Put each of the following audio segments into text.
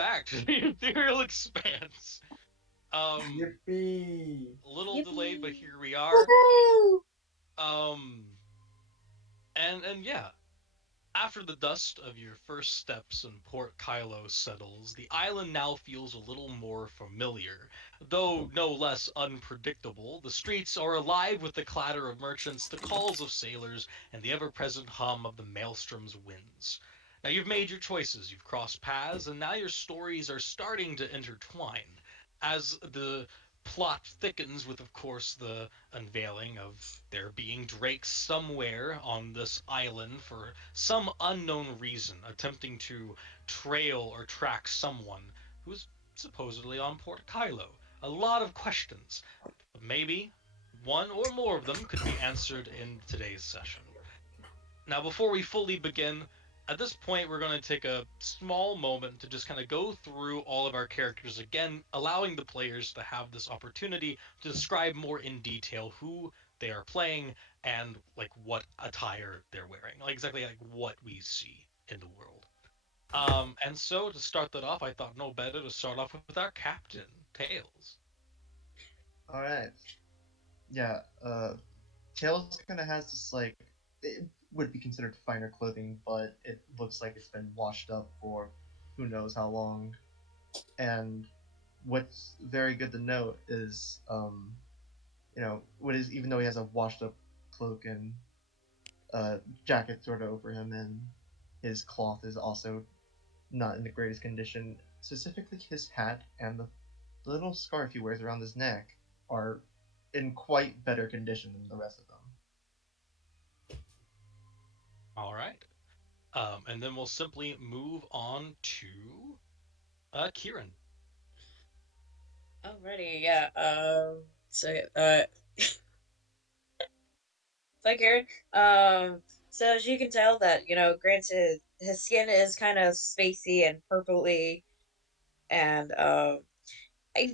back to the Aetherial Expanse. Yippee! A little delayed, but Yippee! here we are. Woohoo! Um, and yeah, after the dust of your first steps in Port Kylo settles, the island now feels a little more familiar. Though no less unpredictable, the streets are alive with the clatter of merchants, the calls of sailors, and the ever-present hum of the maelstrom's winds. Now you've made your choices, you've crossed paths, and now your stories are starting to intertwine. As the plot thickens with, of course, the unveiling of there being drakes somewhere on this island for some unknown reason attempting to trail or track someone who's supposedly on Port Kylo. A lot of questions, but maybe one or more of them could be answered in today's session. Now, before we fully begin, at this point, we're going to take a small moment to just kind of go through all of our characters again, allowing the players to have this opportunity to describe more in detail who they are playing and like what attire they're wearing, like exactly like what we see in the world. And so to start that off, I thought no better to start off with our captain, Tails. All right. Yeah. Tails kind of has this like it would be considered finer clothing, but it looks like it's been washed up for who knows how long. And what's very good to note is, what is even though he has a washed up cloak and jacket sort of over him, and his cloth is also not in the greatest condition. Specifically, his hat and the little scarf he wears around his neck are in quite better condition than the rest of them. All right. And then we'll simply move on to Kieran. Alrighty, yeah. So Karen. So as you can tell that, granted his skin is kind of spacey and purpley, and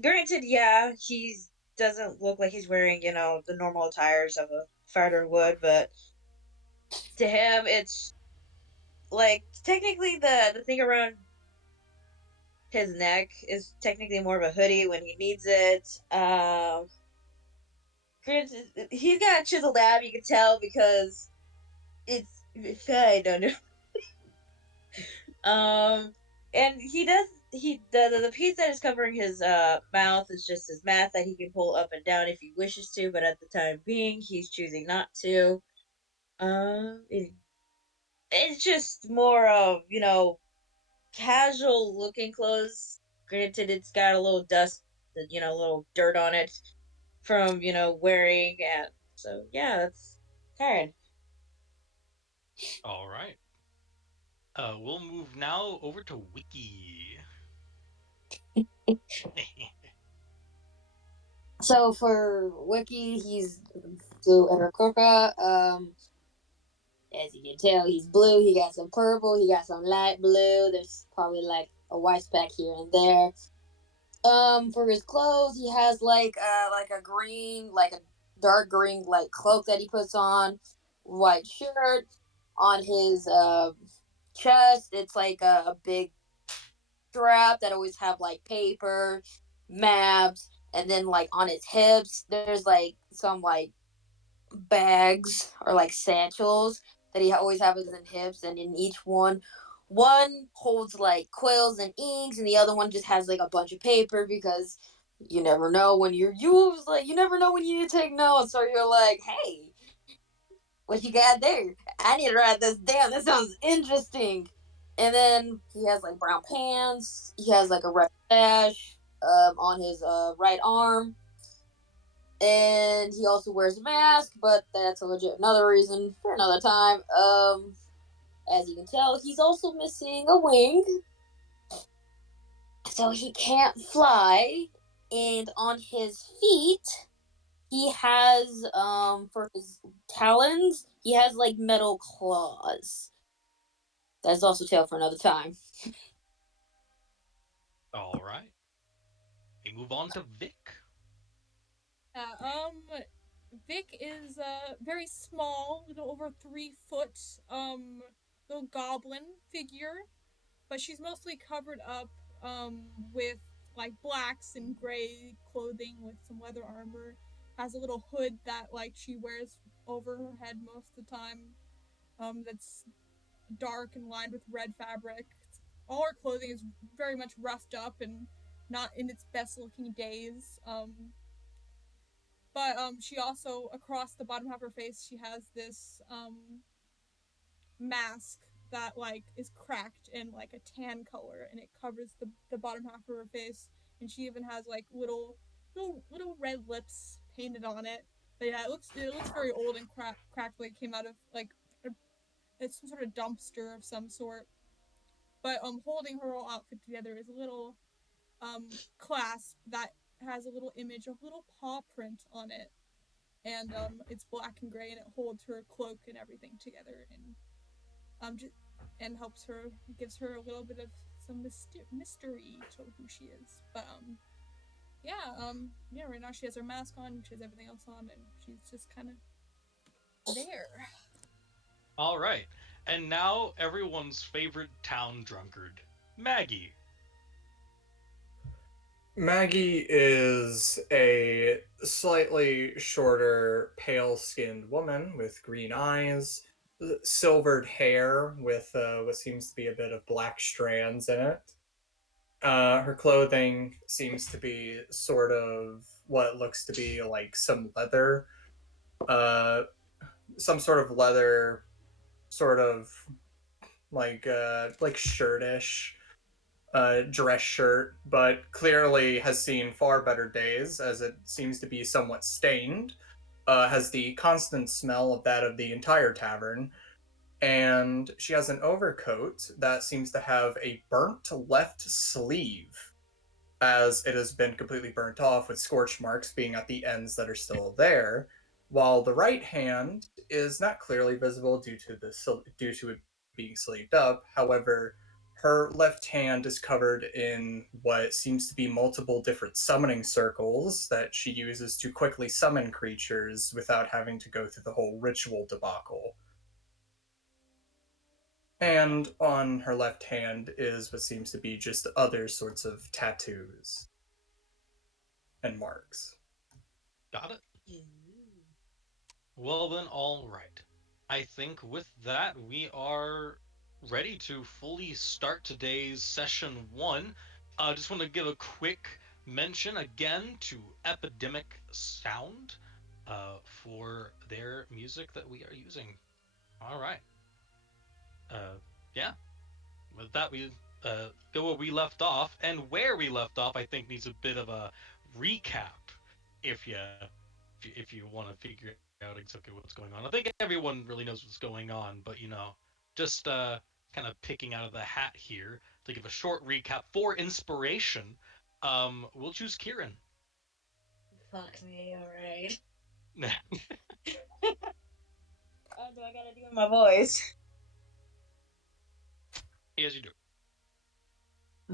granted, yeah, he doesn't look like he's wearing, the normal attires of a fighter would, but to him, it's like technically the thing around his neck is technically more of a hoodie when he needs it. Granted, he's got a chiseled ab, you can tell because I don't know. Um, and the piece that is covering his mouth is just his mask that he can pull up and down if he wishes to, but at the time being, he's choosing not to. It's just more of casual looking clothes. Granted, it's got a little dust, a little dirt on it from wearing, and so yeah, that's Karen. All right. We'll move now over to Wiki. So for Wiki, he's blue Aarakocra. As you can tell, he's blue. He got some purple. He got some light blue. There's probably like a white speck here and there. For his clothes, he has like a green, like a dark green like cloak that he puts on, white shirt. On his chest, it's like a big strap that always have like paper, maps, and then like on his hips, there's like some like bags or like satchels that he always has in hips, and in each one holds like quills and inks, and the other one just has like a bunch of paper because you never know when you're used. Like you never know when you need to take notes, or you're like, hey, what you got there? I need to write this down. This sounds interesting. And then he has like brown pants. He has like a red sash on his right arm, and he also wears a mask, but that's a legit another reason for another time. As you can tell, he's also missing a wing, so he can't fly. And on his feet, he has for his talons, he has like metal claws. That's also tale for another time. All right. We move on to Vic. Yeah, Vic is very small, little over 3 foot, little goblin figure, but she's mostly covered up with like blacks and gray clothing with some leather armor. Has a little hood that like she wears over her head most of the time. That's dark and lined with red fabric. All her clothing is very much roughed up and not in its best looking days. But she also across the bottom half of her face she has this mask that like is cracked in like a tan color and it covers the bottom half of her face, and she even has like little red lips painted on it. But yeah, it looks very old and cracked, like it came out of like it's some sort of dumpster of some sort. But holding her whole outfit together is a little clasp that has a little image of a little paw print on it, and it's black and gray, and it holds her cloak and everything together, and just and helps her, gives her a little bit of some mystery to who she is. But yeah, right now she has her mask on, she has everything else on, and she's just kind of there. All right. And now everyone's favorite town drunkard, Maggie. Maggie is a slightly shorter, pale skinned woman with green eyes, silvered hair with what seems to be a bit of black strands in it. Her clothing seems to be sort of what looks to be like some leather, uh, some sort of leather, sort of like shirtish dress shirt, but clearly has seen far better days as it seems to be somewhat stained. Has the constant smell of that of the entire tavern, and she has an overcoat that seems to have a burnt left sleeve, as it has been completely burnt off, with scorch marks being at the ends that are still there, while the right hand is not clearly visible due to it being sleeved up. However, her left hand is covered in what seems to be multiple different summoning circles that she uses to quickly summon creatures without having to go through the whole ritual debacle. And on her left hand is what seems to be just other sorts of tattoos and marks. Got it? Well, then, all right. I think with that, we are ready to fully start today's session one. Just want to give a quick mention again to Epidemic Sound for their music that we are using. All right. Yeah. With that, we go where we left off, and where we left off, I think needs a bit of a recap. If you want to figure out exactly what's going on, I think everyone really knows what's going on, but just kind of picking out of the hat here to give a short recap for inspiration. We'll choose Kieran. Fuck me, alright. Do I gotta do it in my voice? Yes, you do.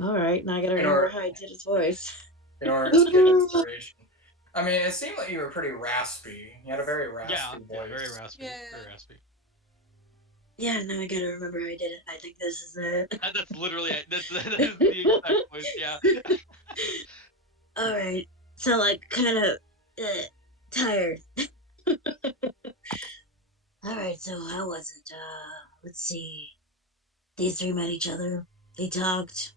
Alright, now I gotta remember how I did his voice. In order to get inspiration. I mean, it seemed like you were pretty raspy. You had a very raspy voice. Yeah, very raspy. Yeah. Very raspy. Yeah, now I gotta remember how I did it. I think this is it. That's literally it. That is the exact voice. Yeah. Alright, so like kind of tired. Alright, so how was it? Let's see. These three met each other. They talked,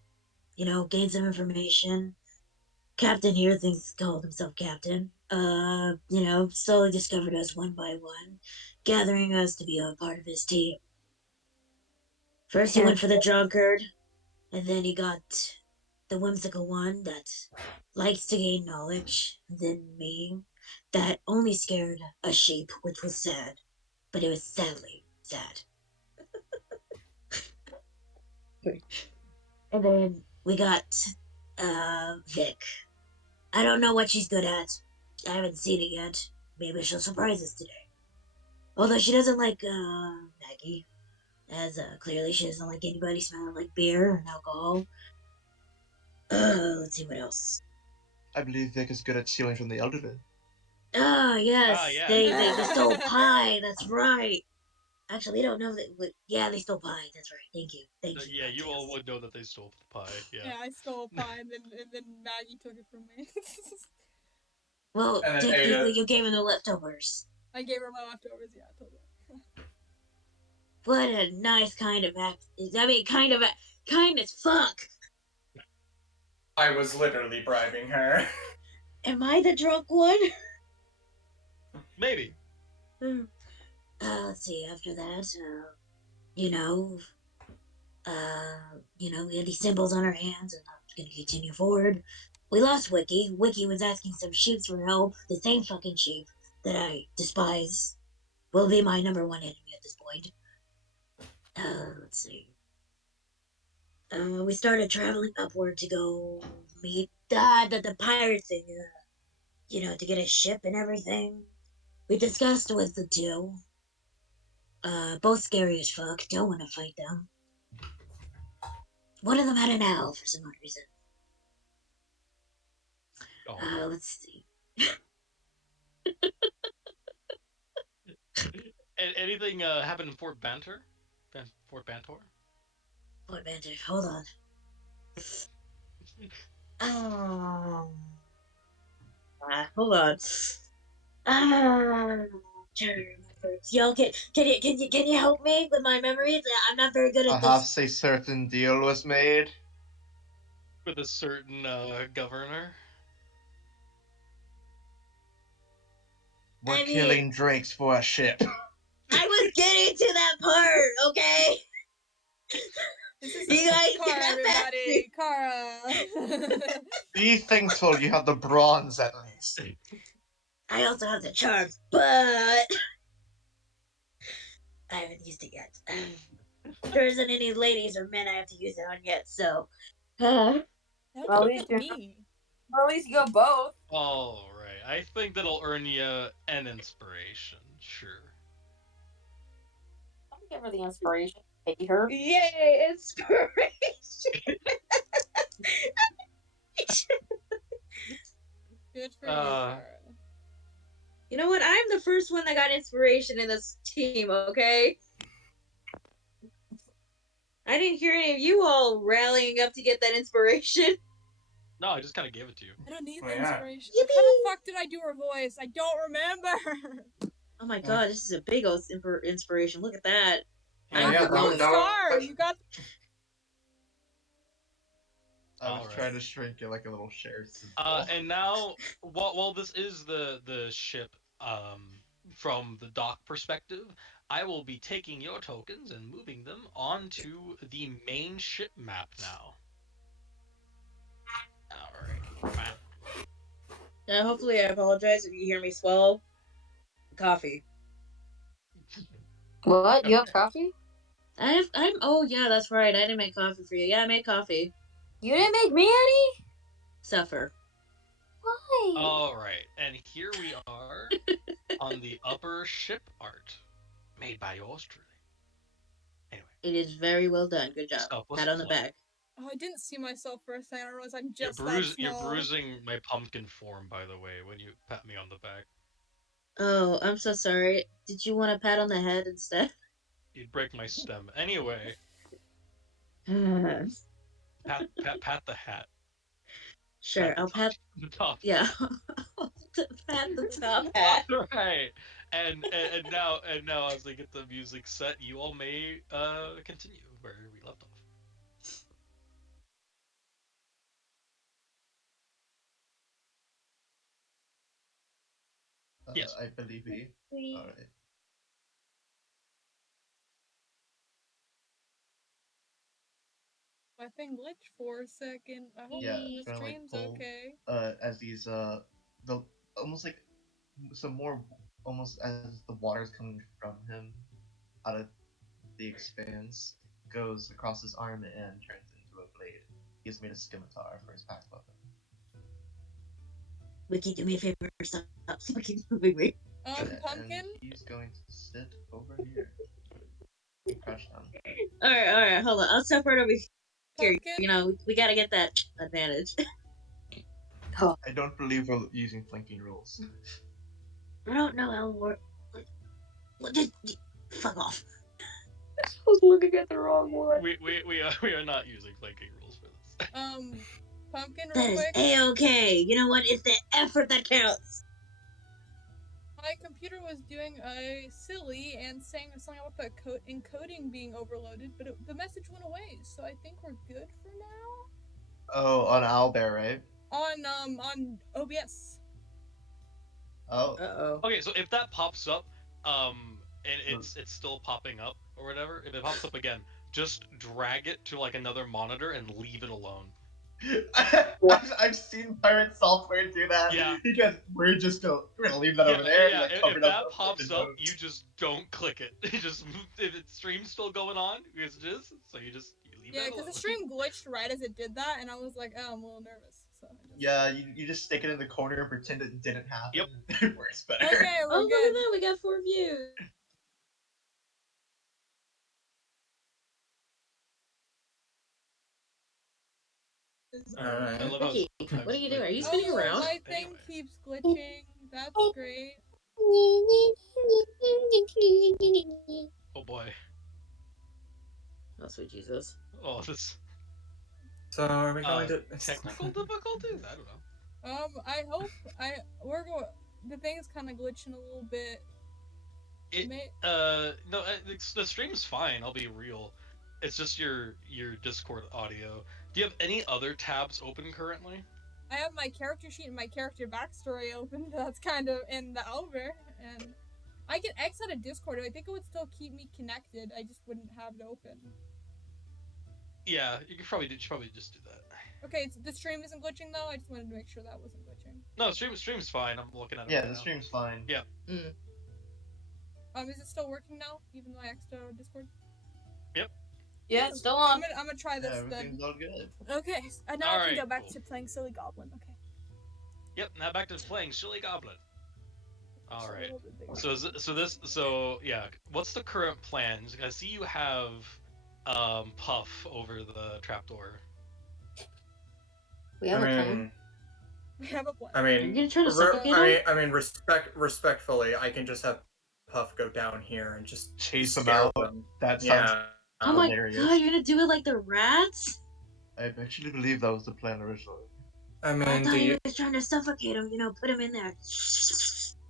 gained some information. Captain here called himself Captain. Slowly discovered us one by one, gathering us to be a part of his team. First he went for the drunkard, and then he got the whimsical one that likes to gain knowledge, and then me, that only scared a sheep, which was sad. But it was sadly sad. And then we got Vic. I don't know what she's good at. I haven't seen it yet. Maybe she'll surprise us today. Although she doesn't like Maggie, as clearly she doesn't like anybody smelling like beer and alcohol. Let's see what else. I believe Vic is good at stealing from the elderly. Ah, yes. Ah, yeah. They stole pie. That's right. Actually, we don't know that. Yeah, they stole pie. That's right. Thank you. Thank you, Yeah, you all Tails. would know that they stole the pie. Yeah. Yeah, I stole a pie and then Maggie took it from me. Well, And then ate technically, it. you gave him the leftovers. I gave her my leftovers. Yeah, totally. What a nice kind of act. I mean, kind as fuck. I was literally bribing her. Am I the drunk one? Maybe. Let's see. After that, you know, we had these symbols on our hands, and I'm gonna continue forward. We lost Wiki. Wiki was asking some sheeps for help. The same fucking sheep that I despise will be my number one enemy at this point. Let's see. We started traveling upward to go meet the pirate thing. To get a ship and everything. We discussed with the two. Both scary as fuck. Don't want to fight them. One of them had an owl for some odd reason. Oh. Let's see. Anything happened in Fort Banter? Fort Bantor? Fort Banter, hold on. Um, hold on. Yo, can you help me with my memories? I'm not very good at this. Perhaps a certain deal was made. With a certain governor? We're I mean, killing drakes for a ship. I was getting to that part, okay? This is You guys Kara, got past me. everybody. Kara. Be thankful you have the bronze at least. I also have the charms, but I haven't used it yet. There isn't any ladies or men I have to use it on yet, so. Don't Well, look at least at me. Or at least you go both. All right. I think that'll earn you an inspiration. Sure. I'll give her the inspiration. Hate her. Yay, inspiration! Good for you, Uh, Kara. You know what? I'm the first one that got inspiration in this team, okay? I didn't hear any of you all rallying up to get that inspiration. no, I just kind of gave it to you. I don't need Oh, the yeah. inspiration. Yippee! How the fuck did I do her voice? I don't remember. Oh my god, this is a big old inspiration. Look at that. You Oh, got yeah, the gold that star. was- You got. I was All trying right. to shrink it like a little share symbol. And now, while this is the ship from the dock perspective, I will be taking your tokens and moving them onto the main ship map now. All right. Hopefully, I apologize if you hear me swallow coffee. What? You have coffee? Oh yeah, that's right. I didn't make coffee for you. Yeah, I made coffee. You didn't make me any? Suffer. Why? All right, and here we are on the upper ship art, made by yours truly. Anyway, It is very well done. Good job. so let's Pat on the play. back. Oh, I didn't see myself for a second. I realized I'm You're just that small. You're bruising my pumpkin form, by the way, when you pat me on the back. Oh, I'm so sorry. Did you want a pat on the head instead? You'd break my stem. Anyway, Sure, pat the hat. I'll pat. The top. Yeah, I'll pat the top hat. All right, and now as I get the music set, you all may continue where we left off. Yes. I believe he. Alright. My thing glitched for a second. I hope Yeah, the trying to like stream's pull okay. as these the almost like some more almost as the water's coming from him out of the expanse goes across his arm and turns into a blade. He's made a scimitar for his pack weapon. Wiki, do me a favor. Stop fucking moving me. Pumpkin? And he's going to sit over here. Crouch down. Alright, hold on. I'll step right over here. Pumpkin? You know, we gotta get that advantage. I don't believe we're using flanking rules. I don't know how it works. What did. Fuck off. was looking at the wrong one. We are not using flanking rules for this. Pumpkin, real That is quick. A-okay. You know what? It's the effort that counts. My computer was doing a silly and saying something about the encoding being overloaded, but the message went away, so I think we're good for now. Oh, on Owlbear, right? On OBS. Oh. Uh-oh. Okay, so if that pops up, and it's still popping up or whatever, if it pops up again, just drag it to like another monitor and leave it alone. I've seen pirate software do that. Yeah. Because we're gonna leave that over there. Yeah. Like, If that pops up, you just don't click it. You just if its stream's still going on, because it is, so you leave Yeah, it because alone. the stream glitched right as it did that, and I was like, oh, I'm a little nervous. So yeah, you just stick it in the corner and pretend it didn't happen. Yep. It works better. Okay, we're Oh, look good. at that. We got 4 views. Alright. I love how Ricky, what are you doing? Are you Oh, spinning around? my thing Anyway. keeps glitching. That's great. Oh boy. Oh, sweet Jesus. Oh, this. So are we going to Technical difficulties? I don't know. I hope we're going. The thing's kind of glitching a little bit. No, the stream's fine. I'll be real. It's just your Discord audio. Do you have any other tabs open currently? I have my character sheet and my character backstory open. That's kind of in the over, and I can X out of Discord. I think it would still keep me connected. I just wouldn't have it open. Yeah, you could probably just do that. Okay, the stream isn't glitching though. I just wanted to make sure that wasn't glitching. No, stream's fine. I'm looking at it. Yeah, right the now. stream's fine. Yeah. Is it still working now, even though I X'd out of Discord? Yep. Yeah, it's still on. I'm gonna try this Everything's all good. Okay, now All I can right, go back cool. to playing Silly Goblin. Okay. Yep. Now back to playing Silly Goblin. All right. So So yeah. What's the current plan? I see you have Puff over the trapdoor. We have a plan. we have a plan. I mean, You're gonna try to suffocate him? Respectfully, I can just have Puff go down here and just Chase him scare out. them. That sounds Oh my hilarious. god, you're gonna do it like the rats? I actually believe that was the plan originally. I I mean, thought do he you? was trying to suffocate him, put him in there.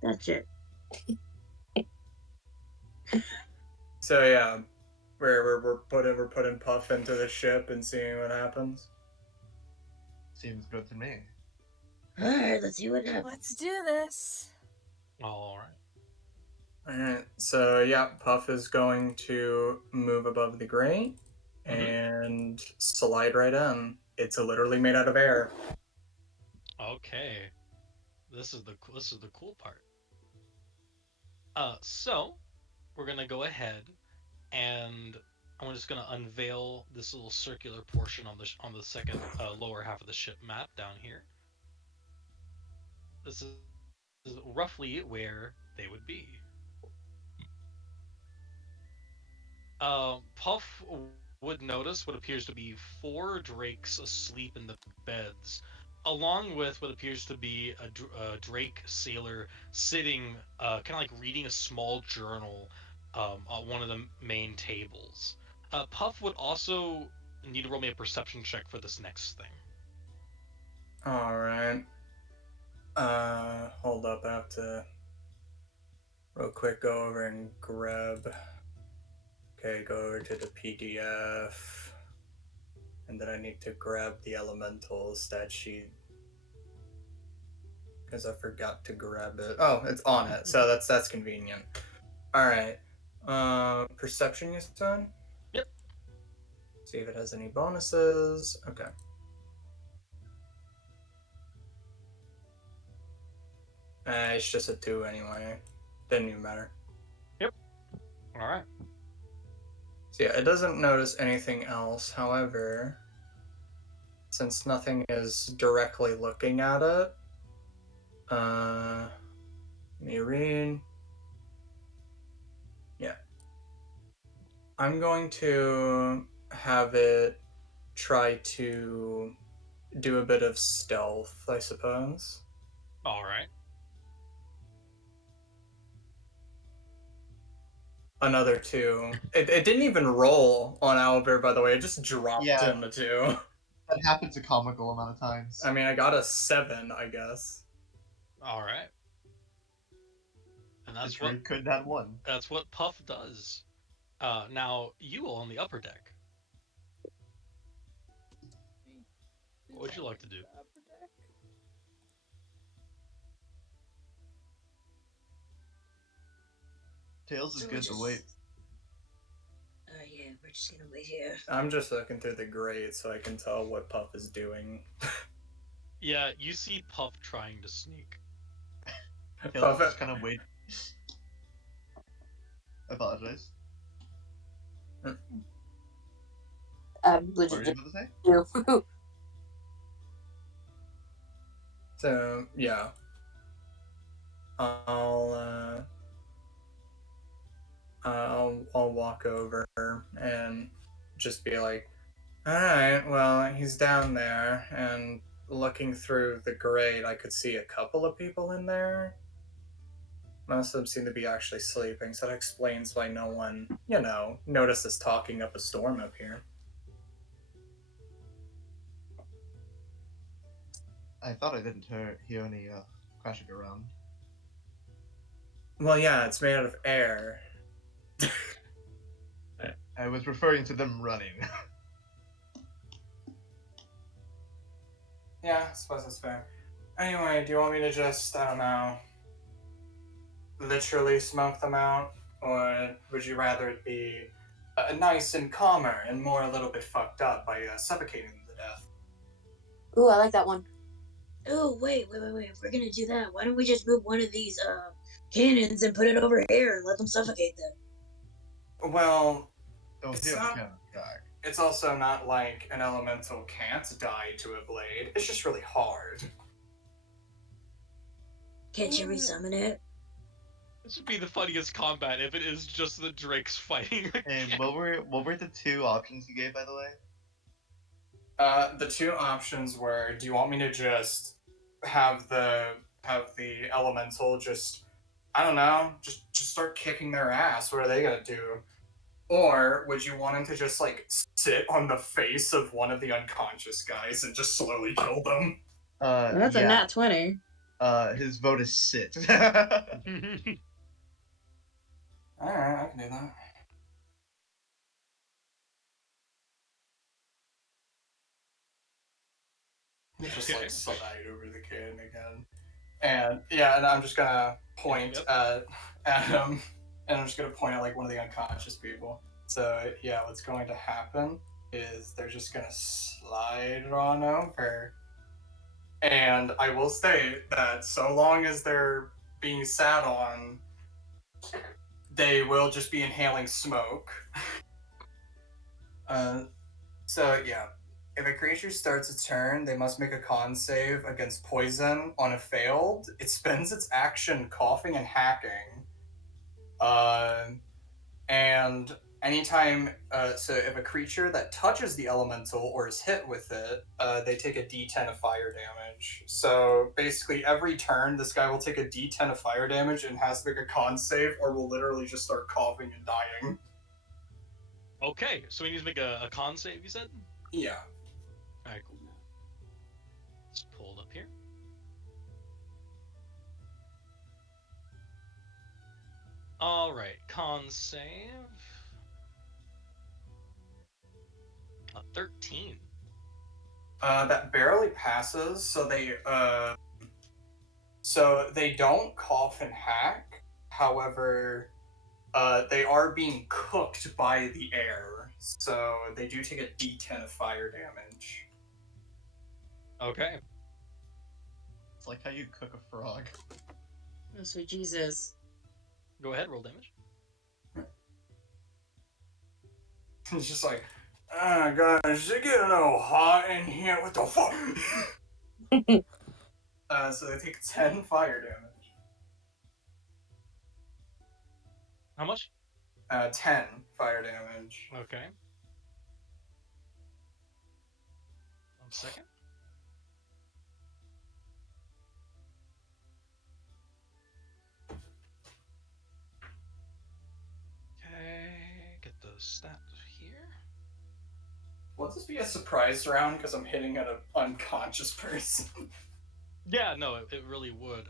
That's it. So yeah, we're putting Puff into the ship and seeing what happens. Seems good to me. Alright, let's see what happens. Let's do this. All right. Alright, so yeah, Puff is going to move above the grate and slide right in. It's literally made out of air. Okay. This is the cool part. So we're gonna go ahead and I'm just gonna unveil this little circular portion on the second lower half of the ship map down here. This is roughly where they would be. Puff would notice what appears to be 4 drakes asleep in the beds, along with what appears to be a drake sailor sitting, kind of like reading a small journal on one of the main tables. Puff would also need to roll me a perception check for this next thing. Alright. Hold up, I have to real quick go over and grab. Okay, go over to the PDF. And then I need to grab the elemental stat sheet. Because I forgot to grab it. Oh, it's on it, so that's convenient. Alright. Perception you said? Yep. See if it has any bonuses. Okay. It's just a 2 anyway. Didn't even matter. Yep. Alright. So yeah, it doesn't notice anything else. However, since nothing is directly looking at it, let me read. Yeah. I'm going to have it try to do a bit of stealth, I suppose. Alright. another 2. It didn't even roll on Owlbear, by the way. It just dropped Yeah. in the 2. That happens a comical amount of times. I mean, I got a 7, I guess. All right. And The that's what Drake couldn't have one. that's what Puff does. Now you on the upper deck. What would you like to do? The upper deck. Tails is So good to wait. Yeah, we're just gonna wait here. I'm just looking through the grate so I can tell what Puff is doing. Yeah, you see Puff trying to sneak. Tails Puff, just kind of wait. I apologize. I'm What were legit you just about to say? you. so yeah. I'll walk over and just be like, alright, well, he's down there, and looking through the grate, I could see a couple of people in there. Most of them seem to be actually sleeping, so that explains why no one, noticed us talking up a storm up here. I thought I didn't hear any crashing around. Well, yeah, it's made out of air. I was referring to them running. Yeah, I suppose that's fair. Anyway, do you want me to just, I don't know, literally smoke them out? Or would you rather it be nice and calmer and more a little bit fucked up by suffocating them to death? Ooh, I like that one. Oh, wait. If we're gonna do that, why don't we just move one of these cannons and put it over here and let them suffocate them? Well, Don't It's hear the not- cannon crack. it's also not like an elemental can't die to a blade. It's just really hard. Can't you resummon it? This would be the funniest combat if it is just the Drakes fighting. And what were the 2 options you gave, by the way? The 2 options were: do you want me to just have the elemental just, I don't know, just start kicking their ass? What are they gonna do? Or would you want him to just like sit on the face of one of the unconscious guys and just slowly kill them? That's a Yeah. nat 20. His vote is sit. Alright, I can do that. Just Okay. like slide over the cannon again. And yeah, and I'm just gonna point at him, and I'm just gonna point at like one of the unconscious people. So yeah, what's going to happen is they're just gonna slide on over. And I will state that so long as they're being sat on, they will just be inhaling smoke. So yeah, if a creature starts its turn, they must make a con save against poison. On a failed, it spends its action coughing and hacking. And anytime, so if a creature that touches the elemental or is hit with it, they take a d10 of fire damage. So basically, every turn, this guy will take a d10 of fire damage and has to make a con save, or will literally just start coughing and dying. Okay, so we need to make a con save, you said? Yeah. Alright, cool. Let's pull it up here. Alright, con save. A 13. That barely passes, so they don't cough and hack. However, they are being cooked by the air, so they do take a d10 of fire damage. Okay. It's like how you cook a frog. Oh, sweet Jesus. Go ahead, roll damage. It's just like, guys, is it getting a little hot in here? What the fuck? So they take 10 fire damage. How much? 10 fire damage. Okay. 1 second. stat here. Will this be a surprise round because I'm hitting at an unconscious person? Yeah, no, it really would.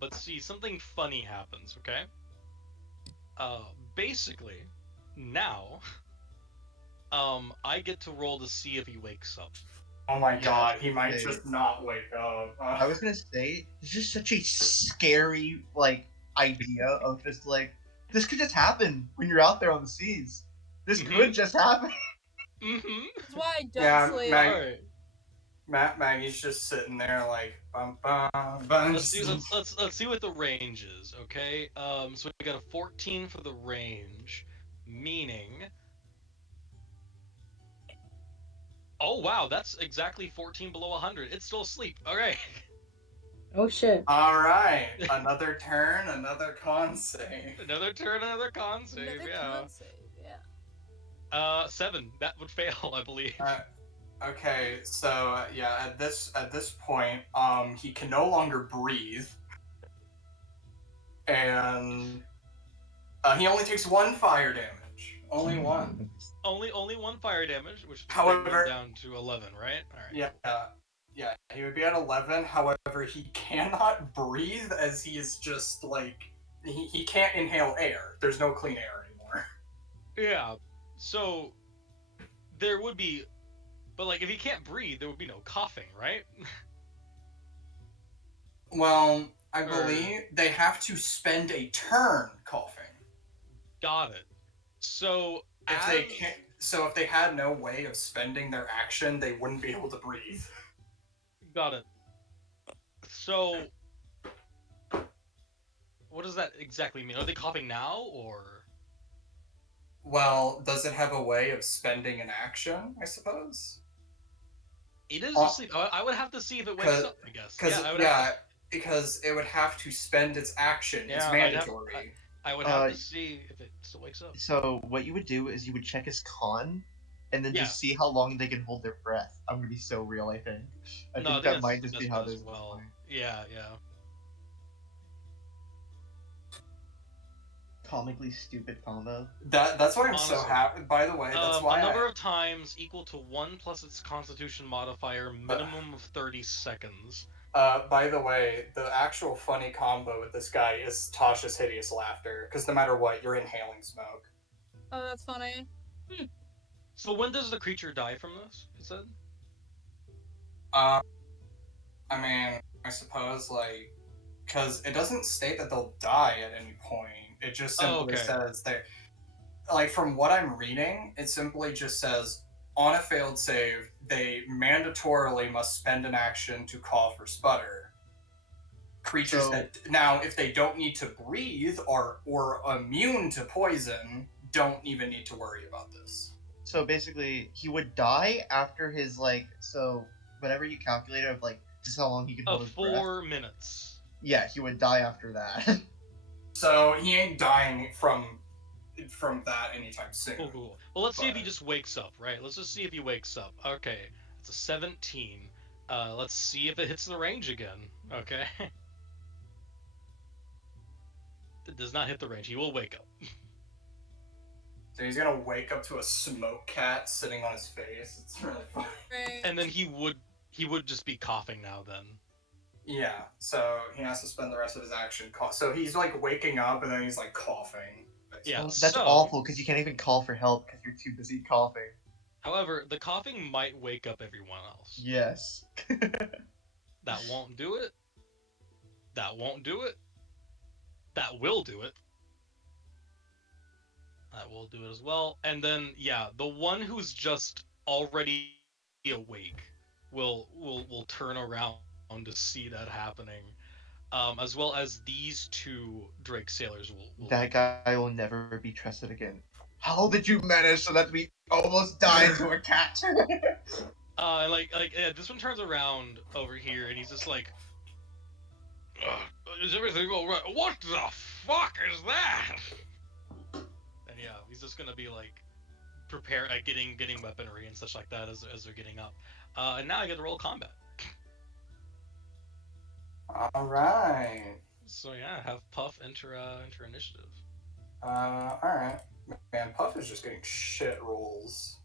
But see, something funny happens. Okay. Basically, now, I get to roll to see if he wakes up. Oh my Yeah, god, he might okay. just not wake up. I was gonna say, this is such a scary, like, idea of just, like, this could just happen when you're out there on the seas. This could just happen. Mm-hmm. That's why I don't Yeah, sleep. All right. Maggie's just sitting there like bum bum bum. Let's see. Let's see what the range is. Okay. So we got a 14 for the range, meaning. Oh wow, that's exactly 14 below 100. It's still asleep. All right. Oh shit. All right, another turn, another con save. Another turn, another con save. Another Yeah. con save, yeah. 7. That would fail, I believe. Okay, so yeah, at this point, he can no longer breathe, and he only takes 1 fire damage. Only 1. Only 1 fire damage, which would bring him However, down to 11, right? All right. yeah, he would be at 11. However, he cannot breathe as he is just like he can't inhale air. There's no clean air anymore. Yeah. So there would be, but like if he can't breathe, there would be no coughing, right? Well, I Or- believe they have to spend a turn coughing. Got it. So If as they can't, so if they had no way of spending their action, they wouldn't be able to breathe. got it. So what does that exactly mean? Are they coughing now or? Well, does it have a way of spending an action? I suppose. It is asleep. I would have to see if it wakes up, I guess. Yeah, I would have to. Because it would have to spend its action. Yeah, It's mandatory. I would have to see if it still wakes up. So what you would do is you would check his con, and then Yeah. just see how long they can hold their breath. I'm gonna be so real. I think. I No, I think think that might just be how as this. well. Yeah, yeah. Comically stupid combo. That's why I'm so Honestly. happy. By the way, that's why a number of times equal to 1 plus its Constitution modifier, minimum of 30 seconds. By the way, the actual funny combo with this guy is Tasha's hideous laughter. Because no matter what, you're inhaling smoke. Oh, that's funny. So when does the creature die from this? It said. I mean, I suppose like, because it doesn't state that they'll die at any point. It just simply says they, like from what I'm reading, it simply just says on a failed save, they mandatorily must spend an action to cough or sputter. Creatures that now, if they don't need to breathe or immune to poison, don't even need to worry about this. So basically, he would die after his so whatever you calculated of just how long he could hold his breath. 4 minutes. Yeah, he would die after that. So he ain't dying from that anytime soon. Cool. Well, let's see if he just wakes up, right? Let's just see if he wakes up. Okay, it's a 17. Let's see if it hits the range again. Okay. It does not hit the range. He will wake up. So he's gonna wake up to a smoke cat sitting on his face. It's really funny. Right. And then he would just be coughing now then. Yeah, so he has to spend the rest of his action so he's like waking up and then he's like coughing. Yeah, that's awful because you can't even call for help because you're too busy coughing. However, the coughing might wake up everyone else. Yes. That won't do it. That won't do it. That will do it. That will do it as well. And then, yeah, the one who's just already awake will turn around to see that happening. As well as these 2 Drake sailors will That guy will never be trusted again. How did you manage so that we almost died to a cat? this one turns around over here and he's just like, is everything all right? What the fuck is that? And yeah, he's just gonna be like, getting weaponry and such like that as they're getting up. And now I get to roll combat. All right. So yeah, have Puff enter initiative. Alright. Man, Puff is just getting shit rolls.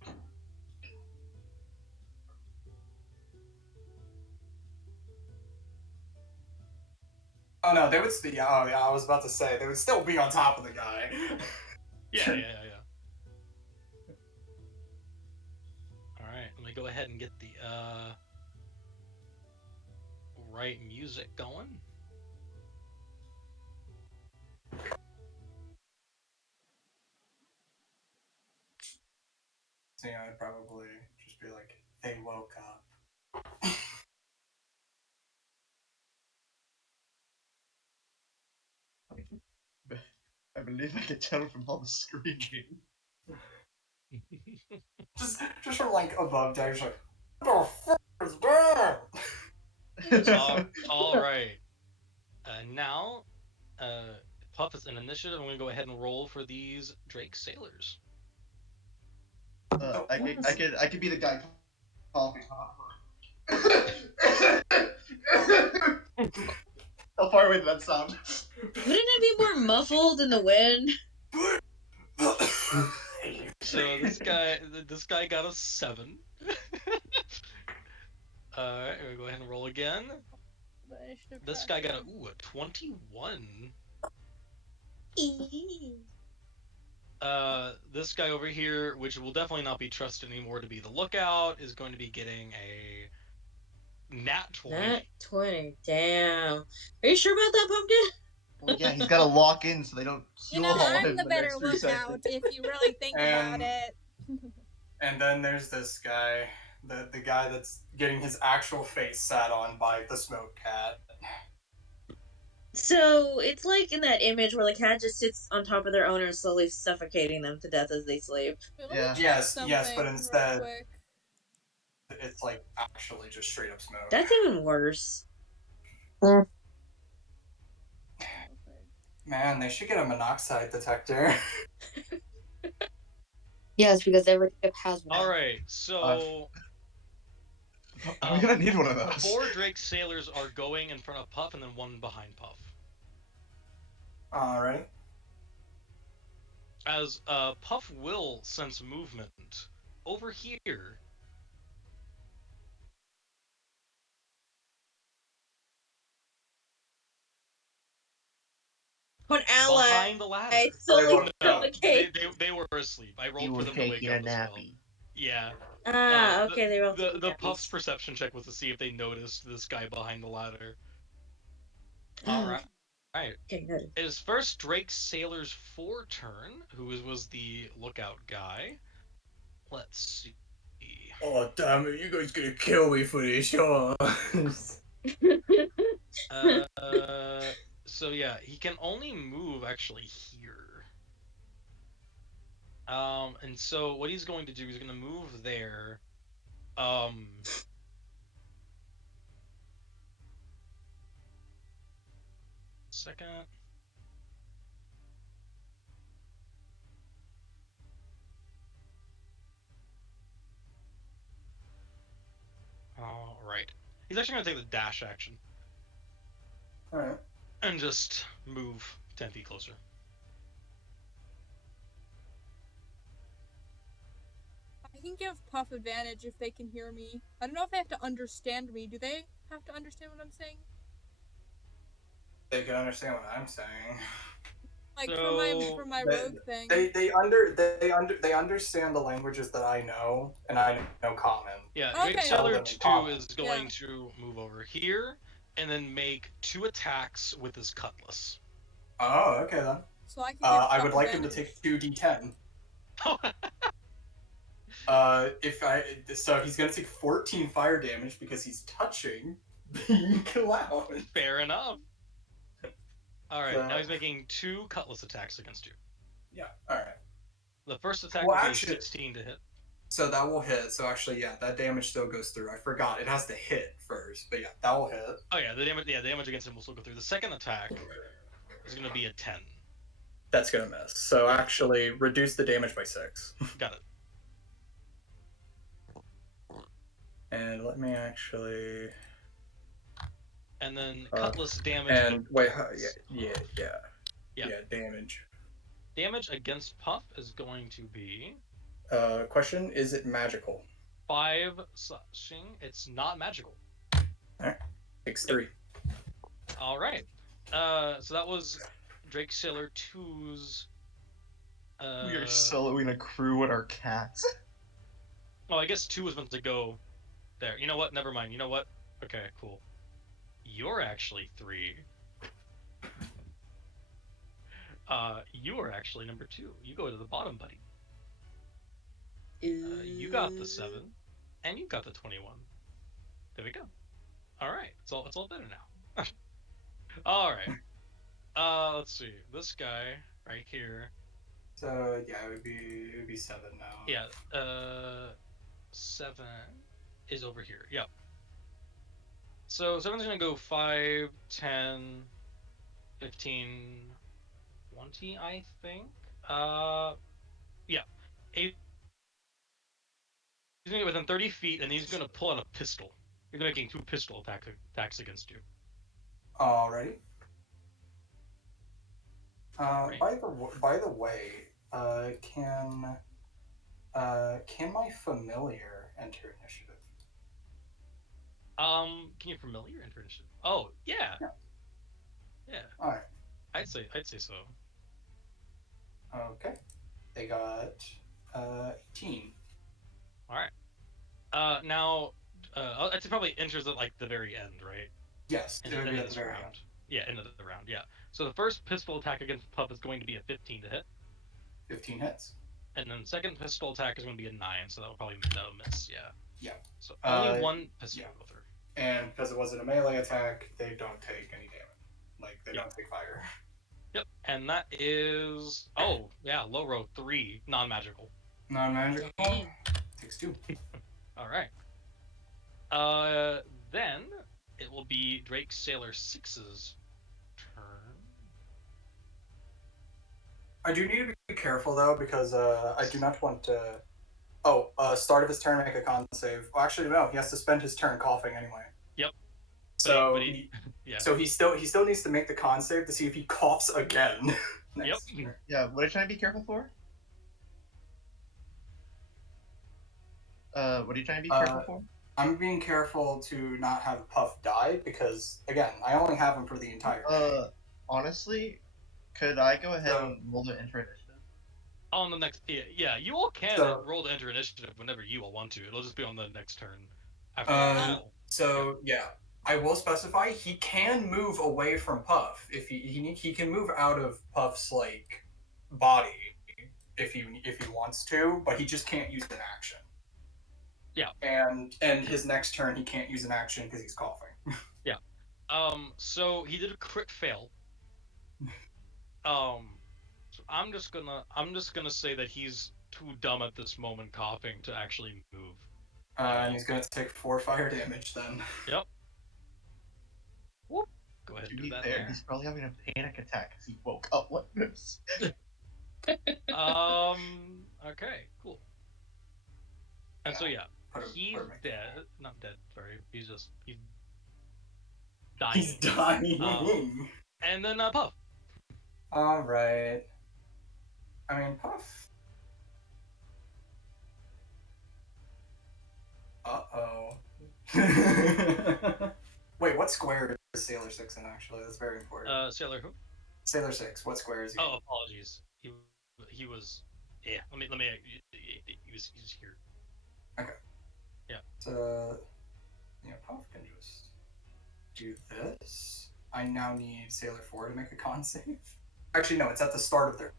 Oh no, they would still. Oh yeah, I was about to say they would still be on top of the guy. Yeah. All right, let me go ahead and get the right music going. So yeah, I'd probably just be like, they woke up. I believe I can tell from all the screaming. just from like above deck, just like, what the fuck is that? All right. Now, Puff is an initiative. I'm going to go ahead and roll for these Drake Sailors. I could be the guy coughing. How far away did that sound? Wouldn't it be more muffled in the wind? So this guy got a 7. All right, we'll go ahead and roll again. This guy got a 21. This guy over here, which will definitely not be trusted anymore to be the lookout, is going to be getting a nat 20. Nat 20. Damn. Are you sure about that, Pumpkin? Well, yeah, he's got to lock in so they don't You heal know, haul I'm him the the better next 3 lookout seconds. if you really think about it. And then there's this guy, the guy that's getting his actual face sat on by the smoke cat. So it's like in that image where the cat just sits on top of their owner, slowly suffocating them to death as they sleep. Wait, let me Yeah. check Yes, something but real instead quick. it's like actually just straight up smoke. That's even worse. Man, they should get a monoxide detector. Yes, because every ship has one. All right, so I'm gonna need one of those. 4 Drake Sailors are going in front of Puff, and then 1 behind Puff. All right. As Puff will sense movement over here. An ally Behind the ladder. slowly No, suffocate. they were asleep. I You rolled were for them to wake taking a up as well. nappy. Yeah. Okay, they were all The Puff's perception check was to see if they noticed this guy behind the ladder. All right. Okay, good. It is first Drake Sailor's 4 turn, who was the lookout guy. Let's see. Oh damn it! You guys gonna kill me for this, huh? So yeah, he can only move actually here. And so what he's going to do, he's going to move there. Second. All right. He's actually going to take the dash action. All right. And just move 10 feet closer. I can give Puff advantage if they can hear me. I don't know if they have to understand me. Do they have to understand what I'm saying? They can understand what I'm saying. Like So, for my rogue thing. They understand the languages that I know, and I know common. Yeah, Okay. Drake Sailor 2 is Yeah. going to move over here and then make 2 attacks with his cutlass. Oh, okay then. So I can I would like him to take 2d10. So he's gonna take 14 fire damage because he's touching the clown. Fair enough. All right, So- now he's making 2 cutlass attacks against you. Yeah. All right. The first attack Well, will be actually- 16 to hit. So that will hit. So actually, yeah, that damage still goes through. I forgot it has to hit first, but yeah, that will hit. Oh yeah, the damage against him will still go through. The second attack is going to be a 10. That's gonna miss. So actually, reduce the damage by 6. Got it. And let me actually. And then cutlass damage. And wait, yeah, damage. Damage against Puff is going to be Question: is it magical? 5 slashing. It's not magical. All right, takes 3. All right. So that was Drake Sailor 2's. We are soloing a crew with our cats. Oh, I guess 2 was meant to go there. You know what? Never mind. You know what? Okay, cool. You're actually 3. You are actually number 2. You go to the bottom, buddy. You got the 7, and you got the 21. There we go. All right, it's all better now. All right. Let's see. This guy right here. So yeah, it would be 7 now. Yeah. 7 is over here. Yep. So 7's gonna go 5, 10, 15, 20, I think. Yeah. He's gonna get within 30 feet, and he's gonna pull out a pistol. You're making 2 pistol attacks against you. Alrighty. Right. By the way, can my familiar enter initiative? Can you familiar enter initiative? Oh, yeah. Yeah. All right. I'd say so. Okay. They got 18. All right. Now, I'd say probably enters at like the very end, right? Yes, it would be at the very round. end. Yeah, end of the round. Yeah. So the first pistol attack against Puff is going to be a 15 to hit, 15 hits. and then the second pistol attack is going to be a 9, so that'll miss. Yeah. Yeah. So only one pistol yeah. go through. And because it wasn't a melee attack, they don't take any damage. Like they don't take fire. Yep. And that is low row 3, non-magical. Non-magical. Takes 2. All right. Then it will be Drake Sailor 6's turn. I do need to be careful though because I do not want to. Start of his turn, make a con save. Well, actually, no. He has to spend his turn coughing anyway. Yep. So yeah. So he still needs to make the con save to see if he coughs again. Yep. Yeah. What are you trying to be careful for? What are you trying to be careful for? I'm being careful to not have Puff die because again, I only have him for the entire. Honestly, could I go ahead and roll the enter initiative? On the next, yeah, you all can roll to enter initiative whenever you all want to. It'll just be on the next turn. After I will specify he can move away from Puff if he can move out of Puff's like body if he wants to, but he just can't use an action. Yeah. And his next turn he can't use an action because he's coughing. Yeah. So he did a crit fail. So I'm just gonna say that he's too dumb at this moment coughing to actually move. And he's gonna take 4 fire damage then. Yep. Whoop. Go ahead and do that there. He's probably having a panic attack because he woke up like this. Okay. Cool. And so he's dead. Not dead. Sorry. He's dying. He's dying. And then Puff. All right. I mean, Puff. Uh-oh. Wait, what square is Sailor 6 in, actually? That's very important. Sailor who? Sailor 6. What square is he? Oh, apologies. He was... Yeah, let me... He was here. Okay. Yeah. So... Yeah, Puff can just do this. I now need Sailor 4 to make a con save. Actually, no, it's at the start of their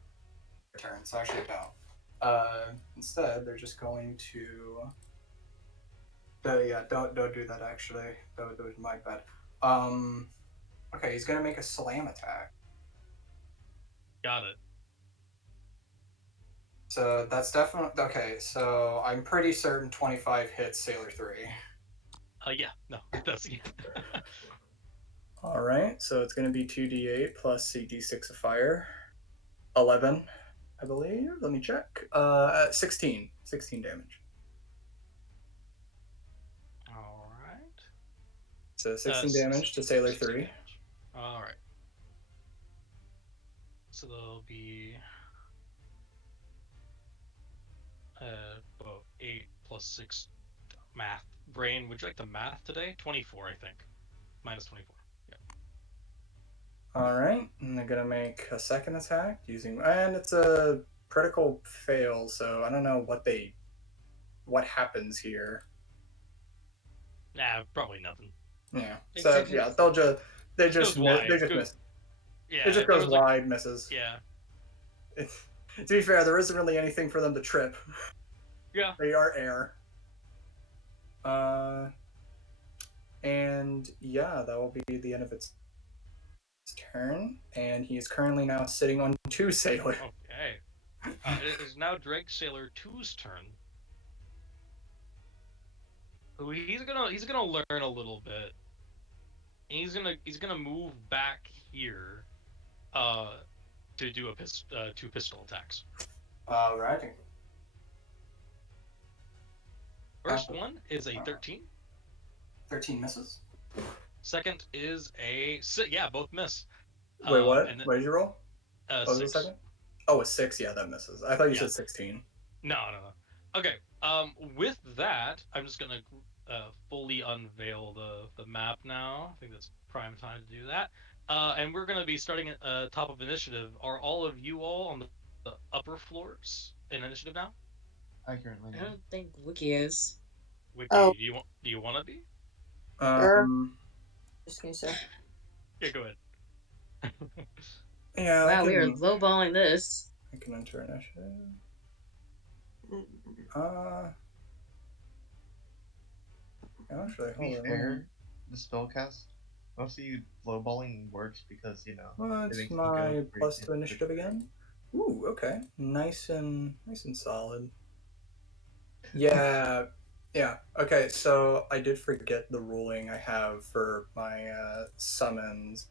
turn, so actually no. Instead, they're just going to... don't do that, actually. That was my bad. Okay, he's gonna make a slam attack. Got it. So that's definitely... Okay, so I'm pretty certain 25 hits Sailor 3. Yeah, no, it does. Alright, so it's gonna be 2d8 plus d6 of fire. 11, I believe. Let me check. 16. 16 damage. Alright. So 16 damage to Sailor 3. Alright. So there'll be About 8 plus 6 math. Brain, would you like the math today? 24, I think. Minus 24. Yeah. Alright, and they're gonna make a second attack using, and it's a critical fail, so I don't know what happens here. Nah, probably nothing. Yeah. It's So if yeah, it's they Just just goes wide. they just miss. Yeah, It just if there goes was like, wide, misses. yeah. To be fair, there isn't really anything for them to trip. Yeah. They are air. And yeah, that will be the end of its turn. And he is currently now sitting on 2 sailor. Okay. It is now Drake Sailor 2's turn. Who he's gonna learn a little bit. And he's gonna move back here, to do 2 pistol attacks. Alrighty. First one is a 13. 13 misses. Second is a yeah, both miss. Wait, what? And What did you roll? What was the 6. second? Oh, a 6. Yeah, that misses. I thought you Yeah. said 16. No. Okay. With that, I'm just gonna fully unveil the map now. I think that's prime time to do that. And we're gonna be starting at top of initiative. Are all of you all on the upper floors in initiative now? I currently I am. don't think Wiki is. Wiki, Oh. do you want to be? Just gonna say. Yeah, go ahead. Yeah, Wow, we are lowballing this. I can enter initiative. Actually, To be fair, the spellcast, mostly lowballing works because, you know, it What's makes me my go plus 2 initiative again? Ooh, okay. Nice and solid. Yeah. Yeah. Okay, so I did forget the ruling I have for my summons.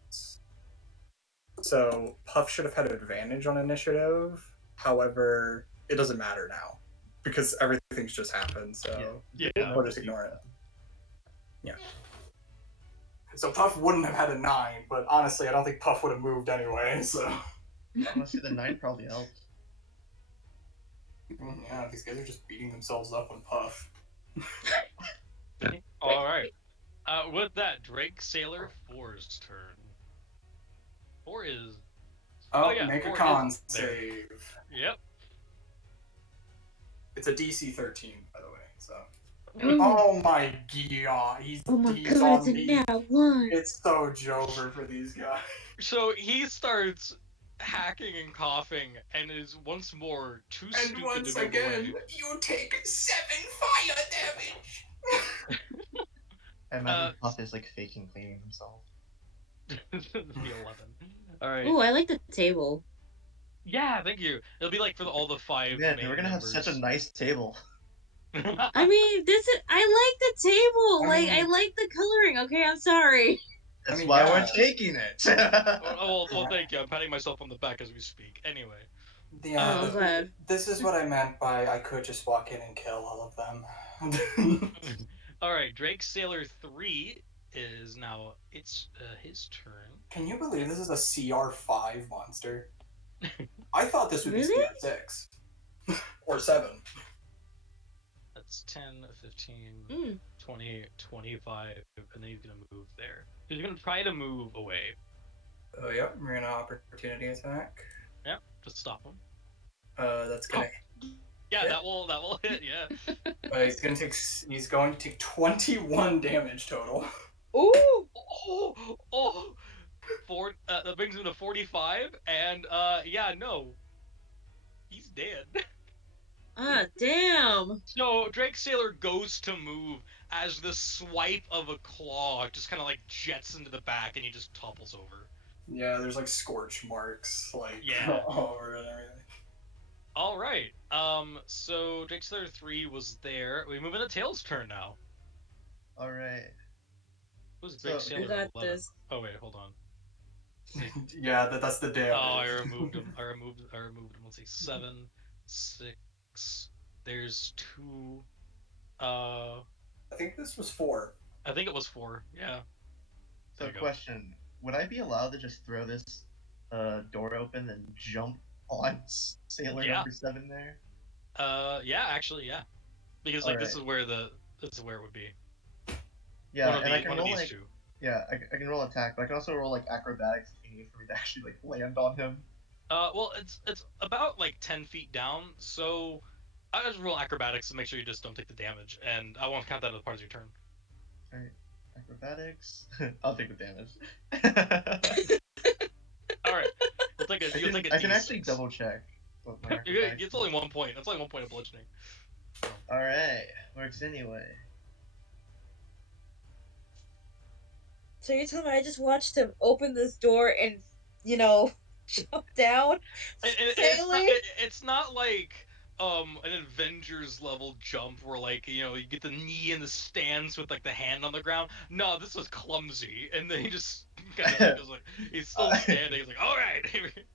So Puff should have had advantage on initiative. However, it doesn't matter now because everything's just happened. So Yeah. we'll just ignore it. Yeah. So Puff wouldn't have had a 9, but honestly, I don't think Puff would have moved anyway. So Honestly, the 9 probably helped. yeah, these guys are just beating themselves up on Puff. All right. With that, Drake Sailor 4's turn. 4 is. Oh, yeah, make a 4 con is there. save. Yep. It's a DC 13, by the way. So. Ooh. Oh my god, he's Oh my he's god, on it's a me. nat 1. It's so Jover for these guys. So he starts hacking and coughing and is once more too stupid to move away. You take 7 fire damage. I imagine Puff is like faking cleaning himself. The 11. All right. Ooh, I like the table. Yeah, thank you. It'll be like for all the 5 Man, main we're gonna members. have such a nice table. I mean, I like the table. I like the coloring. Okay, I'm sorry. That's why we're taking it. well, thank you. I'm patting myself on the back as we speak. Anyway. Yeah, I'm glad. this is what I meant by I could just walk in and kill all of them. All right, Drake Sailor 3 is now it's his turn. Can you believe this is a CR5 monster? I thought this would Really? be CR6 or 7. That's 10, 15, 20, 25, and then he's going to move there. He's going to try to move away. Oh, yeah, we're going to opportunity attack. Yep, just stop him. That's going to Yeah, hit. that will hit, yeah. He's going to take 21 damage total. Ooh! That brings him to 45, and yeah, no. He's dead. Ah, damn. So Drake Sailor goes to move as the swipe of a claw just kind of like jets into the back, and he just topples over. Yeah, there's like scorch marks all over and everything. All right. So Drake Sailor 3 was there. We move into Tails' turn now. All right. Who's Drake Sailor? You got 11? this. Oh wait, hold on. Yeah, that's the damage. Oh, I removed him. I removed him. Let's see, 7, 6. There's 2. I think this was 4. I think it was 4. Yeah. So, question: would I be allowed to just throw this door open and jump on Sailor number 7 there? Yeah, actually, yeah, because like this is where it would be. Yeah, and I can One of roll these like two. I can roll attack, but I can also roll like acrobatics if you need for me to actually like land on him. Well, it's about like 10 feet down, so I just roll acrobatics to make sure you just don't take the damage, and I won't count that as part of your turn. Alright, acrobatics. I'll take the damage. All right, you'll take a I can D6. actually double check what my acrobatics. It's only 1 point. That's only 1 point of bludgeoning. All right, works anyway. So you're telling me I just watched him open this door and, you know, jump down safely? It's not like an Avengers level jump where like you get the knee in the stance with like the hand on the ground. No, this was clumsy, and then he just kind of like was like he's still standing. He's like, all right.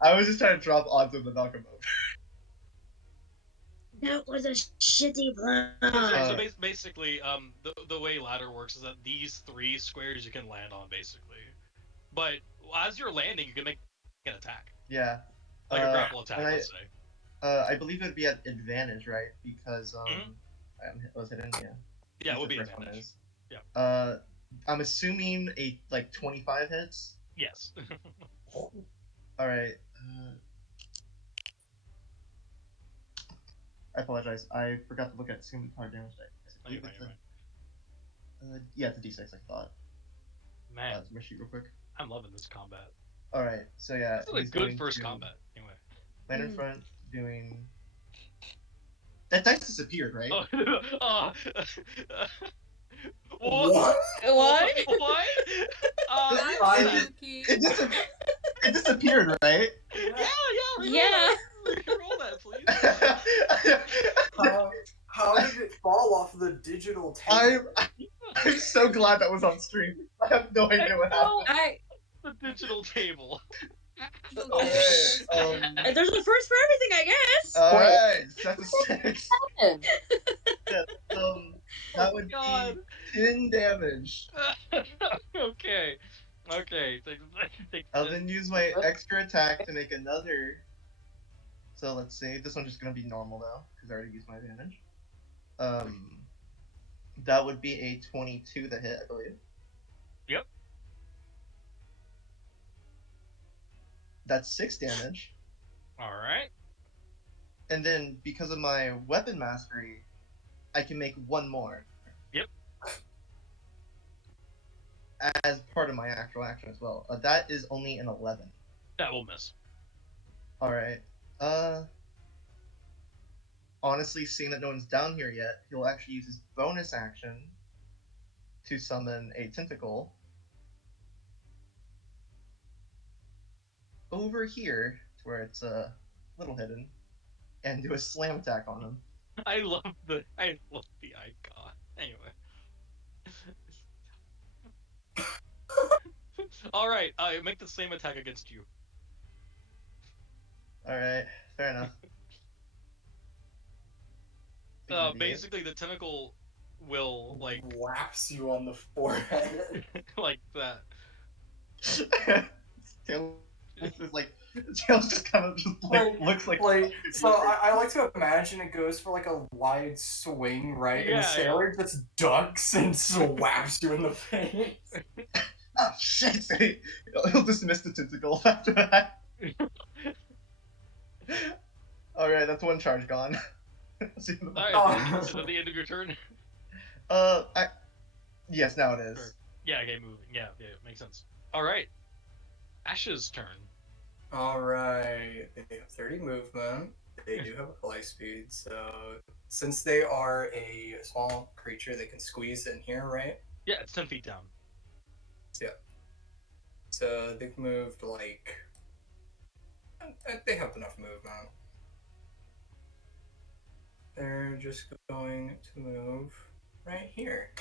I was just trying to drop odds on the knock him over. That was a shitty plan. So basically, the way ladder works is that these 3 squares you can land on basically, but as you're landing, you can make an attack, Yeah. like a grapple attack, and let's say. I believe it would be at advantage, right? Because was hidden, yeah. Yeah, it would The be first one advantage. is. Yeah. I'm assuming a like 25 hits. Yes. All right. I apologize. I forgot to look at single card damage dice. I believe yeah, it's a d6. I thought. Man, let me shoot real quick. I'm loving this combat. All right. So yeah, This is a good first combat. Anyway. Land in front, doing. That dice disappeared, right? What? What? What? It disappeared, right? Yeah. Roll that, please. How did it fall off the digital table? I'm so glad that was on stream. I have no idea what happened. The digital table. Alright, There's a first for everything, I guess. Alright, that's a 6. Happened? That would be 10 damage. Okay. I'll then use my extra attack to make another. So let's see. This one's just gonna be normal though, because I already used my advantage. That would be a 22 to hit, I believe. Yep. That's 6 damage. All right. And then because of my weapon mastery, I can make one more. Yep. As part of my actual action as well. That is only an 11. That will miss. Alright. Honestly, seeing that no one's down here yet, he'll actually use his bonus action to summon a tentacle over here to where it's a little hidden, and do a slam attack on him. I love the icon. Anyway. All right. Make the same attack against you. All right. Fair enough. Basically, the tentacle will like whaps you on the forehead like that. Tails just kind of just looks like. So I like to imagine it goes for like a wide swing, right? Yeah, and the sailor just ducks and slaps you in the face. Oh shit! He'll dismiss the tentacle after that. All right, that's one charge gone. Alright, is that the end of your turn? Yes, now it is. Sure. Yeah, okay, moving. Yeah, makes sense. Alright. Ash's turn. Alright, they have 30 movement. They do have a fly speed, so since they are a small creature, they can squeeze in here, right? Yeah, it's 10 feet down. Yeah. So they've moved like. They have enough movement. They're just going to move right here.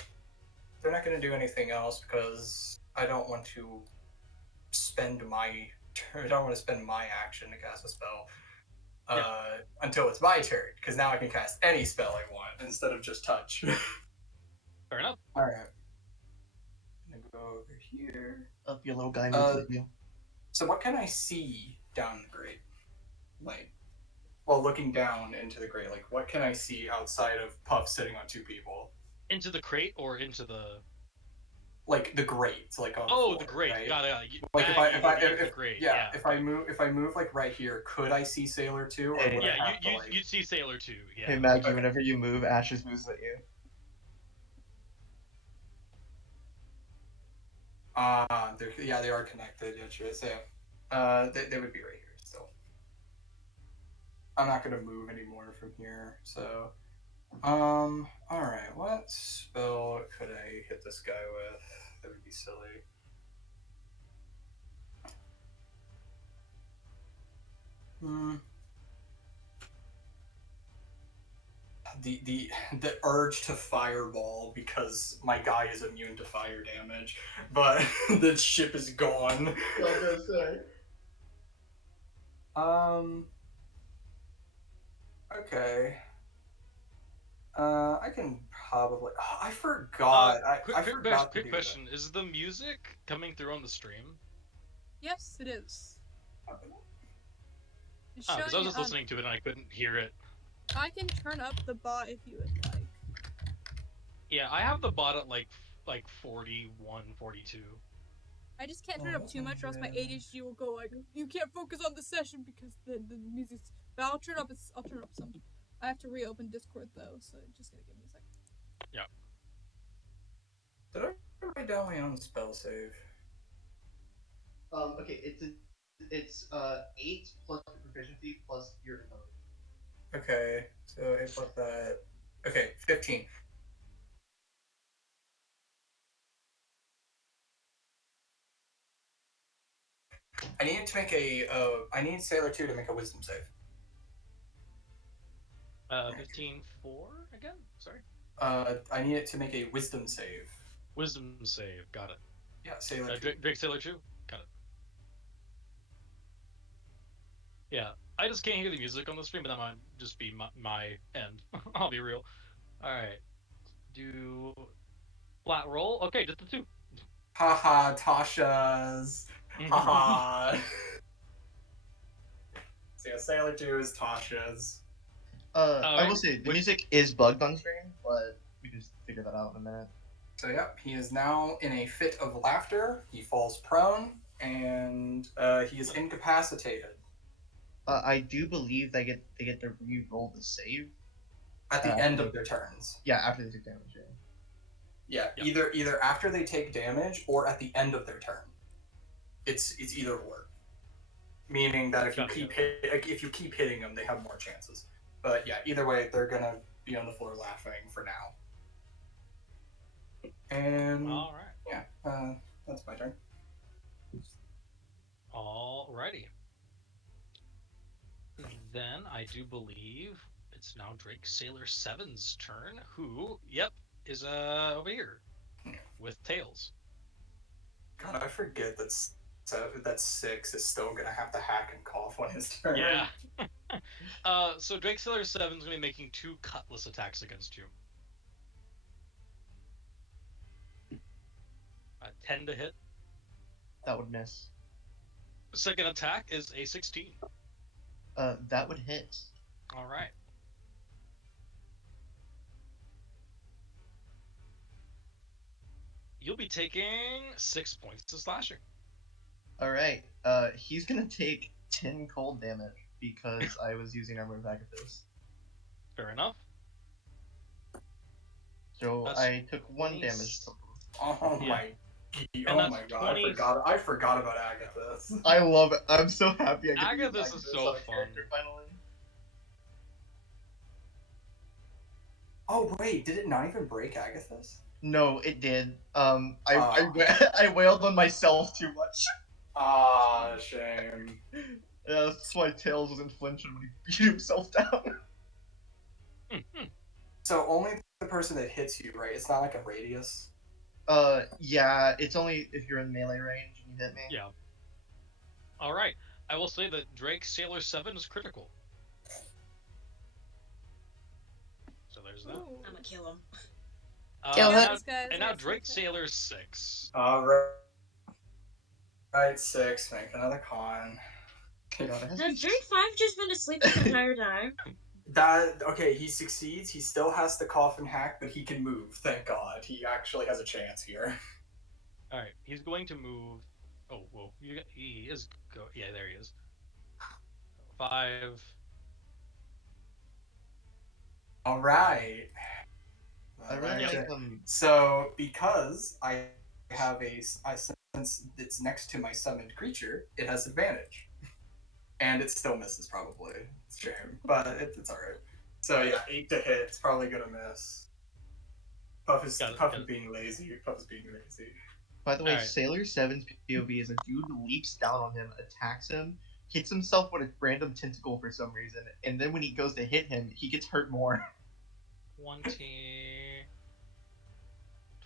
They're not going to do anything else because I don't want to spend my turn. I don't want to spend my action to cast a spell until it's my turn, because now I can cast any spell I want instead of just touch. Fair enough. All right. I'm gonna go over here. Up your little guy moves with you. So what can I see down the grate? Like, while looking down into the grate, like what can I see outside of Puff sitting on two people? Into the crate or into the? Like the grate, like on the Oh, the floor, grate. right? Got it. Like Maggie would be in the grate. yeah, Yeah. Okay. if I move like right here, could I see Sailor 2, or Hey. would Yeah, I have to like? you'd see Sailor 2. Yeah. Hey Maggie, Okay. whenever you move, Ashes moves at you. They are connected. Yeah, true. So, they would be right here still. I'm not gonna move anymore from here. So, all right. What spell could I hit this guy with? That would be silly. Hmm. The urge to fireball because my guy is immune to fire damage, but the ship is gone. Um. Okay. I can probably. Oh, I forgot. I forgot to Quick do question: is the music coming through on the stream? Yes, it is. that. It's Oh, because I was showing just listening to it and I couldn't hear it. I can turn up the bot if you would like. Yeah, I have the bot at like 41, 42. I just can't turn it up too much, or else my ADHD will go like, you can't focus on the session because the music's. But I'll turn up. I'll turn up some. I have to reopen Discord though, so just gonna give me a second. Yeah. Did I write down my own spell save? Okay, it's 8 plus your proficiency plus your ability. Okay, so 8 plus that. Okay, 15. I need to make a. I need Sailor 2 to make a Wisdom save. 15 4 again? Sorry. I need it to make a Wisdom save. Wisdom save. Got it. Yeah, Sailor 2. Drake Sailor 2. Got it. Yeah, I just can't hear the music on the stream, but that might just be my end. I'll be real. All right. Do flat roll. Okay, just the 2. Haha, Tasha's. Haha. So yeah, Sailor 2 is Tasha's. I will say the music is bugged on stream, but we can just figure that out in a minute. So yep, he is now in a fit of laughter. He falls prone, and he is incapacitated. I do believe they get to re-roll the save At the end of their turns. Yeah, after they take damage. Yeah, Yep. either after they take damage or at the end of their turn. It's either or. Meaning that if you keep hitting them, they have more chances. But yeah, either way, they're gonna be on the floor laughing for now. And all right. Yeah, that's my turn. Alrighty. Then I do believe it's now Drake Sailor 7's turn, who, yep, is over here with Tails. God, I forget that 6 is still gonna have to hack and cough on his turn. Yeah. So Drake Sailor 7 is gonna be making 2 cutlass attacks against you. 10 to hit. That would miss. Second attack is a 16. That would hit. All right. You'll be taking 6 points of slashing. All right. He's gonna take 10 cold damage because I was using Armor of Agathis. Fair enough. So That's I took 1 damage total. Oh Yeah. my. And Oh that's my god! 20... I forgot about Agathis. I love it. I'm so happy I get to use Agathis is so on a fun. character finally. Oh wait, did it not even break Agathis? No, it did. I wailed on myself too much. Ah, shame. Yeah, that's why Tails was in flinching when he beat himself down. So only the person that hits you, right? It's not like a radius. Yeah, it's only if you're in melee range and you hit me. Yeah. All right. I will say that Drake Sailor 7 is critical. So there's that. I'm gonna kill him. Kill him. And now Drake Sailor 6. Alright. Right, 6. Make another con. God, it has to Has be. Drake 5 just been asleep this entire time? Okay, he succeeds. He still has the coffin hack, but he can move. Thank God, he actually has a chance here. All right, he's going to move. Oh, whoa, he is go. Yeah, there he is. 5. All right. All Yeah. right. So because I have since it's next to my summoned creature, it has advantage, and it still misses probably. It's a shame, but it's all right. So yeah, 8 to hit. It's probably gonna miss. Got it, Puff got is it. being lazy. Puff is being lazy. By the way, All right. Sailor 7's POV is a dude leaps down on him, attacks him, hits himself with a random tentacle for some reason, and then when he goes to hit him, he gets hurt more. 20,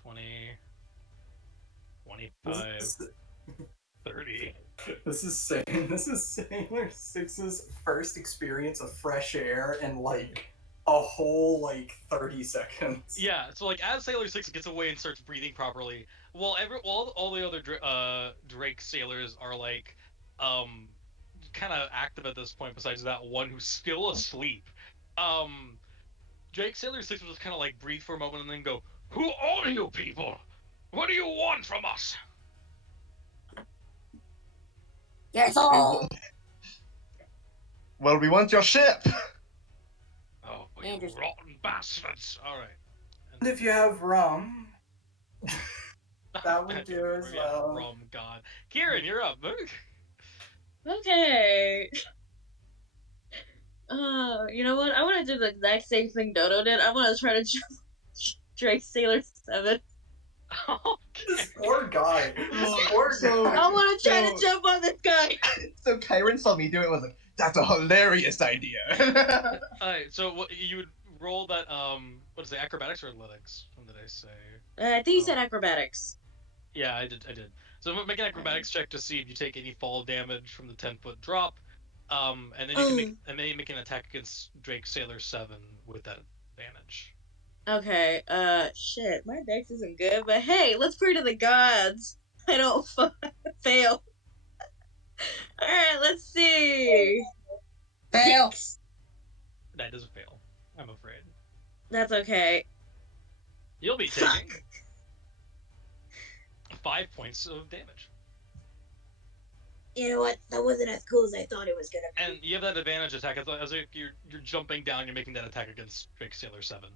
20, 25, This, 30. this is Sailor 6's first experience of fresh air in like a whole like 30 seconds. Yeah, so like as Sailor 6 gets away and starts breathing properly, while all the other Drake sailors are like kind of active at this point besides that one who's still asleep. Um Drake Sailor 6 will just kind of like breathe for a moment and then go, "Who are you people? What do you want from us?" Yes, all. Well, we want your ship. Oh, you Interesting. rotten bastards. All right. And if you have rum, that would do as Yeah, well. rum god. Kieran, you're up. Okay. You know what? I want to do the exact same thing Dodo did. I want to try to jump Drake Sailor 7. This Okay. poor guy. This poor So- guy. I want to try to So- jump on this guy. So Kyron saw me do it and was like, that's a hilarious idea. Alright, so what you would roll that what is it, acrobatics or athletics? What did I say? I think you said acrobatics. Yeah, I did. So I'm gonna make an acrobatics check to see if you take any fall damage from the 10-foot drop. And then you make an attack against Drake Sailor 7 with that advantage. Okay, shit, my dex isn't good, but hey, let's pray to the gods. I don't fail. Alright, let's see. Fail. 6. That doesn't fail, I'm afraid. That's okay. You'll be Fuck. taking 5 points of damage. You know what? That wasn't as cool as I thought it was gonna be. And you have that advantage attack as if you're jumping down, you're making that attack against Drake Sailor 7.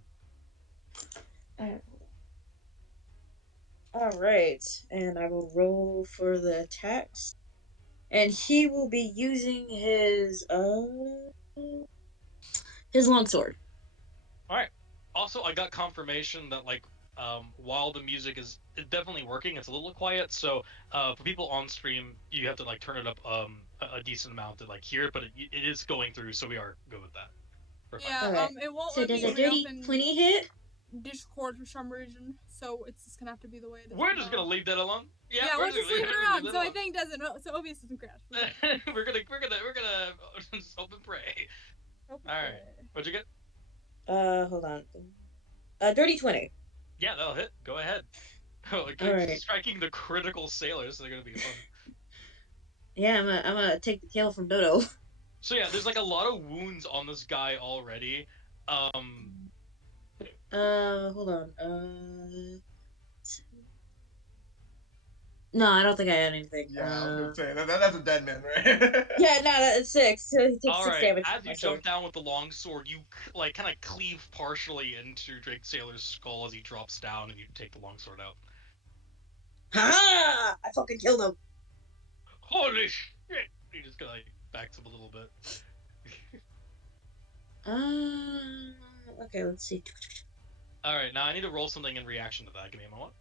Alright, and I will roll for the attacks. And he will be using his longsword. Alright. Also, I got confirmation that like while the music is definitely working, it's a little quiet. So for people on stream, you have to like turn it up a decent amount to like hear it, but it is going through, so we are good with that. We're fine. Yeah, Alright. it won't So let does me a dirty reopen 20 hit? Discord for some reason, so it's just gonna have to be the way it is. We're just gonna leave that alone. Yeah, we're just leave it around. So I think doesn't. So OBS doesn't crash. we're gonna just hope and pray. All right, what'd you get? Hold on. Dirty 20. Yeah, that'll hit. Go ahead. Like, Alright. striking the critical sailors, so they're gonna be fun. Yeah, I'm gonna take the kill from Dodo. So yeah, there's like a lot of wounds on this guy already. Hold on. No, I don't think I had anything. Yeah, I was gonna say that's a dead man, right? Yeah, no, that's 6. So he takes All 6 right. damage. As from my you sword. jump down with the long sword, you like kind of cleave partially into Drake Sailor's skull as he drops down, and you take the long sword out. Ha! I fucking killed him. Holy shit! He just kind of like backs up a little bit. Okay, let's see. All right, now I need to roll something in reaction to that. Give me a moment.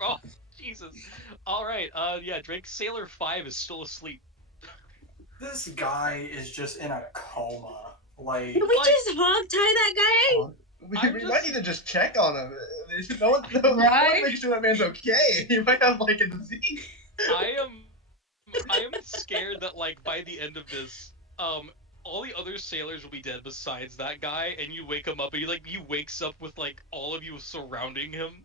Oh, Jesus. All right. Yeah, Drake Sailor 5 is still asleep. This guy is just in a coma. Like, Can we Like- just hog tie that guy? We might need to just check on him. No one, no, Right? I want to make sure that man's okay. He might have like a disease. I am scared that like by the end of this, all the other sailors will be dead besides that guy, and you wake him up, and he wakes up with like all of you surrounding him.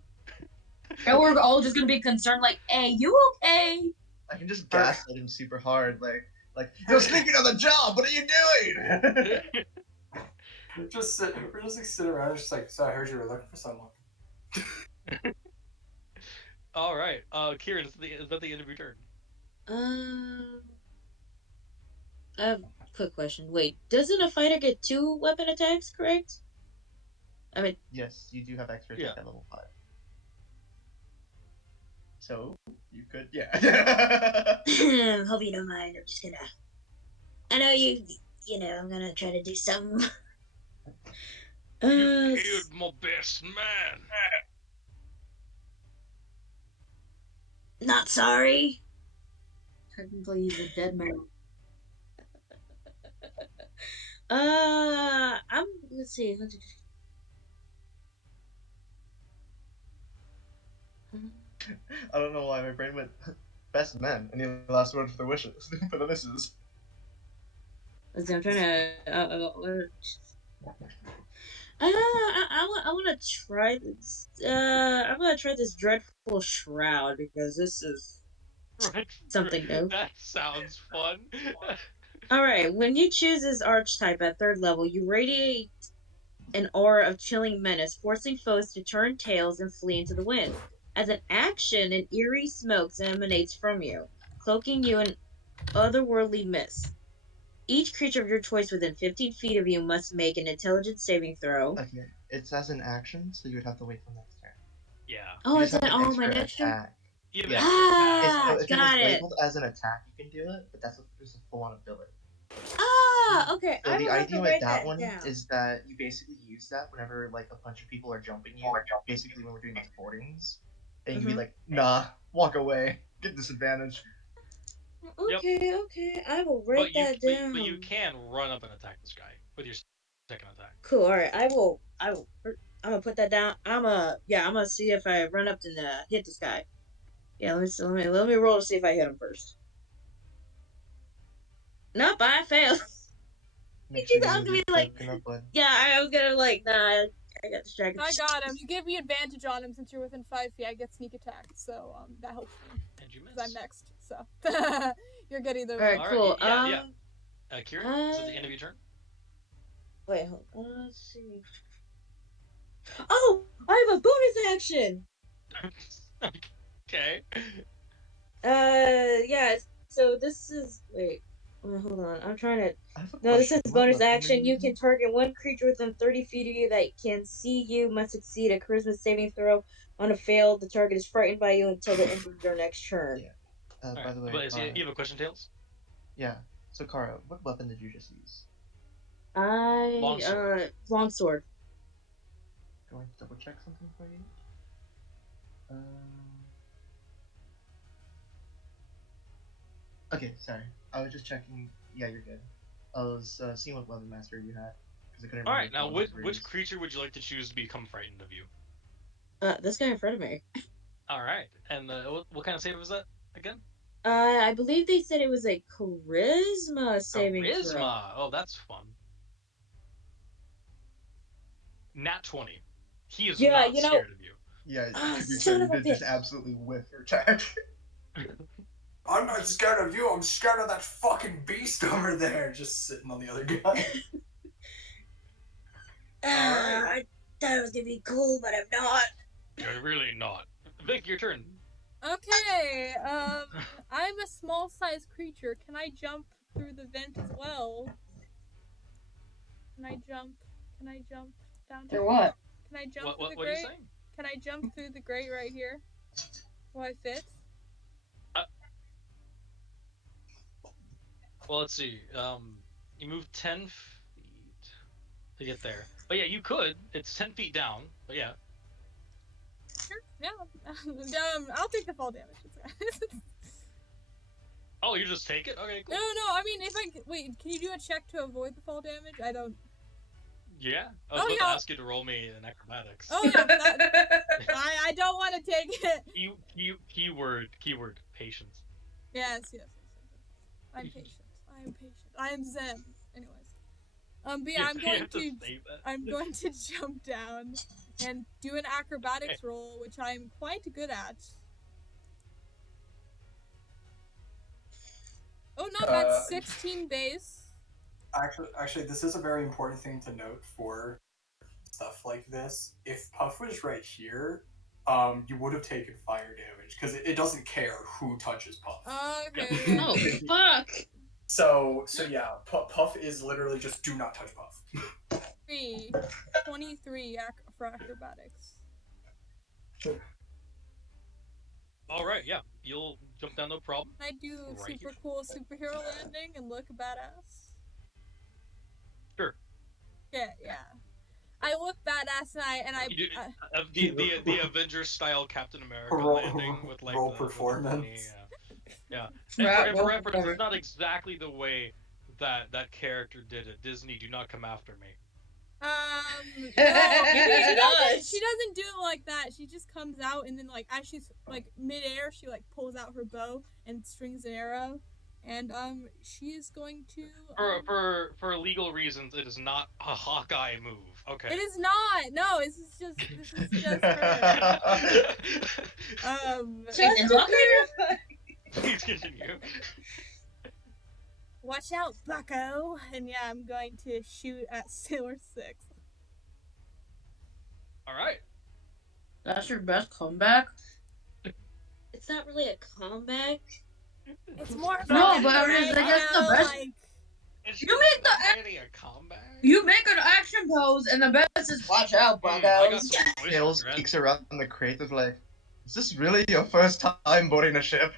And we're all just gonna be concerned, like, hey, you okay? I can just Alright. gaslight him super hard, like you're sleeping on the job. What are you doing? We're just like sitting around, just like, so I heard you were looking for someone. All right, Kieran, is that the end of your turn? I have a quick question. Wait, doesn't a fighter get 2 weapon attacks, correct? I mean, Yes, you do have extra attack at level 5. So you could, yeah. hope you don't mind. I'm just gonna. I know you know, I'm gonna try to do something. You killed my best man. Not sorry. Technically, he's a dead man. Let's see. I don't know why my brain went best men. Any last words for the wishes for the misses? Let's see. I'm trying to. I want to try this. I'm gonna try this dreadful shroud because this is Right. something new. That sounds fun. All right. When you choose this archetype at 3rd level, you radiate an aura of chilling menace, forcing foes to turn tails and flee into the wind. As an action, an eerie smoke emanates from you, cloaking you in otherworldly mist. Each creature of your choice within 15 feet of you must make an intelligence saving throw. Okay, it's as an action, so you would have to wait till next turn. Yeah. Oh, You is just have that an my extra next turn? attack. You have Yeah. extra attack. Ah, If it was got it. labeled as an attack, you can do it, but that's just a full-on ability. Ah, okay. So I the will have idea to with write that that one down. is that you basically use that whenever like a bunch of people are jumping you, basically when we're doing like boardings, and you can be like, nah, walk away, get disadvantage. Okay, okay. I will write that down. But you can run up and attack this guy with your second attack. Cool. All right. I will. I'm gonna put that down. I'm gonna see if I run up and hit this guy. Yeah. Let me roll to see if I hit him first. Nope, I failed. Make sure you I was move gonna your be like, token up, bud. yeah. I was gonna like, nah. I got distracted. I got him. You give me advantage on him since you're within 5 feet. I get sneak attack, so that helps me. And you miss. Because I'm next, so you're good either All way. right, cool. Yeah. Kieran, is it the end of your turn? Wait, hold on. Let's see. Oh, I have a bonus action. Okay. Yeah. So this is hold on. I'm trying to. I have a No, this question. is What bonus weapon are action. You using? can target one creature within 30 feet of you that can see you. Must succeed a charisma saving throw. On a fail, the target is frightened by you until the end of your next turn. Yeah. By Right. the way, But Kara, you have a question, Tails? yeah. So Kara, what weapon did you just use? Longsword. Going to double check something for you. Okay, sorry. I was just checking. Yeah, you're good. I was seeing what weapon master you had because I couldn't remember. All right. Now, what number which is. creature would you like to choose to become frightened of you? This guy in front of me. All right. And what kind of save was that again? I believe they said it was a charisma saving throw. Charisma. Oh, that's fun. Nat 20. He is not scared of you. Yeah, to be fair, son you of a did just bitch. absolutely whiff your attack. I'm not scared of you, I'm scared of that fucking beast over there, just sitting on the other guy. I thought it was gonna be cool, but I'm not. You're really not. Vic, your turn. Okay. I'm a small-sized creature. Can I jump through the vent as well? Can I jump down? Through what? Can I jump through the grate? What are you saying? Can I jump through the grate right here? Will I fit? Well, let's see. You move 10 feet to get there. But yeah, you could. It's 10 feet down. But yeah. Sure. Yeah. I'll take the fall damage. Oh, you just take it? Okay, cool. No. I mean, if wait, can you do a check to avoid the fall damage? I don't. Yeah. I was about to ask you to roll me in acrobatics. Oh yeah. I don't want to take it. Keyword patience. Yes. I'm patient. I am zen. Anyways. But yeah, I'm going to jump down and do an acrobatics roll, which I'm quite good at. Oh no, that's 16 base. Actually, this is a very important thing to note for stuff like this. If Puff was right here, you would have taken fire damage because it doesn't care who touches Puff. Okay. Yeah. Oh, fuck. So yeah, Puff is literally just do not touch Puff. 23 for acrobatics. All right, yeah, you'll jump down, no problem. I do Right super here. cool superhero landing and look badass. Sure. Yeah. I look badass and I You do, the Avengers style Captain America Roll- landing with like roll the performance. Yeah. Right, And for roll reference, performance. it's not exactly the way that character did it. Disney, do not come after me. No, She does. she doesn't do it like that. She just comes out and then like as she's like midair, she like pulls out her bow and strings an arrow, and she is going to. For legal reasons, it is not a Hawkeye move. Okay. It is not. No, this is just her. She's Hawkeye. Please continue. Watch out, bucko! And yeah, I'm going to shoot at Sailor 6. Alright. That's your best comeback? It's not really a comeback. It's more of No, like but I mean, I guess the best. like, You make the really a comeback? You make an action pose, and the best is watch out, I got buggos. some voice Tails regret. peeks around the crate of like, is this really your first time boarding a ship?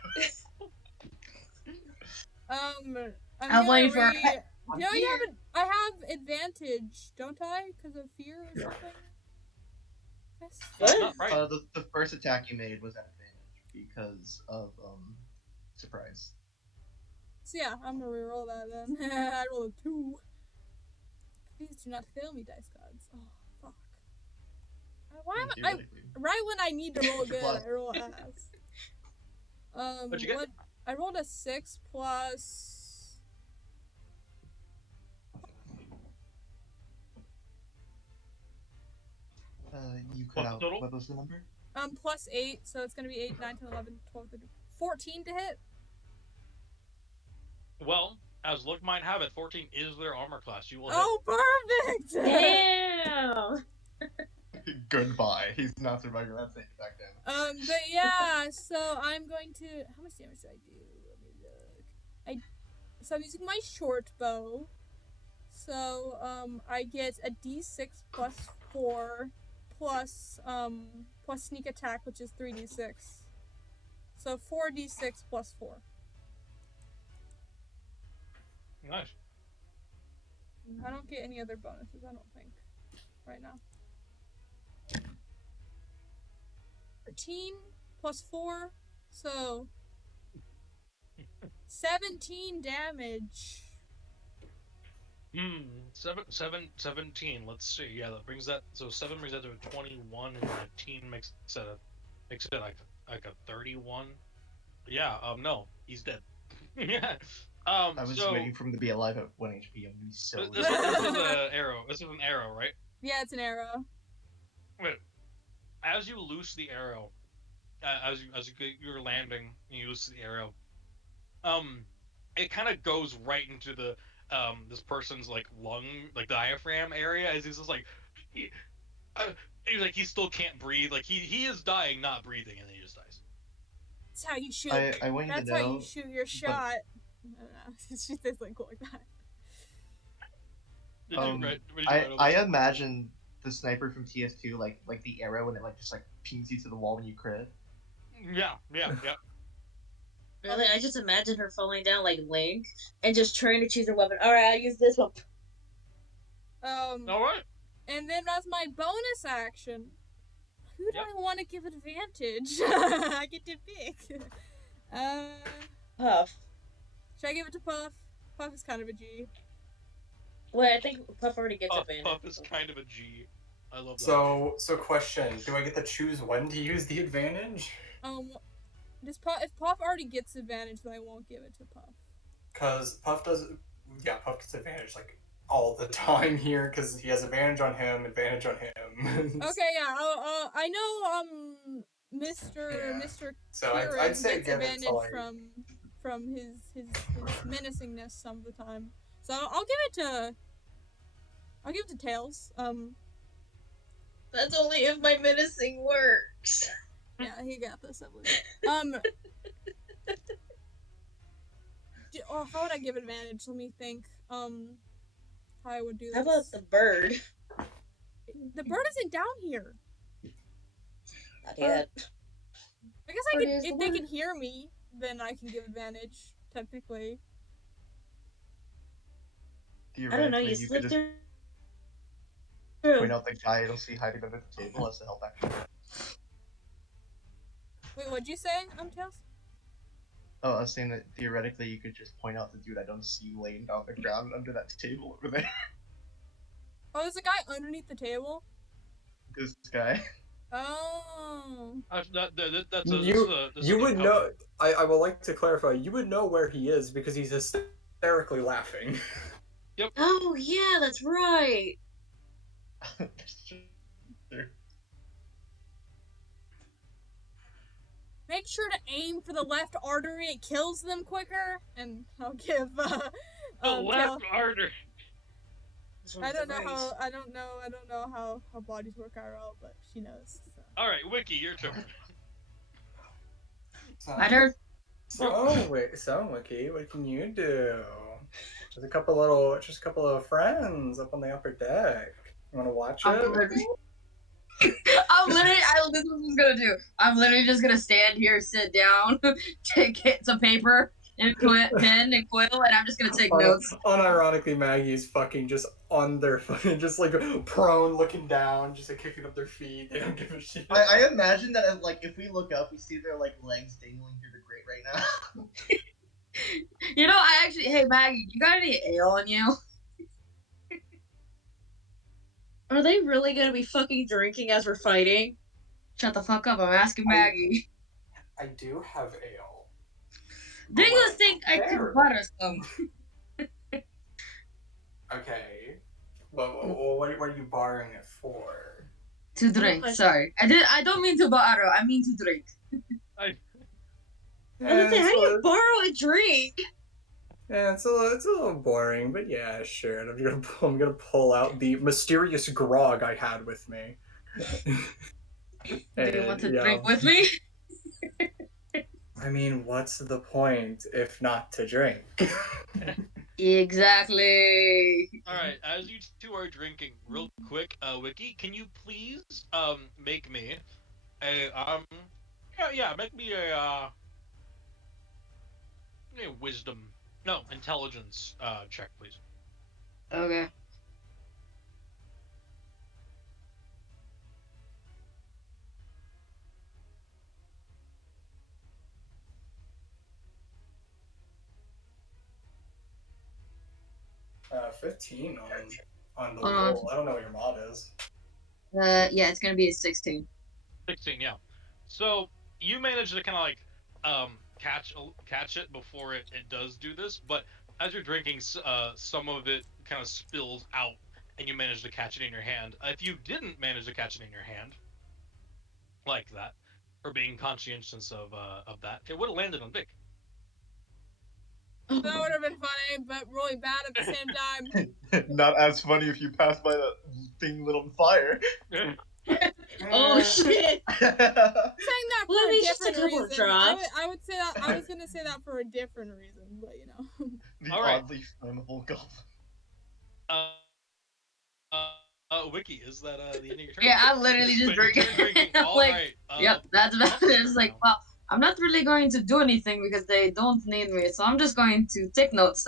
I'm waiting for. No, I have advantage, don't I? Because of fear or something. That's not right. The first attack you made was at advantage because of surprise. So yeah, I'm gonna reroll that then. I rolled a 2. Please do not fail me, dice gods. Oh fuck. Why am I right when I need to roll good? I roll ass. What'd you get? I rolled a 6 plus. You cut out. Total? What was the number? Plus 8, so it's gonna be 8, 9, 10, 11, 12, 13, 14 to hit. Well, as luck might have it, 14 is their armor class. You will Oh, perfect! Damn. Goodbye. He's not surviving that same attack damage. But yeah, so I'm going to. How much damage did I do? Let me look. So I'm using my short bow. So I get a D6 plus 4 plus sneak attack, which is 3d6. So 4d6 plus 4. Nice. I don't get any other bonuses, I don't think, right now. 13 plus 4, so 17 damage. 17. Let's see. Yeah, that brings that. So 7 brings that to a 21, and 19 makes it like a 31. Yeah. No, he's dead. Yeah. I was waiting for him to be alive at 1 HP. I'm gonna be so. This was an arrow. This is an arrow, right? Yeah, it's an arrow. Wait. As you loose the arrow, you're landing, and you loose the arrow. It kind of goes right into the this person's like lung, like diaphragm area, as he's just like, he still can't breathe. Like he is dying, not breathing, and then he just dies. That's how you shoot. I want you to That's know, how you shoot your shot. I don't know. She says like cool like that. I imagine the sniper from TS2 like the arrow when it like just like pings you to the wall when you crit. Yeah. Really, I just imagine her falling down like Link and just trying to choose her weapon. All right, I'll use this one. All right. And then as my bonus action, who do I want to give advantage? I get to pick. Puff. Should I give it to Puff? Puff is kind of a G. Wait, I think Puff already gets advantage. Puff is kind of a G. I love that. So question: do I get to choose when to use the advantage? If Puff already gets advantage, then I won't give it to Puff. Cause Puff does, Puff gets advantage like all the time here, cause he has advantage on him, Okay, yeah. I know. Mr. So I'd Kieran say gets give it to advantage like from his menacingness some of the time. So I'll give it to Tails. That's only if my menacing works. Yeah, he got this, I believe. How would I give advantage? Let me think. How I would do this. How about the bird? The bird isn't down here. Not yet. I guess I could, if they can hear me, then I can give advantage, technically. I don't know, Theoretically, you you could slipped just through. point out the guy you don't see hiding under the table as a help action. Wait, what'd you say, Tails? Oh, I was saying that theoretically you could just point out the dude I don't see laying down the ground under that table over there. Oh, there's a guy underneath the table? This guy. Oh. You would know. I would like to clarify. You would know where he is because he's hysterically laughing. Yep. Oh, yeah, that's right. Sure. Make sure to aim for the left artery, it kills them quicker. And I'll give the left artery. I don't know how bodies work IRL, but she knows. So. Alright, Wiki, your turn. My turn? So Wiki, what can you do? Just a couple of friends up on the upper deck. You want to watch it? This is what I'm gonna do. I'm literally just gonna stand here, sit down, get some paper and pen and quill, and I'm just gonna take notes. Unironically, Maggie's fucking just on their fucking just like prone, looking down, just like kicking up their feet. They don't give a shit. I imagine that if we look up, we see their like legs dangling through the grate right now. You know, hey Maggie, you got any ale on you? Are they really gonna be fucking drinking as we're fighting? Shut the fuck up, I'm asking Maggie. I do have ale. Do you think I could butter some? Okay. Well, what are you borrowing it for? To drink, sorry. I don't mean to borrow, I mean to drink. I was like, how do you borrow a drink? Yeah, it's a little boring, but yeah, sure. And I'm gonna pull out the mysterious grog I had with me. Do you want to drink with me? I mean, what's the point if not to drink? Exactly. Alright, as you two are drinking, real quick, Wiki, can you please make me a make me a intelligence check, please. Okay. Uh, 15 on the roll. I don't know what your mod is. Yeah, it's gonna be a 16. 16, yeah. So you manage to kind of like catch it before it does do this, but as you're drinking, some of it kind of spills out, and you manage to catch it in your hand. If you didn't manage to catch it in your hand, like that, for being conscientious of that, it would have landed on Vic. That would have been funny, but really bad at the same time. Not as funny if you pass by the thing lit on fire. Oh shit! Saying that for a different reason. I would say that I was gonna say that for a different reason, but you know. The oddly flammable goblin. Wiki, is that the end of your turn? Yeah, I'm literally just drinking. Alright. Yep, that's about it. It's like, well, I'm not really going to do anything because they don't need me, so I'm just going to take notes.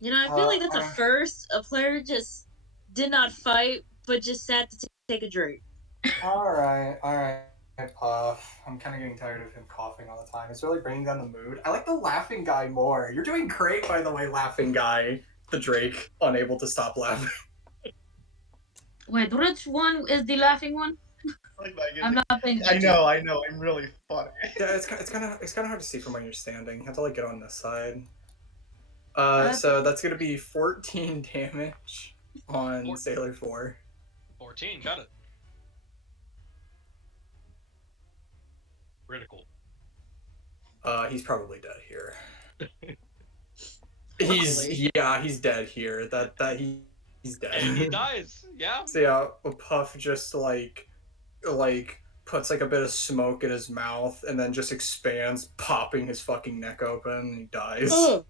You know, I feel like that's a first. A player just did not fight, but just sat to take a drink. Alright, Puff. I'm kind of getting tired of him coughing all the time. It's really bringing down the mood. I like the laughing guy more. You're doing great, by the way, laughing guy. The Drake, unable to stop laughing. Wait, which one is the laughing one? I'm not paying attention. I know. I'm really funny. Yeah, it's kind of hard to see from where you're standing. You have to like get on this side. So that's gonna be 14 damage on Sailor 4. 14. 14, got it. Critical. He's probably dead here. Hopefully. He's dead here. He's dead. And he dies. Yeah. So yeah, Puff just like puts like a bit of smoke in his mouth and then just expands, popping his fucking neck open, and he dies. Ugh.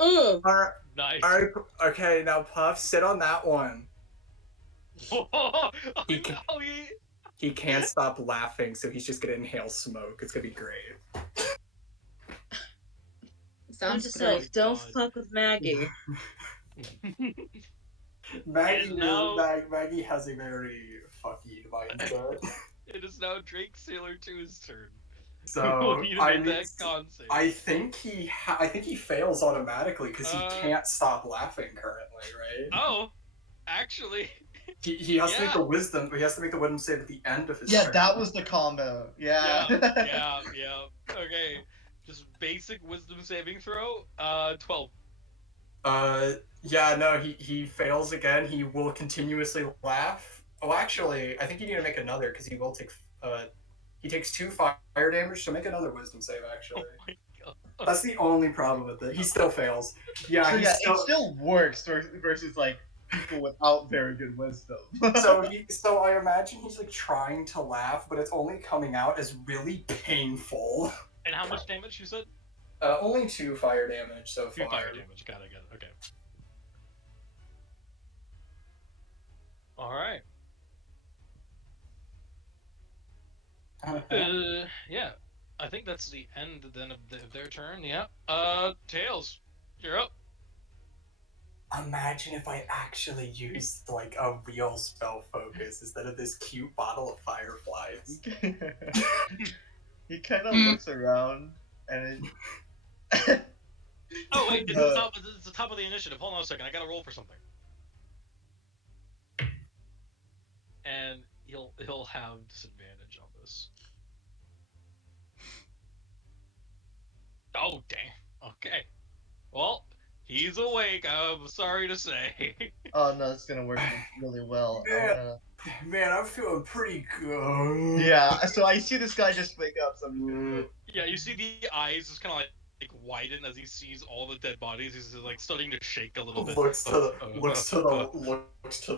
Ugh. Alright, Nice. alright, okay, now Puff, sit on that one. Oh, He can- no, He can't stop laughing, so he's just gonna inhale smoke. It's gonna be great. I'm Sounds just good. like, don't God. fuck with Maggie. Maggie, now- Maggie has a very fucky mindset. It is now Drake Sailor 2's turn. So You need to make that con save. I think he fails automatically because he can't stop laughing currently, right? Oh, actually, He has to make Yeah. the wisdom. He has to make the wisdom save at the end of his Yeah, turn. that was the combo. Yeah. yeah. Okay, just basic wisdom saving throw. 12. Yeah, no, he fails again. He will continuously laugh. Oh, actually, I think you need to make another because he will take. He takes 2 fire damage, so make another wisdom save. Actually, Oh my god. that's the only problem with it. He still fails. Yeah, So he yeah, still. it still works versus like people without very good wisdom. So I imagine he's like trying to laugh, but it's only coming out as really painful. And how much damage you said? Only 2 fire damage so 2 far. fire damage. Got it. Okay. All right. Yeah. I think that's the end then of their turn. Yeah. Tails, you're up. Imagine if I actually used like a real spell focus instead of this cute bottle of fireflies. He kind of looks around and Oh wait, it's the top of the initiative. Hold on a second. I gotta roll for something. And he'll have disadvantage on this. Oh dang. Okay. Well, he's awake. I'm sorry to say. oh no, it's gonna work really well. Man, I'm feeling pretty good. Yeah, so I see this guy just wake up. So I'm just gonna do it. Yeah, you see the eyes just kind of like widen as he sees all the dead bodies. He's like starting to shake a little bit. Looks to the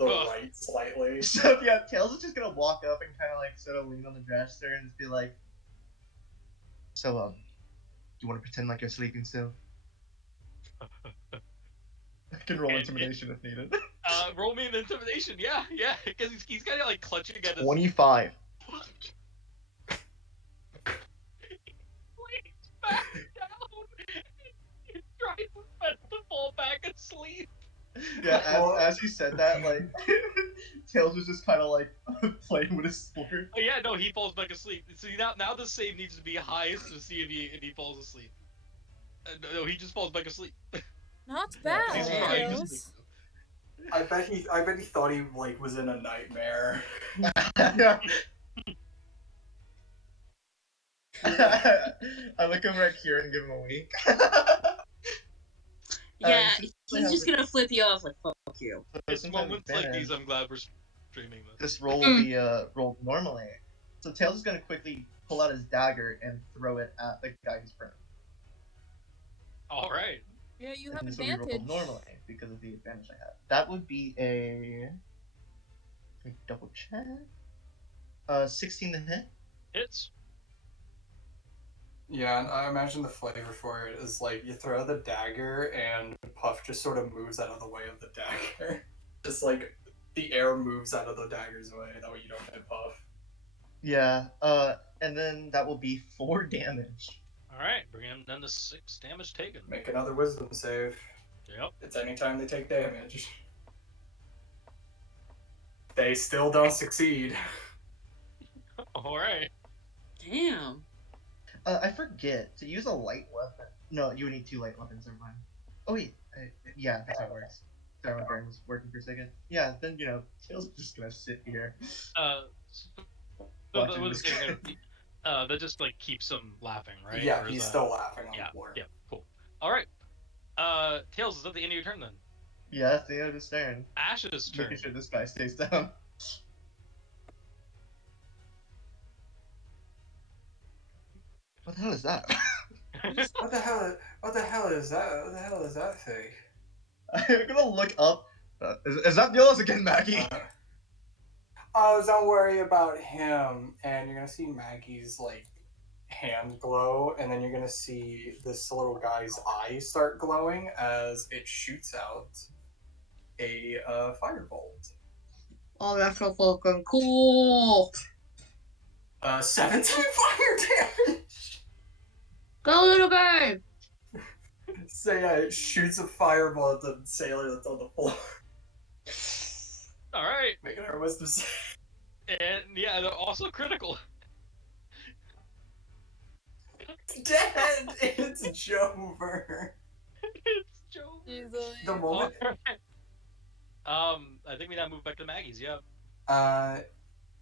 right slightly. So yeah, Tails is just gonna walk up and kind of like sort of lean on the dresser and just be like, "So you want to pretend like you're sleeping still?" I can roll intimidation if needed. Roll me an intimidation. Yeah, because he's kind of like clutching at his. 25. Lays back down. He tries his best to fall back asleep. Yeah, as he said that, like Tails was just kind of like playing with his sword. Oh, yeah, no, he falls back asleep. See, now the save needs to be highest to see if he falls asleep. No, he just falls back asleep. Not Yeah, bad, He's Yeah. trying to Tails. sleep. I bet he thought he like was in a nightmare. I look over at Kieran and give him a wink. Yeah, since he's just gonna flip you off like, fuck you. It's Since I'm moments like advanced, these I'm glad we're streaming this. this roll will be rolled normally. So Tails is gonna quickly pull out his dagger and throw it at the guy who's prone. Alright. Yeah, you And have this will be advantage. rolled normally because of the advantage I have. That would be a. Let me double check. 16 to hit. Hits. Yeah, and I imagine the flavor for it is like you throw the dagger and Puff just sort of moves out of the way of the dagger. Just like the air moves out of the dagger's way, that way you don't hit Puff. Yeah. And then that will be 4 damage. Alright, bring him down to 6 damage taken. Make another wisdom save. Yep. It's anytime they take damage. They still don't succeed. Alright. Damn. I forget to use a light weapon. No, you would need 2 light weapons. Never mind. Oh wait. Yeah, that's how it works. Sorry, my brain was working for a second. Yeah, then Tails is just gonna sit here. Watching What this is it? guy. That just like keeps him laughing, right? Yeah, Or is he's that- still laughing on Yeah, the floor. yeah, cool. Alright. Tails, is that the end of your turn then? Yeah, it's the end of his turn. Ash's turn. Making sure this guy stays down. What the hell is that? What the hell? What the hell is that? What the hell is that thing? I'm gonna look up. Is that yours again, Maggie? Oh, don't worry about him. And you're gonna see Maggie's like hand glow, and then you're gonna see this little guy's eyes start glowing as it shoots out a firebolt. Oh, that's so fucking cool. 17 fire damage. Go, little guy. So yeah, it shoots a fireball at the sailor that's on the floor. All right, Making her wisdom save. and yeah, they're also critical. Dead. It's Jover. It's Joe. Easily. The moment. I think we now move back to Maggie's. Yeah.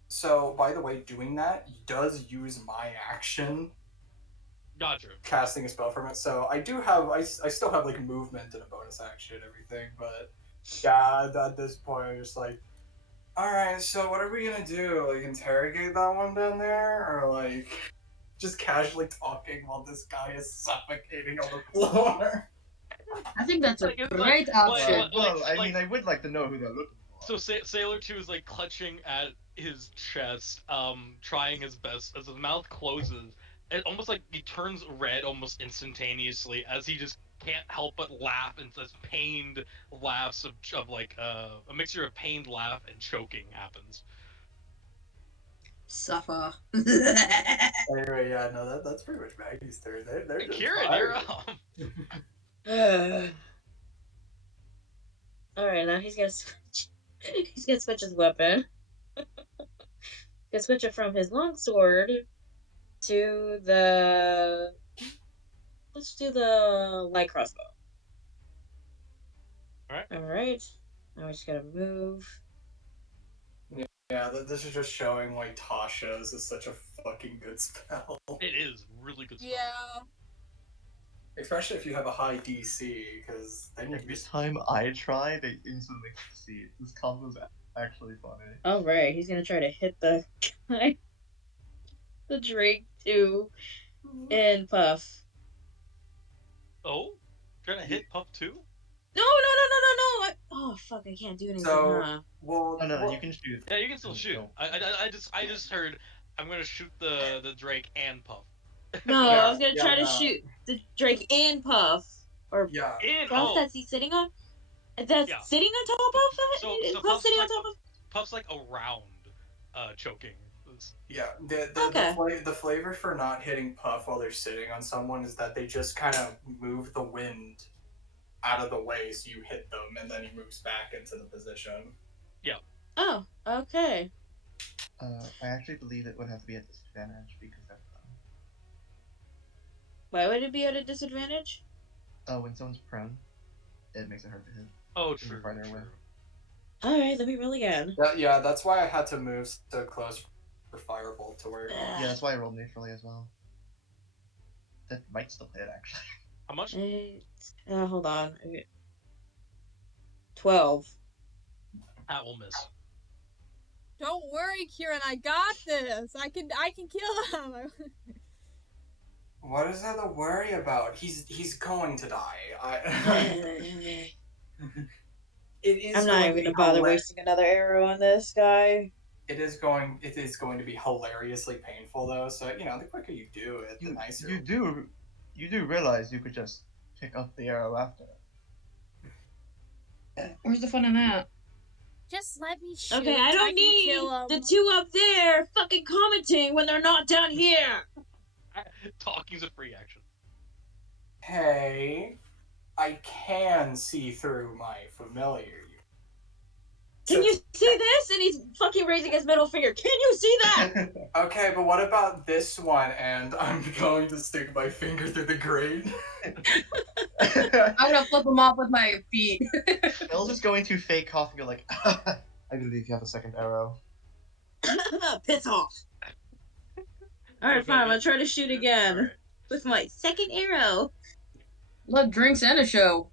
So by the way, doing that does use my action Gotcha. casting a spell from it. So I do have, I still have like movement and a bonus action and everything. But yeah, at this point, I'm just like, all right. So what are we gonna do? Like interrogate that one down there, or like just casually talking while this guy is suffocating on the floor? I think that's a Like, it's great like- option. like- Well, I mean, I would like to know who they're looking for. So Sailor 2 is like clutching at his chest, trying his best as his mouth closes. It almost like he turns red almost instantaneously as he just can't help but laugh, and says pained laughs of like a mixture of pained laugh and choking happens. Suffer. Anyway, yeah, no, that's pretty much Maggie's turn. They're just Kieran, tired. you're up. Alright, now he's gonna switch. He's gonna switch his weapon. Gonna switch it from his longsword to the. Let's do the light crossbow. Alright. Alright. Now we just gotta move. Yeah, this is just showing why Tasha's is such a fucking good spell. It is really good stuff. Yeah. Especially if you have a high DC, because then you Every time I try, they instantly succeed. This combo's actually funny. Alright, he's gonna try to hit the guy. The Drake too. And Puff. Oh, trying to hit Puff too? No. Oh fuck! I can't do anything. So, Huh? well, Oh no, well, you can shoot. Yeah, you can still shoot. No. I just heard I'm gonna shoot the Drake and Puff. No, Yeah, I was gonna yeah, try to no. shoot the Drake and Puff. Or yeah. And Puff oh, that's he sitting on? That's Yeah. sitting on top of it? So Is Puff Puff's sitting like on top of Puff's like around choking. Yeah, Okay. the flavor for not hitting Puff while they're sitting on someone is that they just kind of move the wind out of the way so you hit them, and then he moves back into the position. Oh, okay. I actually believe it would have to be at disadvantage because they're Why would it be at a disadvantage? prone. When someone's prone, it makes it hard to hit. Oh, You're true. farther away. Alright, let me roll again. Yeah, that's why I had to move so close for Firebolt to work. Yeah, that's why I rolled neutrally as well. That might still hit actually. How much? Hold on. 12. That will miss. Don't worry, Kieran. I got this. I can kill him. What is there to worry about? He's going to die. It is. I'm not even gonna bother wasting another arrow on this guy. It is going to be hilariously painful though. So the quicker you do it, the nicer. You do realize you could just pick up the arrow after. Where's the fun in that? Just let me shoot. Okay, I don't can need kill him. the two up there fucking commenting when they're not down here. Talking's a free action. Hey, I can see through my familiar. Can you see this? And he's fucking raising his middle finger. Can you see that? Okay, but what about this one? And I'm going to stick my finger through the grate. I'm gonna flip him off with my feet. Bill's just going to fake cough and go like, I believe you have a second arrow. Piss off. Alright, fine. I'm gonna try to shoot again. Alright. With my second arrow. Look, drinks and a show.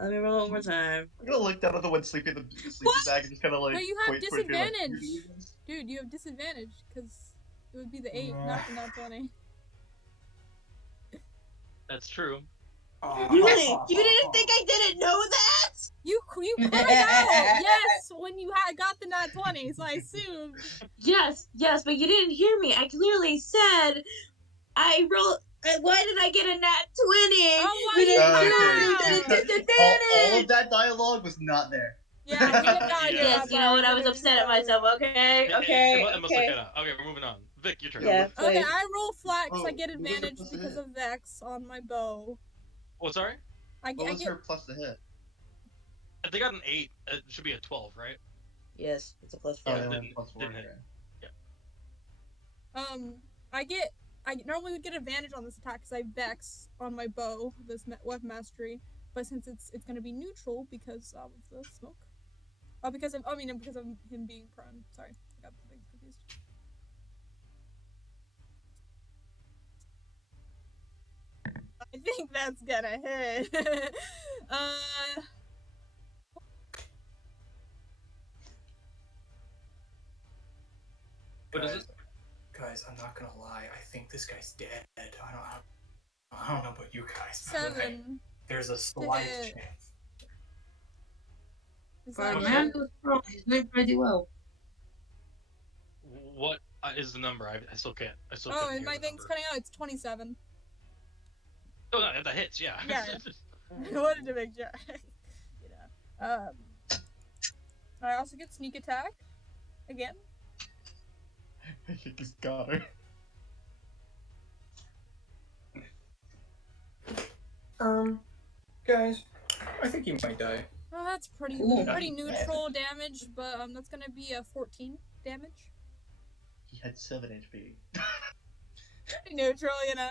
Let me roll one more time. I'm gonna look down at the one sleeping in the sleeping bag and just kind of like No, you have wait for it to be like, disadvantage. "You do this?" Dude, you have disadvantage because it would be the 8, not the nat 20. That's true. You didn't think I didn't know that? You cried out, yes, when you got the nat 20, so I assumed. Yes, but you didn't hear me. I clearly said I rolled. Why did I get a nat 20? Oh, when why I you all of that dialogue was not there. Yeah, we did not hear Yeah. that Yes, you know what? I was part. upset at myself. Okay. It must have cut out. Okay, we're moving on. Vic, your turn. Yeah, Okay, please. I roll flat because I Oh, get what was her advantage plus to because hit? of Vex on my bow. What, sorry? I What was get her plus to hit? If they got an 8, it should be a 12, right? Yes, it's a plus Oh, 4. they only didn't- have plus 4. didn't hit. Okay. I normally would get advantage on this attack because I Vex on my bow, this weapon mastery. But since it's gonna be neutral because of the smoke. Because of him being prone. Sorry, I got the things confused. I think that's gonna hit. What is it? Guys, I'm not gonna lie. I think this guy's dead. I don't know about you guys. But 7. there's a slight hit. chance. Is For that a What's it? man who's prone, he's doing pretty well. What is the number? I still can't. Oh, couldn't and hear my the thing's number. cutting out. It's 27. Oh, no, that hits, yeah. Yeah. I wanted to make sure. You know. I also get sneak attack again. I think he's got her. Guys, I think you might die. Oh, that's pretty Ooh. neutral damage, but that's gonna be a 14 damage. He had 7 HP. Pretty neutral, you know.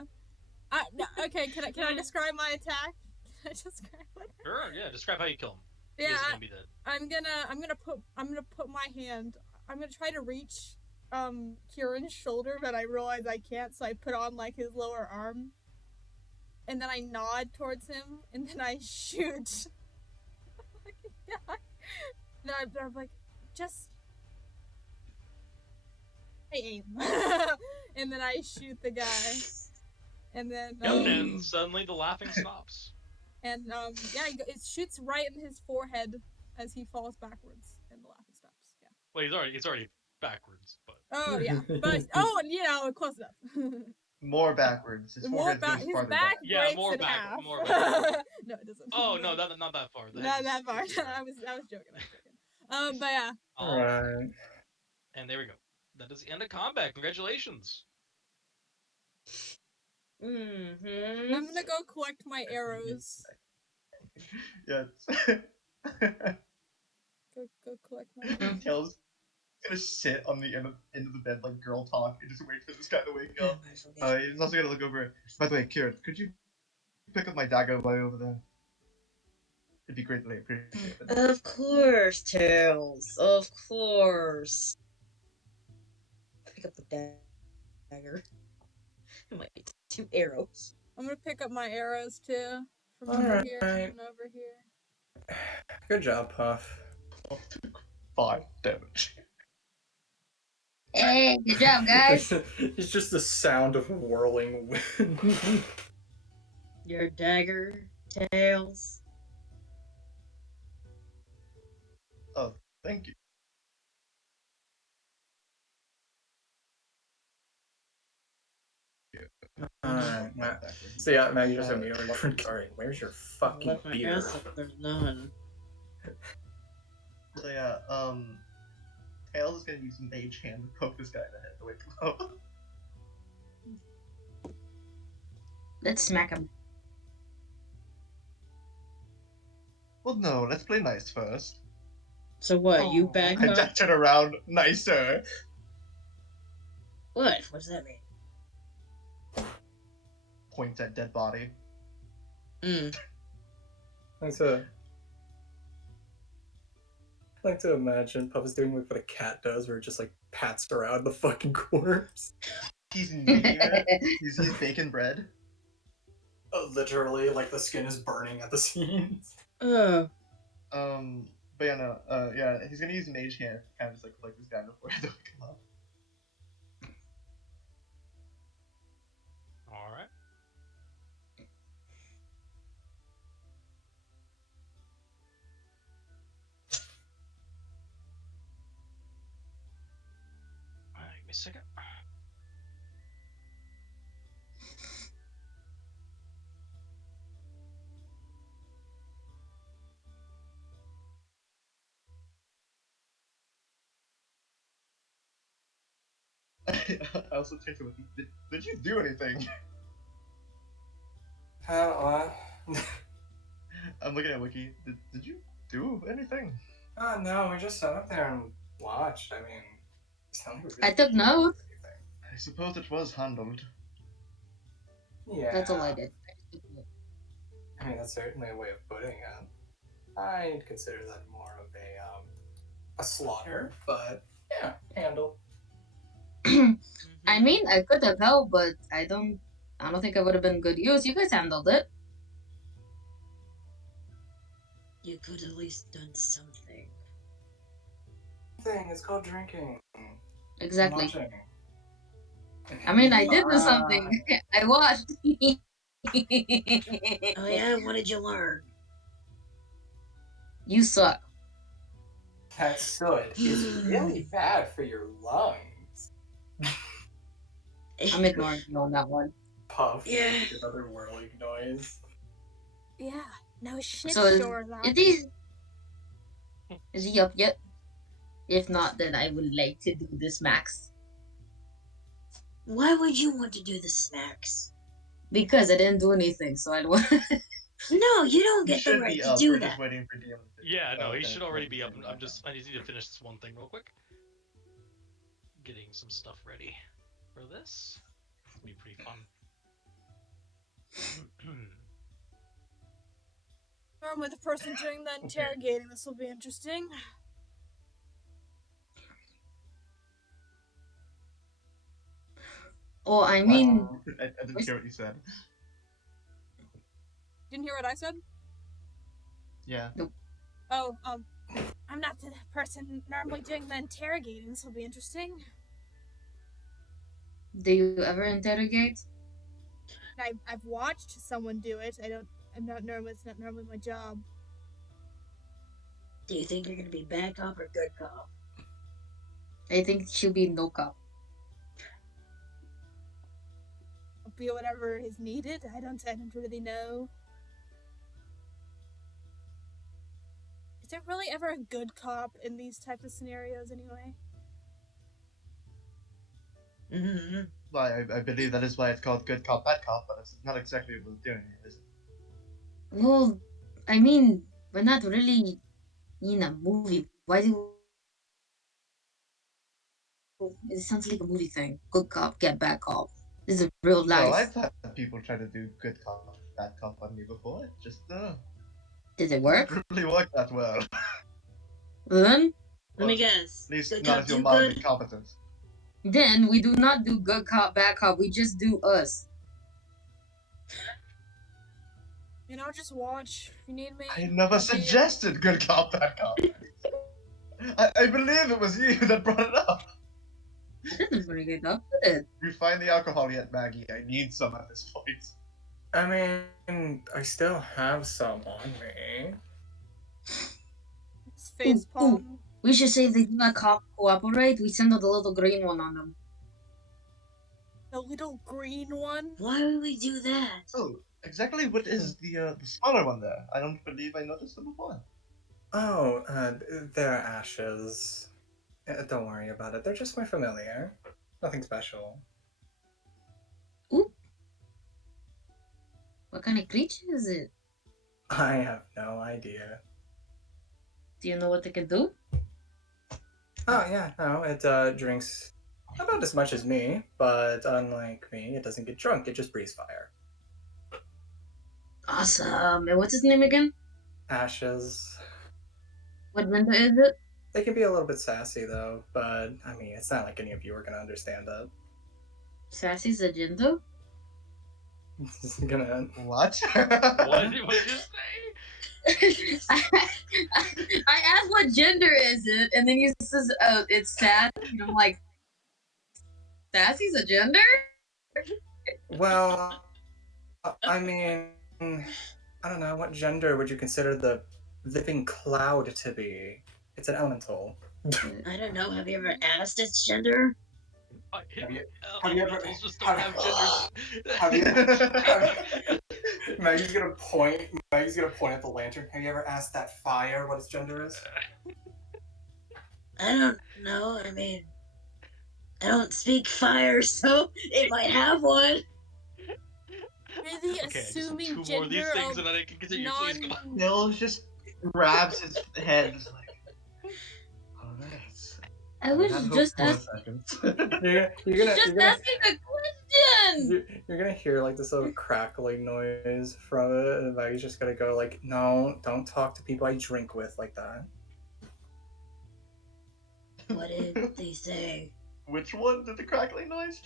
Okay, can I describe my attack? Can I describe it? Sure, yeah. Describe how you kill him. Yeah, He's gonna be dead. I'm gonna put my hand. I'm gonna try to reach Kieran's shoulder, but I realize I can't, so I put on like his lower arm. And then I nod towards him, and then I shoot. Then I'm like, just I aim, and then I shoot the guy, and then And suddenly the laughing stops. and it shoots right in his forehead as he falls backwards, and the laughing stops. Yeah. Well, he's already backwards, but Oh yeah, but close enough. More backwards. His forehead goes his farther back back. Yeah, breaks more in back- half. more back. No, it doesn't. oh no, not that far. The Not head that far. just- I was joking. But yeah. All Alright. And there we go. That is the end of combat. Congratulations. Mm-hmm. I'm gonna go collect my arrows. Yes. Go collect my arrows. Tails gonna sit on the end of the bed like girl talk and just wait for this guy to wake up. He's also gonna look over. By the way, Kieran, could you pick up my dagger way over there? It'd be greatly appreciated. Of course, Tails. Of course. Pick up the dagger. It might be 2 arrows. I'm gonna pick up my arrows too. From over here Alright. and over here. Good job, Puff. 5 damage. Hey, good job, guys. It's just the sound of whirling wind. Your dagger, Tails. Oh, thank you. So yeah, Maggie just had me over different. Sorry, where's your fucking Left my beer? ass up, there's none. So yeah, Tails is gonna use Mage Hand to poke this guy in the head to wake him up. Let's smack him. Well, no, let's play nice first. So what, you Aw. back I up? turn around, nicer. What? What does that mean? Points at dead body. I like to imagine Puff is doing like what a cat does, where it just like pats around the fucking corpse. He's near. he's baking bread. Literally, like the skin is burning at the seams. Uh, But yeah, no, yeah, he's gonna use Mage Hand to kind of just like collect this guy before he wake him up. All right. All right, give me a second. I also checked with did you do anything? What? I'm looking at Wiki. Did you do anything? Oh no, we just sat up there and watched. I mean, it's not like we I really took did notes. anything. I suppose it was handled. Yeah. That's all I did. I just took notes. I mean, that's certainly a way of putting it. I'd consider that more of a slaughter, but yeah, handle. I mean, I could have helped, but I don't think I would have been good use. You guys handled it. you could at least done something. Thing is called drinking. Exactly. Watching. I mean, I did do something. I watched. Oh yeah, what did you learn? You suck. That soot is really bad for your lungs. I'm ignoring you on that one. Puff. Yeah. Make another whirling noise. Yeah, no shit, So sure that. is he up yet? If not, then I would like to do this, Max. Why would you want to do the snacks? Because I didn't do anything, so I don't. No, you don't He get the should right be to up. do We're that. just waiting for DM to Yeah, no, he finish should already loading be up. the I background. just need to finish this one thing real quick. Getting some stuff ready for this. It's gonna be pretty fun. Normally the person doing the interrogating, this will be interesting. Oh, I mean, I didn't hear what you said. Didn't hear what I said? Yeah. Oh, I'm not the person normally doing the interrogating, this will be interesting. do you ever interrogate? I've watched someone do it. I'm not normally, it's not normally my job. Do you think you're gonna be bad cop or good cop? I think she'll be no cop. I'll be whatever is needed. I don't really know. Is there really ever a good cop in these types of scenarios anyway? Mm-hmm. Well, I believe that is why it's called good cop, bad cop, but it's not exactly what it's doing, is it? Well, I mean, we're not really in a movie. Why do it sounds like a movie thing? Good cop, get bad cop. This is real Well, life. I've had people try to do good cop, bad cop on me before. It just Did it work? doesn't really work that well. Then Let me guess. At least Good not cop if you're do mildly good? competent. we do not do good cop, bad cop. We just do us. I'll just watch if you need me. I never I'll be- suggested good cop, bad cop. I believe it was you that brought it up. I didn't bring it up, did it? You find the alcohol yet, Maggie? I need some at this point. I mean, I still have some on me. His face palm. We should say if they do not cooperate, we send out the little green one on them. The little green one? Why would we do that? Oh, exactly what is the smaller one there? I don't believe I noticed them before. Oh, they're ashes. Don't worry about it. They're just my familiar. Nothing special. Ooh. What kind of creature is it? I have no idea. Do you know what they can do? Oh yeah, no, it drinks about as much as me, but unlike me, it doesn't get drunk. It just breathes fire. Awesome. And what's his name again? Ashes. What vendor is it? They can be a little bit sassy though, but I mean, it's not like any of you are gonna understand that. Sassy's agenda? It's gonna. What? What did you say? I asked what gender is it, and then he says, "Oh, it's sassy." And I'm like, "Sassy's a gender?" Well, I mean, I don't know. What gender would you consider the living cloud to be? It's an elemental. I don't know. Have you ever asked its gender? Have you Elementals just don't have genders. have you Maggie's gonna point at the lantern. Have you ever asked that fire what its gender is? I don't know. I mean, I don't speak fire, so it might have one. Really Okay, I just have assuming 2 more of these gender things of and then I can continue. Please come on. Nils just grabs his head, just like, all right. I had was hope just for a asking. second. You're Just gonna asking a question. you're gonna hear like this little crackling noise from it, and Maggie's just gonna go like, "No, don't talk to people I drink with like that." What did they say? Which one did the crackling noise?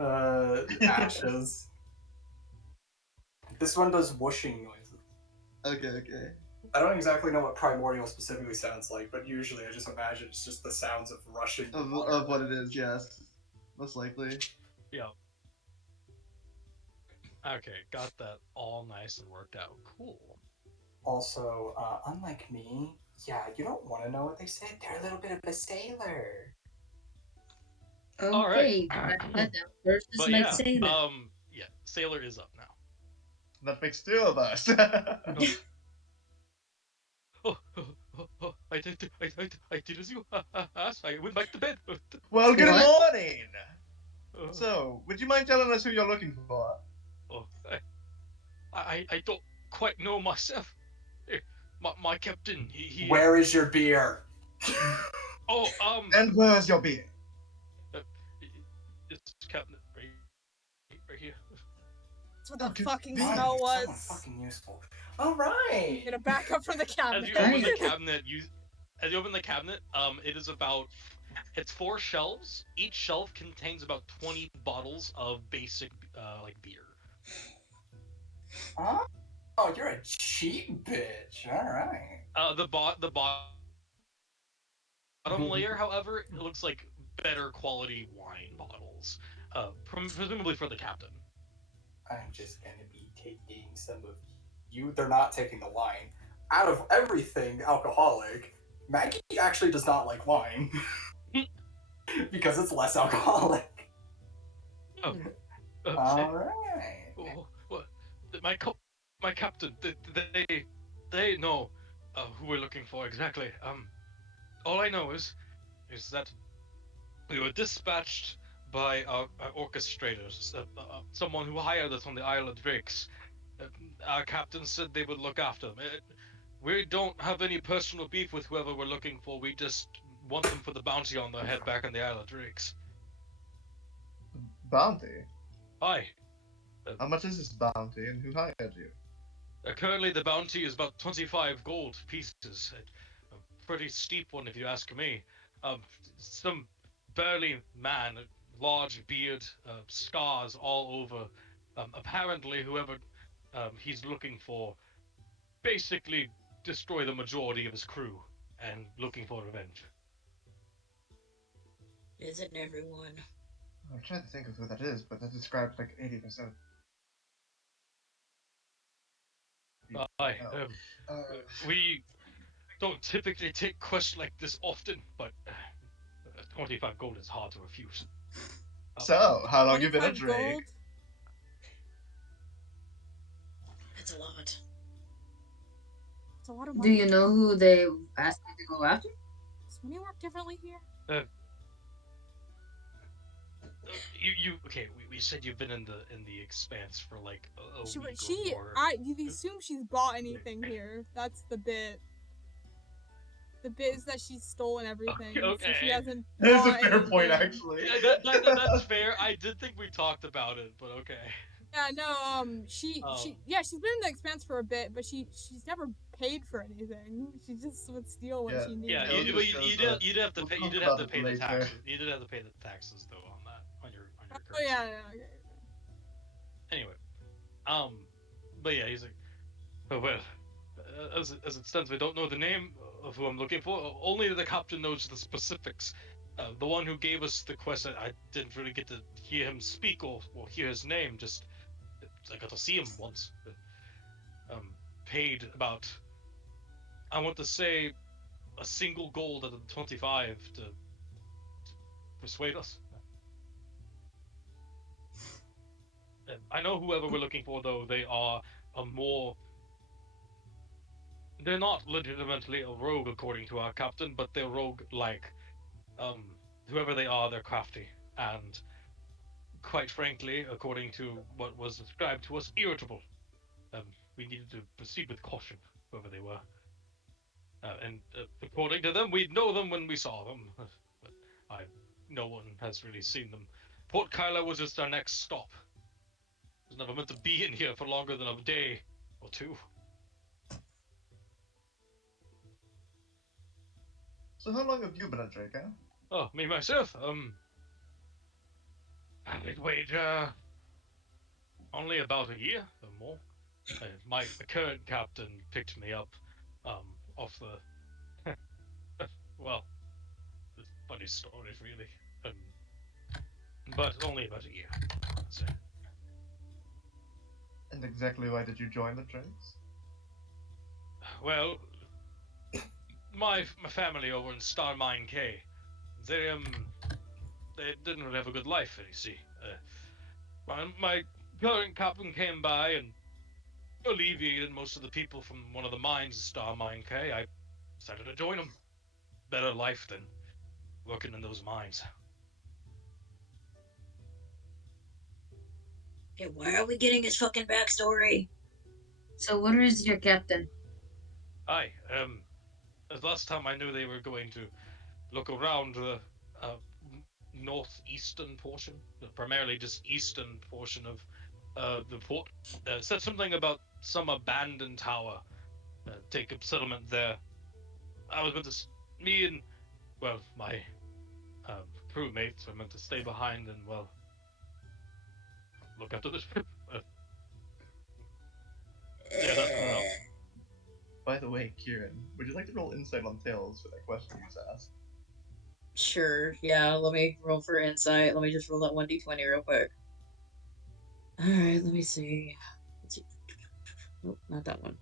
Ashes. This one does whooshing noises. Okay. I don't exactly know what primordial specifically sounds like, but usually I just imagine it's just the sounds of rushing water. Of what it is, yes. Most likely. Yeah. Okay, got that all nice and worked out. Cool. Also, unlike me, yeah, you don't want to know what they said. They're a little bit of a sailor. All right. Okay, write that down. First, But my yeah, sailor. yeah, Sailor is up now. That makes 2 of us. I did as you asked. I went back to bed. Well, good What? morning! So, would you mind telling us who you're looking for? Oh, I don't quite know myself. My captain, he Where is your beer? oh, And where's your beer? it's captain right here. That's what the Okay, fucking fine. smell Someone was. fucking useful. All right. Get a backup from the As cabinet. you open the Nice. cabinet, it is about, it's 4 shelves. Each shelf contains about 20 bottles of basic like beer. Oh, you're a cheap bitch. All right. The bottom layer, however, it looks like better quality wine bottles, presumably for the captain. I'm just gonna be taking some of you. They're not taking the wine. Out of everything alcoholic, Maggie actually does not like wine because it's less alcoholic. Oh, All right. oh, what? My captain, they know who we're looking for exactly. All I know is that we were dispatched by our orchestrators, someone who hired us on the Isle of Drakes. Our captain said they would look after them. We don't have any personal beef with whoever we're looking for. We just want them for the bounty on their head back on the Isle of Drakes. Bounty? Hi. How much is this bounty and who hired you? Currently, the bounty is about 25 gold pieces. A pretty steep one, if you ask me. Some burly man, large beard, scars all over. Apparently, whoever he's looking for basically destroy the majority of his crew and looking for revenge. Isn't everyone? I'm trying to think of who that is, but that describes like 80%. Hi. Uh, We don't typically take quests like this often, but 25 gold is hard to refuse. so, how long you been a 25 Drake? gold. That's a lot. It's a lot of Do money. you know who they asked you to go after? Does money work differently here? You okay? We said you've been in the expanse for like a week or more. You assume she's bought anything here. That's the bit. The bit is that she's stolen everything, so she Okay. hasn't. That is a bought fair point, anything. actually. Yeah, that's fair. I did think we talked about it, but okay. Yeah, no, she's been in the expanse for a bit, but she's never paid for anything. She just would steal what Yeah. she needed. Yeah, Yeah, you did have to we'll pay. You talk did have about to it pay the later. taxes. You did have to pay the taxes though on your Oh currency. yeah, okay. Anyway, but yeah, he's like, Oh, well, as it stands, we don't know the name of who I'm looking for. Only the captain knows the specifics. The one who gave us the quest, I didn't really get to hear him speak or hear his name. Just I got to see him once. Paid about, I want to say, a single gold out of 25 to persuade us. I know whoever we're looking for, though, they are a more. They're not legitimately a rogue, according to our captain, but they're rogue-like. Whoever they are, they're crafty. And, quite frankly, according to what was described to us, irritable. We needed to proceed with caution, whoever they were. And according to them, we'd know them when we saw them. But no one has really seen them. Port Kyla was just our next stop. I was never meant to be in here for longer than a day or two. So how long have you been a Drake, huh? Oh, me myself, I'd wager only about a year or more. My current captain picked me up, off the. Well, it's a funny story, really. But only about a year, I'd say. And exactly why did you join the Drakes? Well, my family over in Starmine K, they they didn't really have a good life, you see. My current captain came by and alleviated most of the people from one of the mines, Starmine K. I decided to join them. Better life than working in those mines. Okay, why are we getting his fucking backstory? So, what is your captain? Aye, the last time I knew they were going to look around the uh, northeastern portion, primarily just eastern portion of the port. Said something about some abandoned tower. Take up settlement there. I was meant to, me and, well, my crewmates were meant to stay behind and, well, look after the ship. Yeah, that's enough. By the way, Kieran, would you like to roll insight on Tails for that question you just asked? Sure, yeah, let me roll for insight. Let me just roll that 1d20 real quick. Alright, let me see. Let's see. Nope, not that one.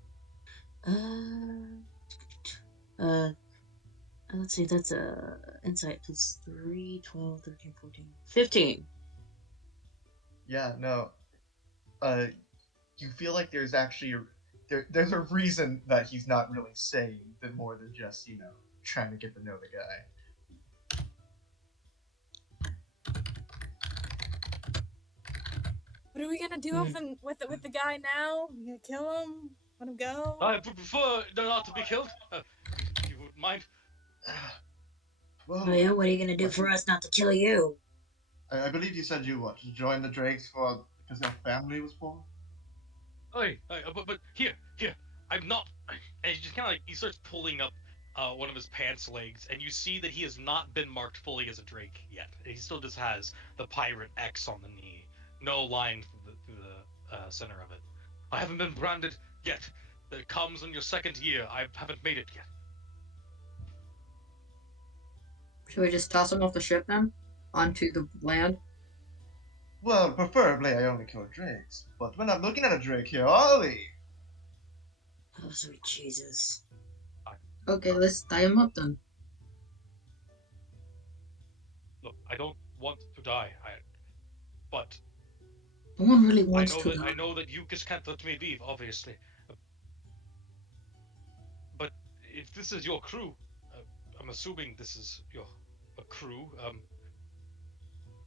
Let's see, that's insight plus 3, 12, 13, 14, 15. Yeah, no. You feel like there's actually there's a reason that he's not really saying that more than just, trying to get to know the guy. What are we gonna do with the guy now? We gonna kill him? Let him go? I prefer not to be killed, if you wouldn't mind. Well, Oh yeah, what are you gonna do for us not to kill you? I believe you said you what to join the Drakes for because your family was poor. But here, I'm not. And he just kind of he starts pulling up one of his pants legs, and you see that he has not been marked fully as a Drake yet. He still just has the pirate X on the knee, no line through the center of it. I haven't been branded yet. It comes in your second year. I haven't made it yet. Should we just toss him off the ship then? Onto the land? Well, preferably I only kill Drakes, but when I'm looking at a Drake here, Ollie! Oh, sweet Jesus. Okay, let's tie him up then. Look, I don't want to die. But No one really wants to I die. know that you just can't let me leave, obviously. But if this is your crew, I'm assuming this is your a crew.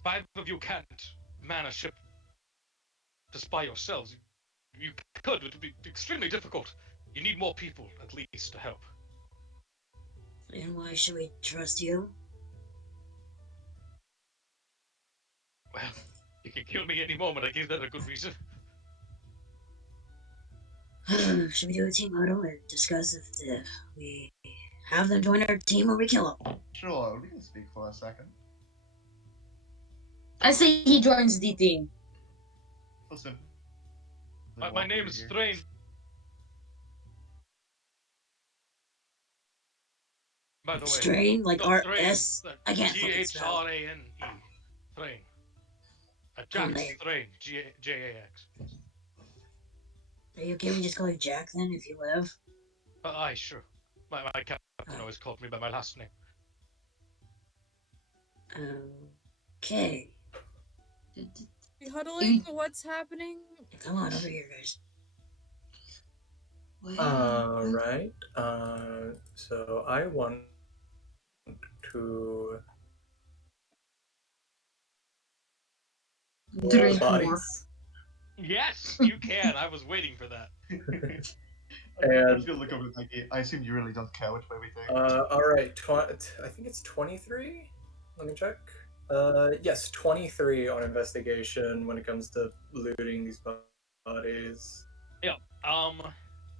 5 of you can't man a ship just by yourselves. You could, it would be extremely difficult. You need more people, at least, to help. And why should we trust you? Well, you can kill me any moment. I gave that a good reason. Should we do a team huddle and discuss if we have them join our team or we kill them? Sure, we can speak for a second. I say he joins the team. Listen. My name's Thrain. By the way, Strain, like Thrain, RS. I can't fucking spell. Thrane. Thrain. Cool Jax name. Thrain. Jax. Are you okay with just calling Jack then if you live? Aye, sure. My captain Oh. always called me by my last name. Okay. We huddling? What's happening? Come on over here, guys. Right. So I want to Drink more. bodies. Yes, you can. I was waiting for that. I'm And just gonna look over at Mikey. I assume you really don't care which way we think. all right, I think it's 23. Let me check. Yes, 23 on investigation when it comes to looting these bodies. Yeah.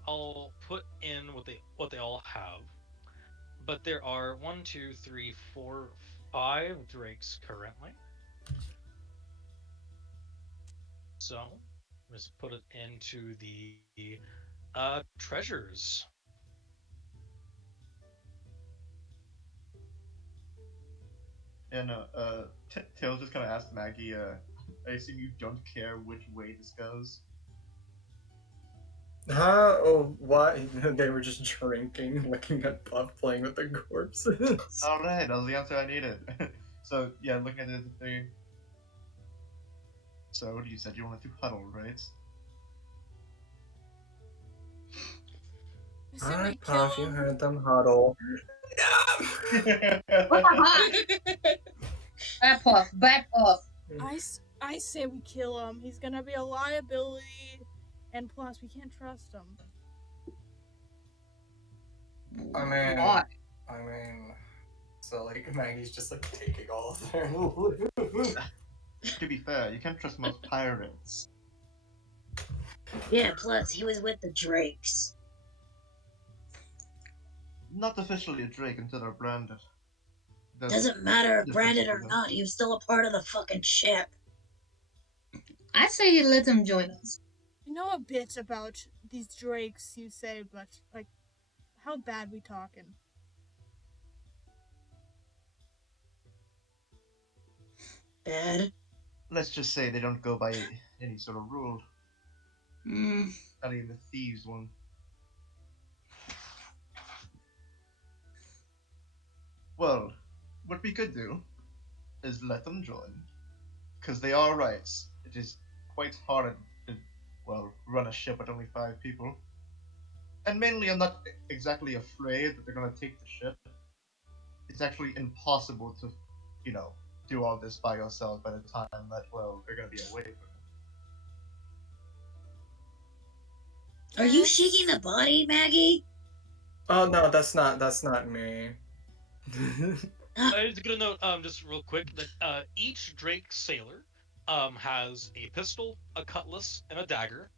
I'll put in what they all have. But there are 1, 2, 3, 4, 5 drakes currently. So let's put it into the treasures. And Tails just kind of asked Maggie. I assume you don't care which way this goes. Huh? Oh, why? They were just drinking, looking at Puff playing with the corpses. All right, that was the answer I needed. So yeah, looking at the thing. So you said you wanted to huddle, right? I say we Alright, kill Puff, you him. heard them huddle. Back off. Back off. I say we kill him. He's gonna be a liability, and plus we can't trust him. Why? I mean, so like Maggie's just like taking all of their loot. To be fair, you can't trust most pirates. Yeah, plus he was with the Drakes. Not officially a Drake until they're branded. Doesn't matter if Different branded or with them. not, he was still a part of the fucking ship. I say you let them join us. I know a bit about these drakes, you say, but like, how bad we talking? Bad. Let's just say they don't go by any sort of rule. Hmm. Not even the thieves one. Well, what we could do is let them join. Because they are right. It is quite hard to, well, run a ship with only 5 people. And mainly, I'm not exactly afraid that they're going to take the ship. It's actually impossible to, do all this by yourself by the time that, well, they're going to be away from it. Are you shaking the body, Maggie? Oh no, that's not me. I'm just gonna note, just real quick, that each Drake sailor has a pistol, a cutlass, and a dagger,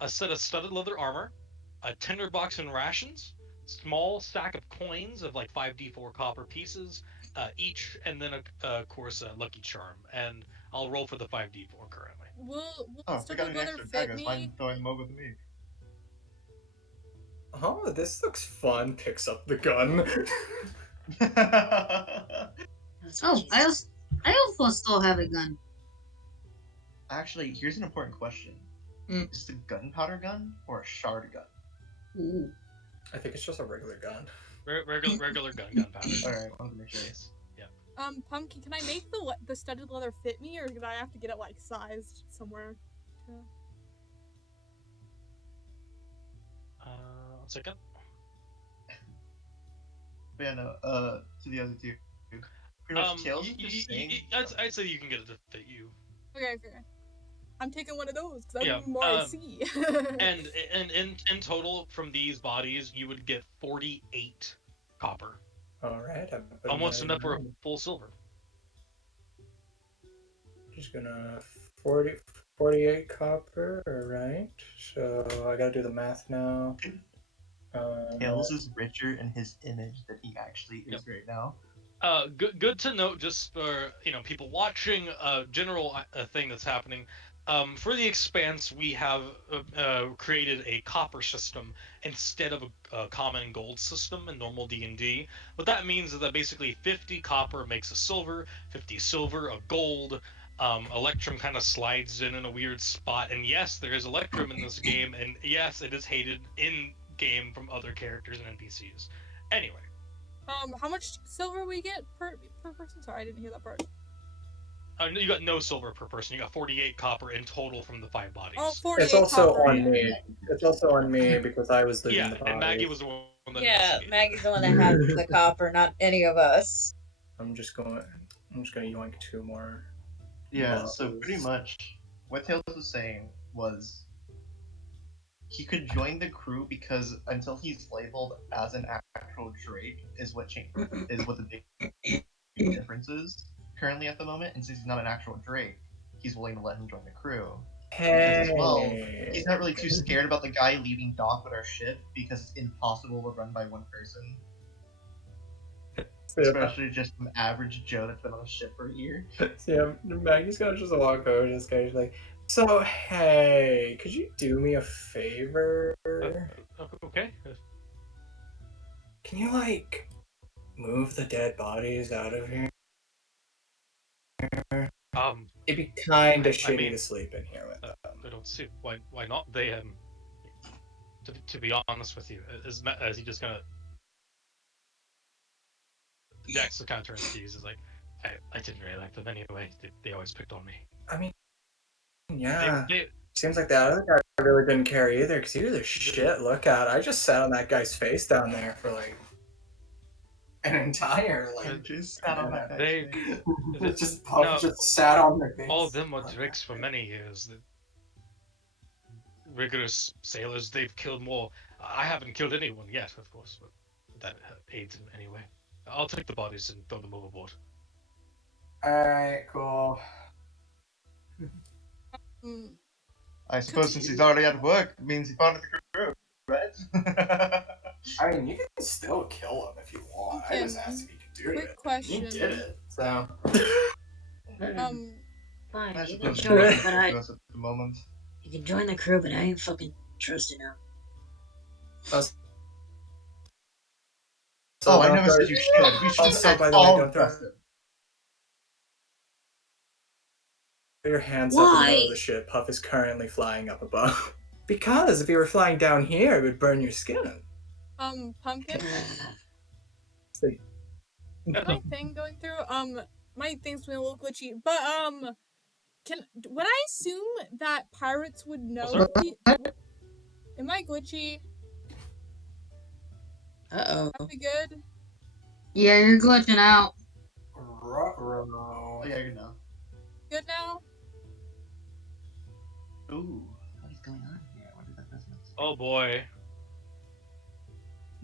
a set of studded leather armor, a tinderbox and rations, small stack of coins of like 5d4 copper pieces each, and then of course a lucky charm. And I'll roll for the 5d4 currently. Will Oh, we studded got any leather extra fit daggers. Why me? throwing them over to me? Oh, this looks fun. Picks up the gun. Oh, I also still have a gun. Actually, here's an important question. Is it a gunpowder gun or a shard gun? Ooh. I think it's just a regular gun. Regular gunpowder. Alright, I wanted to make sure. Yes. Yeah. Pumpkin, can I make the studded leather fit me, or do I have to get it like sized somewhere? To... 1 second. But yeah, no, to the other two. Pretty much Tails is just saying. I'd say you can get it to fit you. Okay. I'm taking one of those because I Yeah, need more AC. And in total, from these bodies, you would get 48 copper. Alright, Almost enough for a full silver. Just gonna 48 copper, alright. So I gotta do the math now. Tails is richer in his image than he actually is right now. Good to note, just for people watching. General thing that's happening. For the Expanse, we have created a copper system instead of a common gold system in normal D&D. What that means is that basically 50 copper makes a silver, 50 silver a gold. Electrum kind of slides in a weird spot, and yes, there is Electrum in this game, and yes, it is hated in game from other characters and NPCs. Anyway, How much silver we get per person? Sorry, I didn't hear that part. you got no silver per person. You got 48 copper in total from the 5 bodies. Oh, 48 It's also copper. on me. It's also on me because I was looting the Yeah, bodies. and Maggie was the one that Yeah, investigated. Maggie's the one that has the copper, not any of us. I'm just gonna yoink 2 more. Yeah, so bottles. pretty much what Tails was saying was he could join the crew because until he's labeled as an actual Drake is what the big difference is currently at the moment. And since he's not an actual Drake, he's willing to let him join the crew. Because as well, he's not really too scared about the guy leaving dock with our ship because it's impossible to run by one person. Especially just an average Joe that's been on a ship for a year. Yeah, Maggie's gonna just walk over to this guy. She's like, "So hey, could you do me a favor? Okay. Can you like move the dead bodies out of here? It'd be kind of shitty to sleep in here with them." I don't see why not. They to be honest with you, is he just gonna Dex kind of turns to you. He's like, I didn't really like them anyway. They always picked on me. I mean, yeah. They, Seems like that other guy really didn't care either because he was a shit look at. I just sat on that guy's face down there for like an entire like. Just sat on that guy's they face. just sat on their face. all of them were Drakes for many years. The rigorous sailors, they've killed more. I haven't killed anyone yet, of course, but that aids him anyway. I'll take the bodies and throw them overboard. Alright, cool. I suppose since he's already out of work, it means he found the crew, right? I mean, you can still kill him if you want. Okay, I just asked if you could do it. quick question. He did it, so. Fine, I you can suppose join he it, but I. to us at the moment. You can join the crew, but I ain't fucking trusting him. Oh, I never said you should. We should Also, by the way, don't throw your hands up in the middle of the ship. Puff is currently flying up above. Because if you were flying down here, it would burn your skin. Pumpkin? See. My thing going through, my thing's been a little glitchy, but, would I assume that pirates would know am I glitchy? Uh-oh. Are we good? Yeah, you're glitching out. Oh, yeah, you know. Good now? Ooh, what is going on here? What is that business? Oh boy.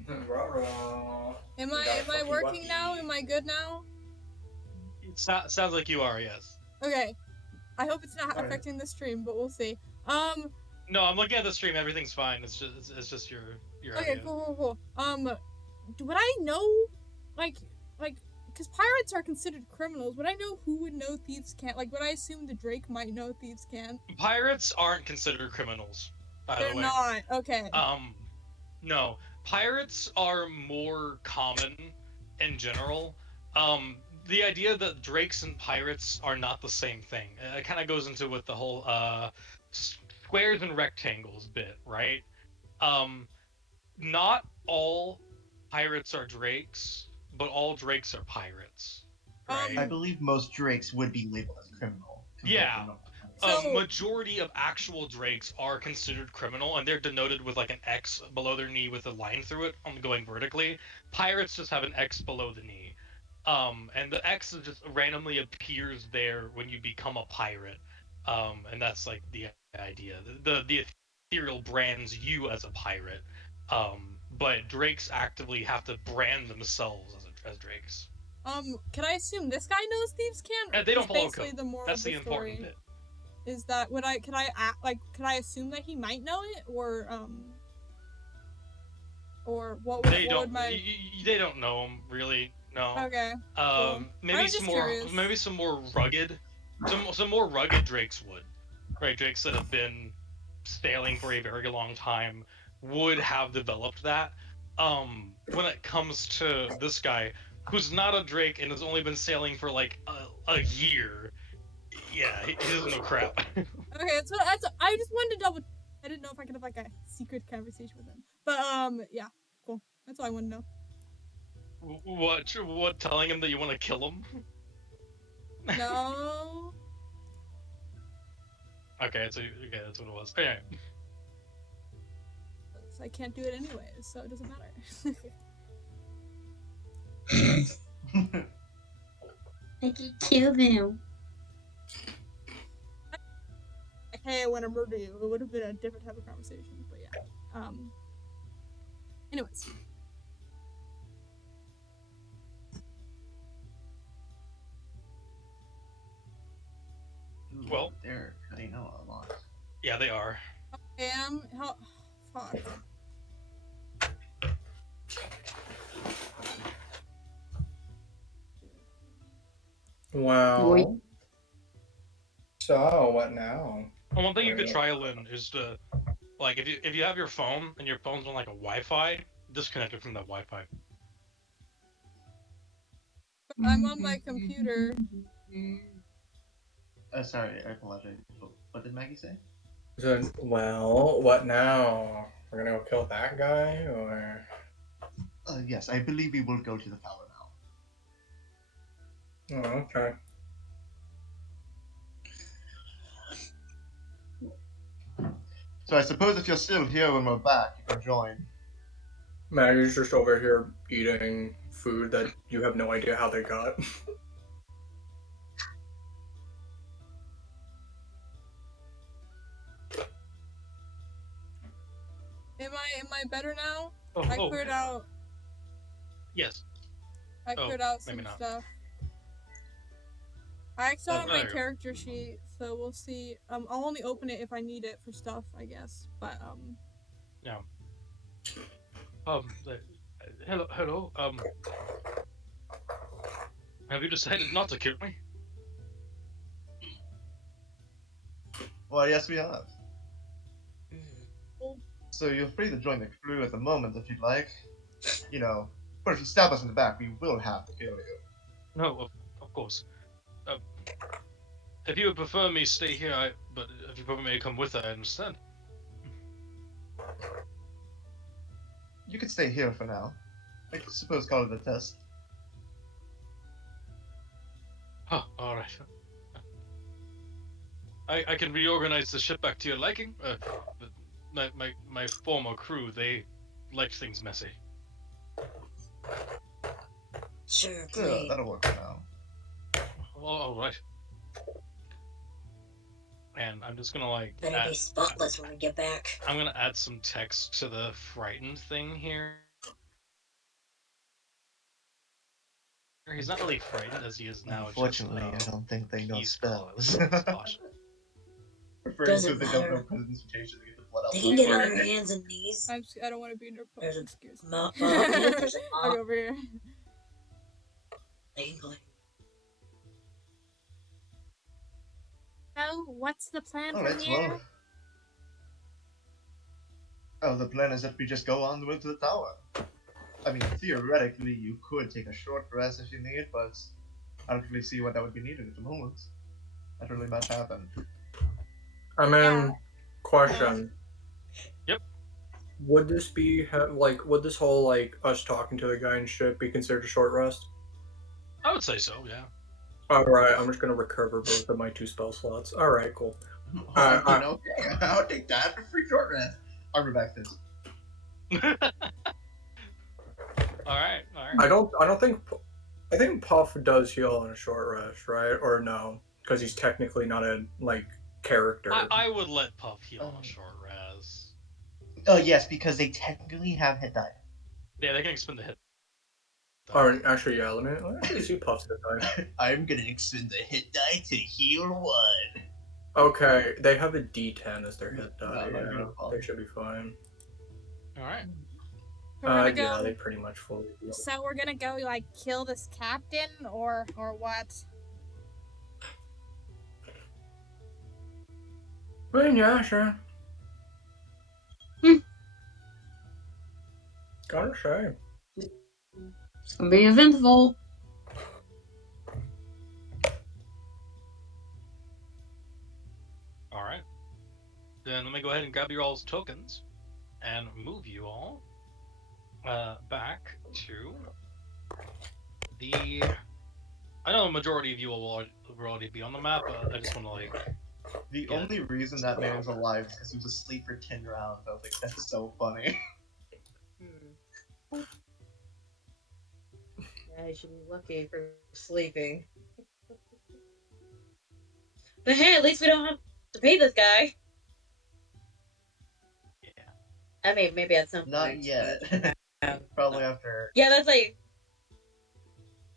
Am I working now? Am I good now? It sounds like you are, yes. Okay. I hope it's not affecting the stream, but we'll see. No, I'm looking at the stream. Everything's fine. It's just your okay, idea. cool. Would I know, like, because pirates are considered criminals. Would I know who would know thieves can't? Like, would I assume the Drake might know thieves can? Pirates aren't considered criminals, by They're the way. not. Okay. No. Pirates are more common in general. The idea that Drakes and pirates are not the same thing. It kind of goes into with the whole squares and rectangles bit, right? Not all pirates are Drakes, but all Drakes are pirates. Right? I believe most Drakes would be labeled as criminal. Yeah. So- Majority of actual Drakes are considered criminal, and they're denoted with like an X below their knee with a line through it on going vertically. Pirates just have an X below the knee. And the X just randomly appears there when you become a pirate. And that's like the idea. The Ethereal brands you as a pirate. But Drakes actively have to brand themselves as Drakes. Can I assume this guy knows thieves can't? They don't follow basically code. the moral That's of the the important story. bit. Is that could I assume that he might know it, or what would They don't. my They don't know him really. No. Okay. Cool. Maybe I'm some just more. curious. Maybe some more rugged. Some more rugged Drakes would. right, drakes that have been sailing for a very long time would have developed that. When it comes to this guy, who's not a drake and has only been sailing for like a year, yeah, he doesn't know crap. Okay, so I just wanted to double. I didn't know if I could have like a secret conversation with him, but yeah, cool. That's all I want to know. What? Telling him that you want to kill him? No. Okay, so okay, that's what it was. Okay. So I can't do it anyways, so it doesn't matter. I can kill them. Hey, I want to murder you. It would have been a different type of conversation, but yeah. Anyways. Well, they're cutting out a lot. Yeah, they are. How? Fuck. Well, so what now? Well, one thing you could try, Lynn, is to, like, if you have your phone and your phone's on like a Wi-Fi, disconnect it from that Wi-Fi. I'm on my computer. Sorry, I apologize. What did Maggie say? So, well, what now? We're gonna go kill that guy, or? Yes, I believe we will go to the tower now. Oh, okay. So I suppose if you're still here when we're back, you can join. Maggie's just over here eating food that you have no idea how they got. Am I better now? Oh, I cleared out. Yes. I cleared out some stuff. I X'd out my character sheet, so we'll see. I'll only open it if I need it for stuff, I guess. But Yeah. Hello. Have you decided not to kill me? Well, yes, we have. So you're free to join the crew at the moment if you'd like. You know, but if you stab us in the back, we will have to kill you. No, of course. If you would prefer me stay here, but if you prefer me to come with, I understand. You could stay here for now. I suppose call it a test. Oh, alright. I can reorganize the ship back to your liking. My former crew, they liked things messy. Sure, Yeah, that'll work for now. Alright. And I'm just gonna like better be spotless when we get back. I'm gonna add some text to the frightened thing here. He's not really frightened as he is now. Unfortunately, just, I don't think they know spells. Doesn't matter. They can get on their hands and knees. I don't want to be in their public. Excuse me. There's a I'll go over here. So, what's the plan All from right, here? well, the plan is that we just go on the way to the tower. I mean, theoretically, you could take a short rest if you need, but I don't really see why that would be needed at the moment. Not really much happened. I mean, question. Yep. Would this be would this whole like us talking to the guy in ship be considered a short rest? I would say so, yeah. Alright, I'm just gonna recover both of my 2 spell slots. Alright, cool. Okay, I'll take that for free short rest. Armor back this. Alright. I think Puff does heal on a short rest, right? Or no? Because he's technically not a character. I would let Puff heal on a short res. Oh yes, because they technically have hit die. Yeah, they can expend the hit. Or actually, yeah. Let me see Puff's hit die. I'm gonna expend the hit die to heal 1. Okay, they have a D10 as their hit die. No, they should be fine. All right. Yeah, they pretty much fully heal. So we're gonna go like kill this captain, or what? I mean, yeah, sure. Hmm. Gotta say. It's gonna be eventful. All right. Then let me go ahead and grab your all's tokens and move you all back to the. I know a majority of you will already be on the map, but I just want to The Yeah. only reason that man's alive is because he was asleep for 10 rounds. I was like, that's so funny. Yeah, you should be lucky for sleeping. But hey, at least we don't have to pay this guy. Yeah. I mean, maybe at some Not point. yet. But, Probably after. yeah, that's like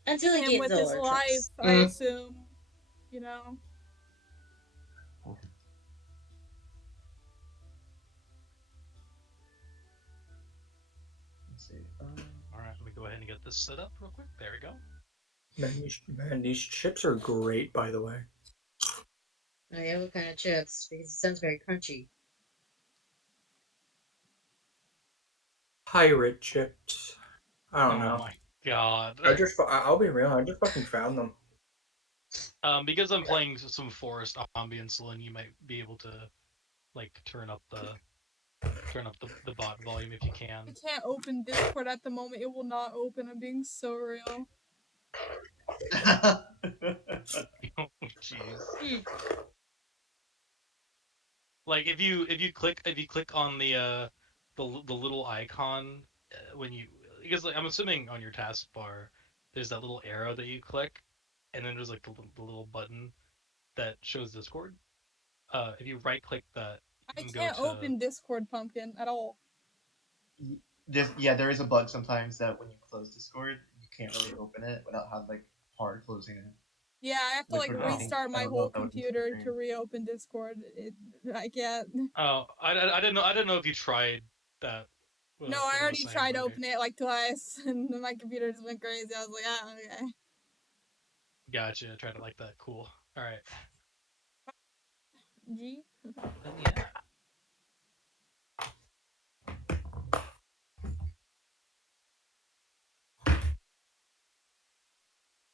until he Him gains with all his our life, trust. I assume. You know. Let's see. All right. Let me go ahead and get this set up real quick. There we go. Man, these chips are great, by the way. Oh yeah, what kind of chips? Because it sounds very crunchy. Pirate chips. I don't Oh know. my god. I'll be real, I just fucking found them. Because I'm playing some forest ambience, Lynn, you might be able to like turn up the bot volume if you can. I can't open Discord at the moment. It will not open. I'm being so real. Jeez. Like if you click on the little icon when you because like, I'm assuming on your taskbar there's that little arrow that you click, and then there's like the little button that shows Discord. If you right click that I and go can't to open Discord, Pumpkin, at all. Yeah, there is a bug sometimes that when you close Discord, you can't really open it without having like hard closing it. Yeah, I have to Which like would restart I my don't know whole if that would computer to reopen Discord. I can't. oh I didn't know if you tried that No, I on the already side, tried but okay. opening it like twice, and then my computer just went crazy. I was like, ah, okay. Gotcha. I tried it like that. Cool. All right. G. Then yeah.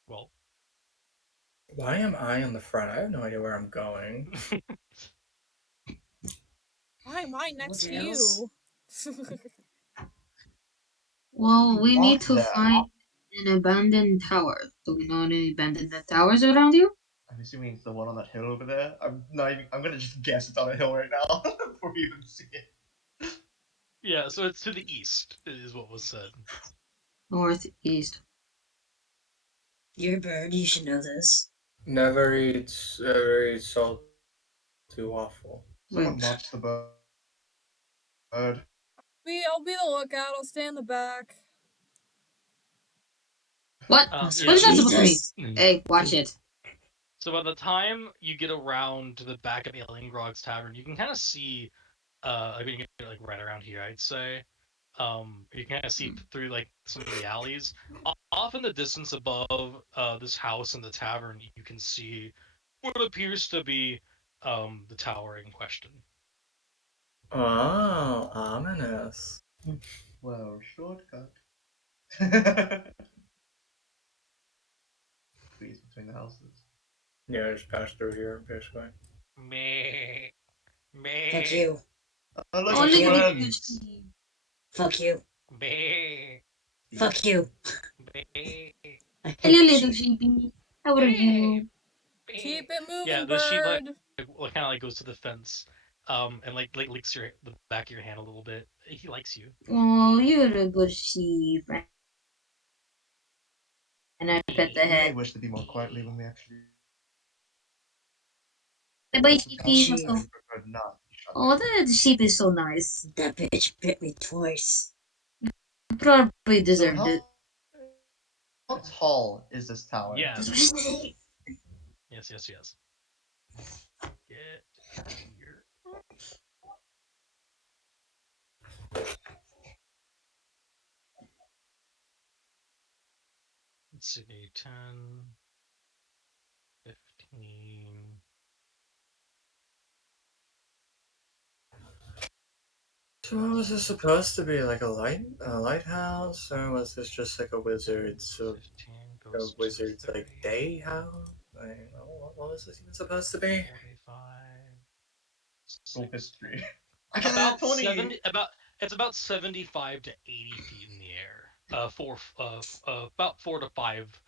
Well. Why am I on the front? I have no idea where I'm going. Why am I next to Tails? you? Well, we need Lock to that. find an abandoned tower. Do we know any abandoned towers around you? I'm assuming it's the one on that hill over there. I'm not even. I'm gonna just guess it's on a hill right now before we even see it. Yeah. So it's to the east is what was said. Northeast. You're a bird. You should know this. Never eat salty waffle. Someone Wait. watch the bird. I'll be the lookout. I'll stay in the back. What? That's Yeah. What is what that she supposed to mean? does. Hey, watch it. So by the time you get around to the back of Alien Grog's Tavern, you can kind of see, I mean, like right around here, I'd say. You can kind of see through like some of the alleys. Off in the distance above this house and the tavern, you can see what appears to be the tower in question. Oh, ominous. Well, shortcut. Squeeze between the houses. Yeah, just pass through here, basically. Meh, Fuck meh, you. Oh look, Oh, Fuck it's look you. at the friends. sheep. Fuck you. meh, Fuck you. meh, I Hello, hate little sheep. sheepy. How are meh, you? meh. Keep it Yeah, moving, the sheep like bird. kind of like goes to the fence, and like licks the back of your hand a little bit. He likes you. Oh, you're a good sheep. And I pet the We may head. wish to be more quietly when we actually Bye bye, this sheepy. house. Let's Sheep. go. I would prefer not to be shut Oh, down. the sheep is so nice. That bitch bit me twice. You probably So deserved it. how tall is this tower? That's Yes. what I say. Yes, yes, yes. Get here. Let's see, 10, 15. So what was this supposed to be? Like a lighthouse, or was this just like a wizard's 15 goes to like 30. day house? Like, what was this even supposed to be? 45, Roll 60. history. I got About a 20! 70, it's about 75 to 80 feet in the air. About 4 to 5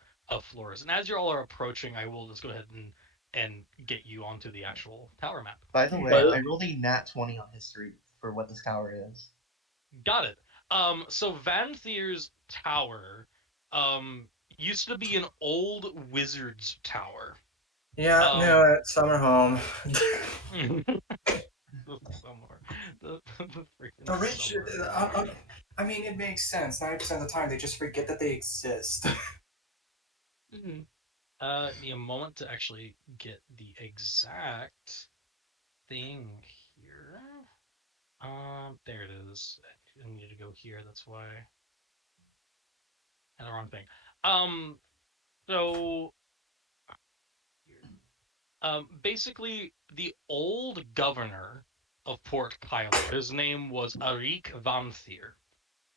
floors. And as you all are approaching, I will just go ahead and get you onto the actual tower map. By the way, But I rolled a nat 20 on history for what this tower is. Got it. So Van Thier's tower, used to be an old wizard's tower. yeah, Um, no, summer home. the summer, the freaking The rich, summer home. I mean, it makes sense. 90% of the time, they just forget that they exist. Mhm. Need a moment to actually get the exact thing here. There it is. I need to go here. That's why. And the wrong thing. So basically, the old governor of Port Kylo, his name was Arik Van Thier.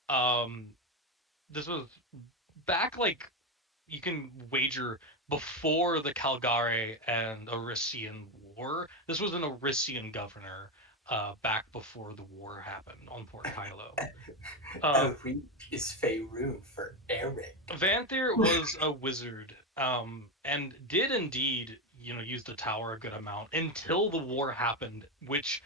Um, this was back like you can wager before the Calgary and Arisian War. This was an Arisian governor back before the war happened on Port Kylo. Eric is Faerun for Eric. Vanther was a wizard, and did indeed, use the tower a good amount until the war happened, which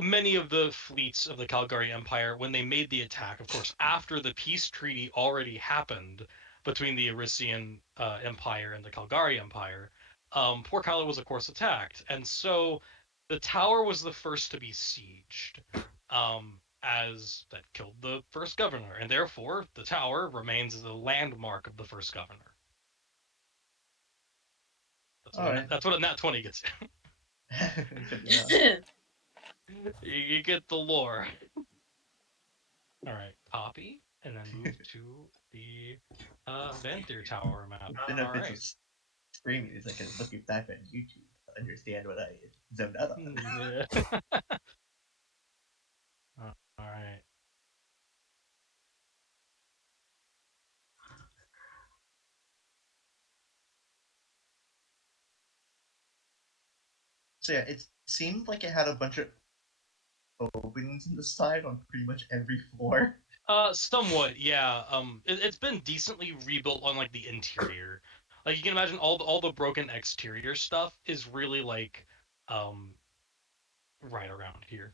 many of the fleets of the Calgary Empire, when they made the attack, of course, after the peace treaty already happened between the Arisian Empire and the Calgary Empire, Port Kylo was, of course, attacked. And so the tower was the first to be sieged, as that killed the first governor. And therefore, the tower remains as a landmark of the first governor. Alright. That's what a nat 20 gets you. Good to know. You get the lore. All right, copy, and then move to the Venthyr Tower map. The All benefits right. of streaming is I can look it back on YouTube to understand what I zoned out on. Yeah. All right. So yeah, it seemed like it had a bunch of openings in the side on pretty much every floor. Somewhat, yeah. It's been decently rebuilt on like the interior. Like you can imagine, all the broken exterior stuff is really like, um, right around here.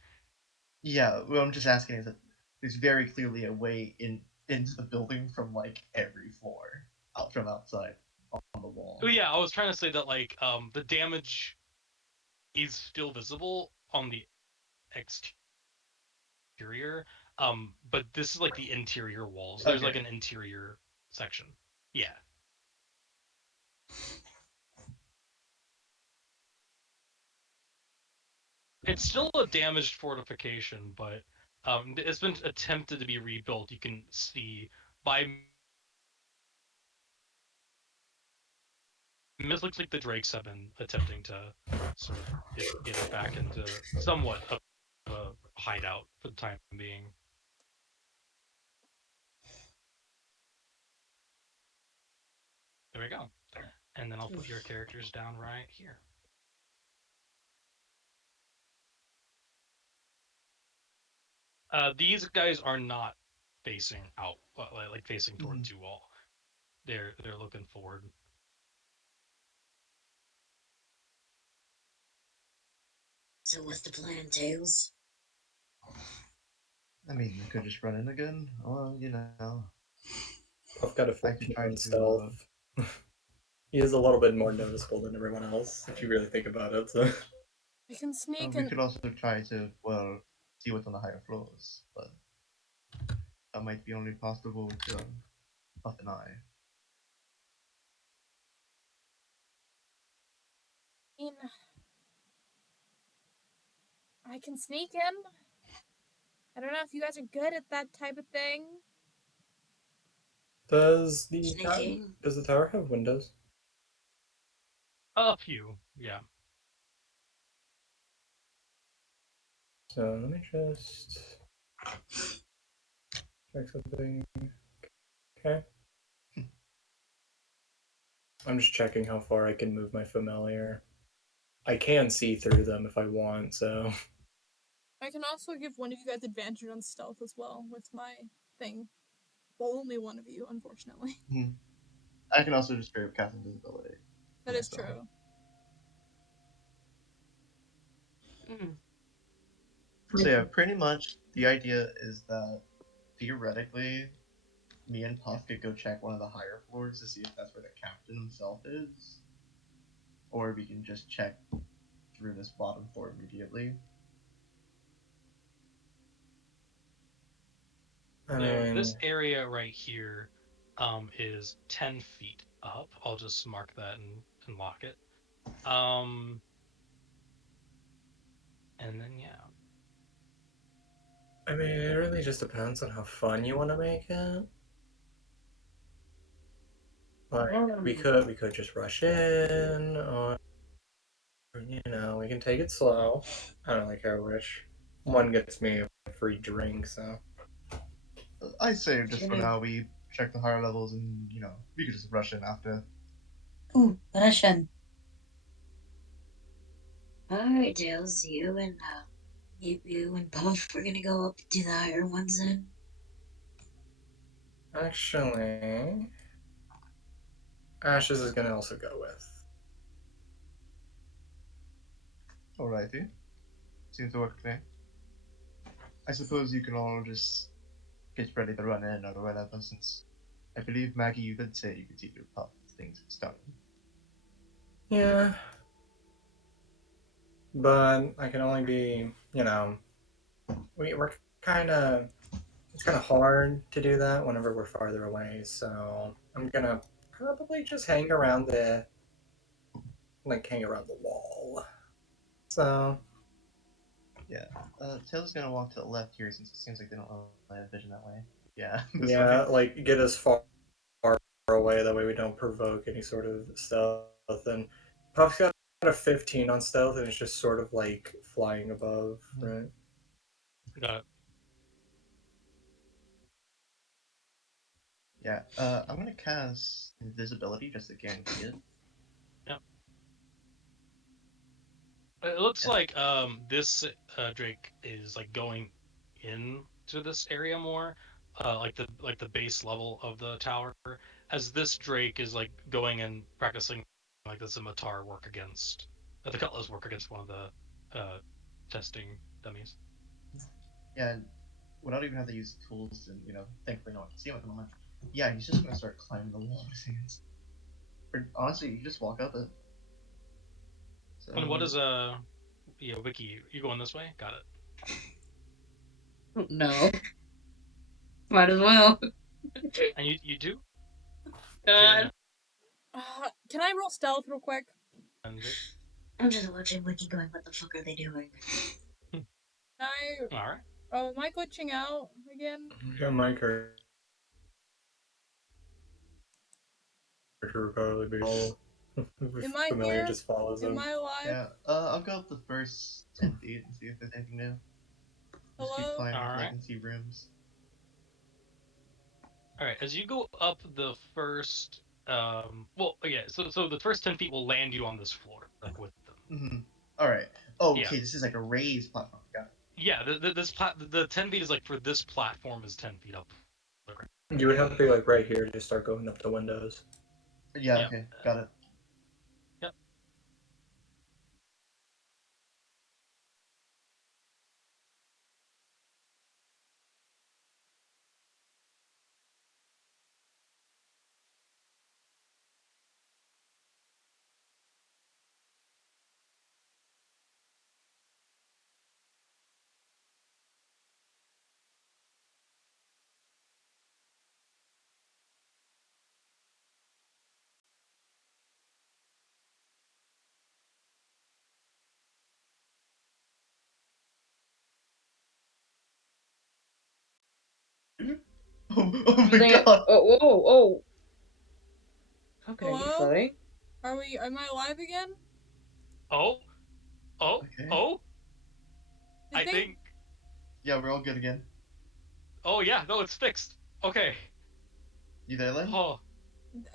Yeah, what I'm just asking is that there's very clearly a way into the building from like every floor, out from outside on the wall. Oh yeah, I was trying to say that like the damage is still visible on the exterior, but this is like the interior walls. There's like Okay. an interior section. Yeah. It's still a damaged fortification, but it's been attempted to be rebuilt. You can see by it looks like the Drakes have been attempting to sort of get it back into somewhat of a hideout for the time being. There we go. And then I'll put your characters down right here. These guys are not facing out, like facing towards you all. They're looking forward. So what's the plan, Tails? I mean, you could just run in again. Well, I've got a I could 14 try on to. stealth. He is a little bit more noticeable than everyone else, if you really think about it. So. I can sneak We and could also try to see what's on the higher floors, but that might be only possible with Buff and I. in. I can sneak in. I don't know if you guys are good at that type of thing. Sneaking. Does the tower have windows? A few, yeah. So let me just Check something. Okay. I'm just checking how far I can move my familiar. I can see through them if I want, so. I can also give one of you guys advantage on stealth as well with my thing. Well, only one of you, unfortunately. I can also just straight up cast invisibility. That is true. So yeah, pretty much the idea is that theoretically, me and Puff could go check one of the higher floors to see if that's where the captain himself is, or we can just check through this bottom floor immediately. This area right here is 10 feet up. I'll just mark that and lock it. And then, yeah. I mean, it really just depends on how fun you want to make it. Like, we could just rush in, or, you know, we can take it slow. I don't really care which. One gets me a free drink, so. I say just for now we check the higher levels and, you know, we could just rush in after. Ooh, Russian. Alright, Tails, you and Puff, we're gonna go up to the higher ones then. Actually, Ashes is gonna also go with. Alrighty. Seems to work for me. I suppose you can all just get ready to run in or whatever, since I believe, Maggie, you did say you could see through Puff things starting. Yeah. But I can only be, you know, we're kind of, it's kind of hard to do that whenever we're farther away, so I'm gonna probably just hang around the wall. So. Yeah. Taylor's gonna walk to the left here since it seems like they don't really have vision that way. Yeah, this Yeah, way. like get as far away that way we don't provoke any sort of stealth. And Puff's got a 15 on stealth, and it's just sort of like flying above, right? Got it. Yeah, I'm gonna cast invisibility just to guarantee it. Yep. It looks like this Drake is like going into this area more, like the base level of the tower, as this Drake is like going and practicing like the scimitar work against the cutlass work against one of the testing dummies. Yeah, and without even having to use tools and, you know, thankfully no one can see him at the moment. Yeah, he's just gonna start climbing the wall with his hands. Or, honestly, you just walk up it. So... And what is Wiki? You going this way? Got it. No. Might as well. And you do? God. Can I roll stealth real quick? I'm just watching Wiki going, what the fuck are they doing? Alright. Oh, am I glitching out again? Yeah, my character would probably be all Am I familiar, here? just follows Am him. I alive? Yeah, I'll go up the first 10 feet and see if there's anything new. Just keep Hello? climbing until I Alright. can see rooms. Alright, as you go up the first so the first 10 feet will land you on this floor, like with them. Mm-hmm. Alright. Oh, okay, Yeah. this is like a raised platform. Got it. Yeah, the 10 feet is like for this platform is 10 feet up. You would have to be like right here to start going up the windows. Yeah, okay, got it. Yep. Oh my god! Oh. How can I be Hello? floating? Am I alive again? Oh. Okay. Oh. Did I they think Yeah, we're all good again. Oh yeah, no, it's fixed. Okay. You there, Lynn? Oh,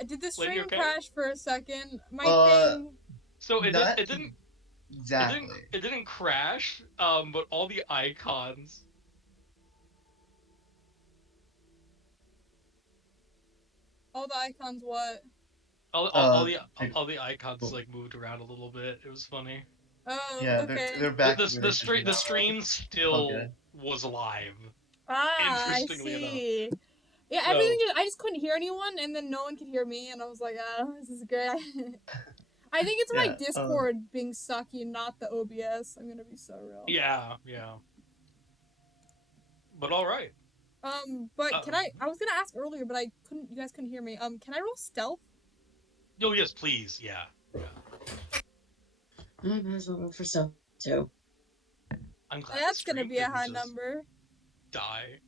Did the Lynn, you stream okay? crash for a second? My Uh, thing. So not it didn't exactly. it didn't crash. But all the icons, All the icons. What? all the Like, all the icons cool. like moved around a little bit. It was funny. Oh, Yeah, they're okay. back where they should be The now, though. stream All still good. was live. Ah, I Interestingly enough. see. Yeah, everything. So I just couldn't hear anyone, and then no one could hear me, and I was like, this is great. I think it's my Yeah. Discord being sucky, not the OBS. I'm gonna be so real. yeah, yeah. But all right. But can I was gonna ask earlier, but I couldn't. You guys couldn't hear me. Can I roll stealth? Oh yes, please. Yeah, yeah. I might as well go for stealth too. I'm glad That's the gonna stream be a didn't high just number. die.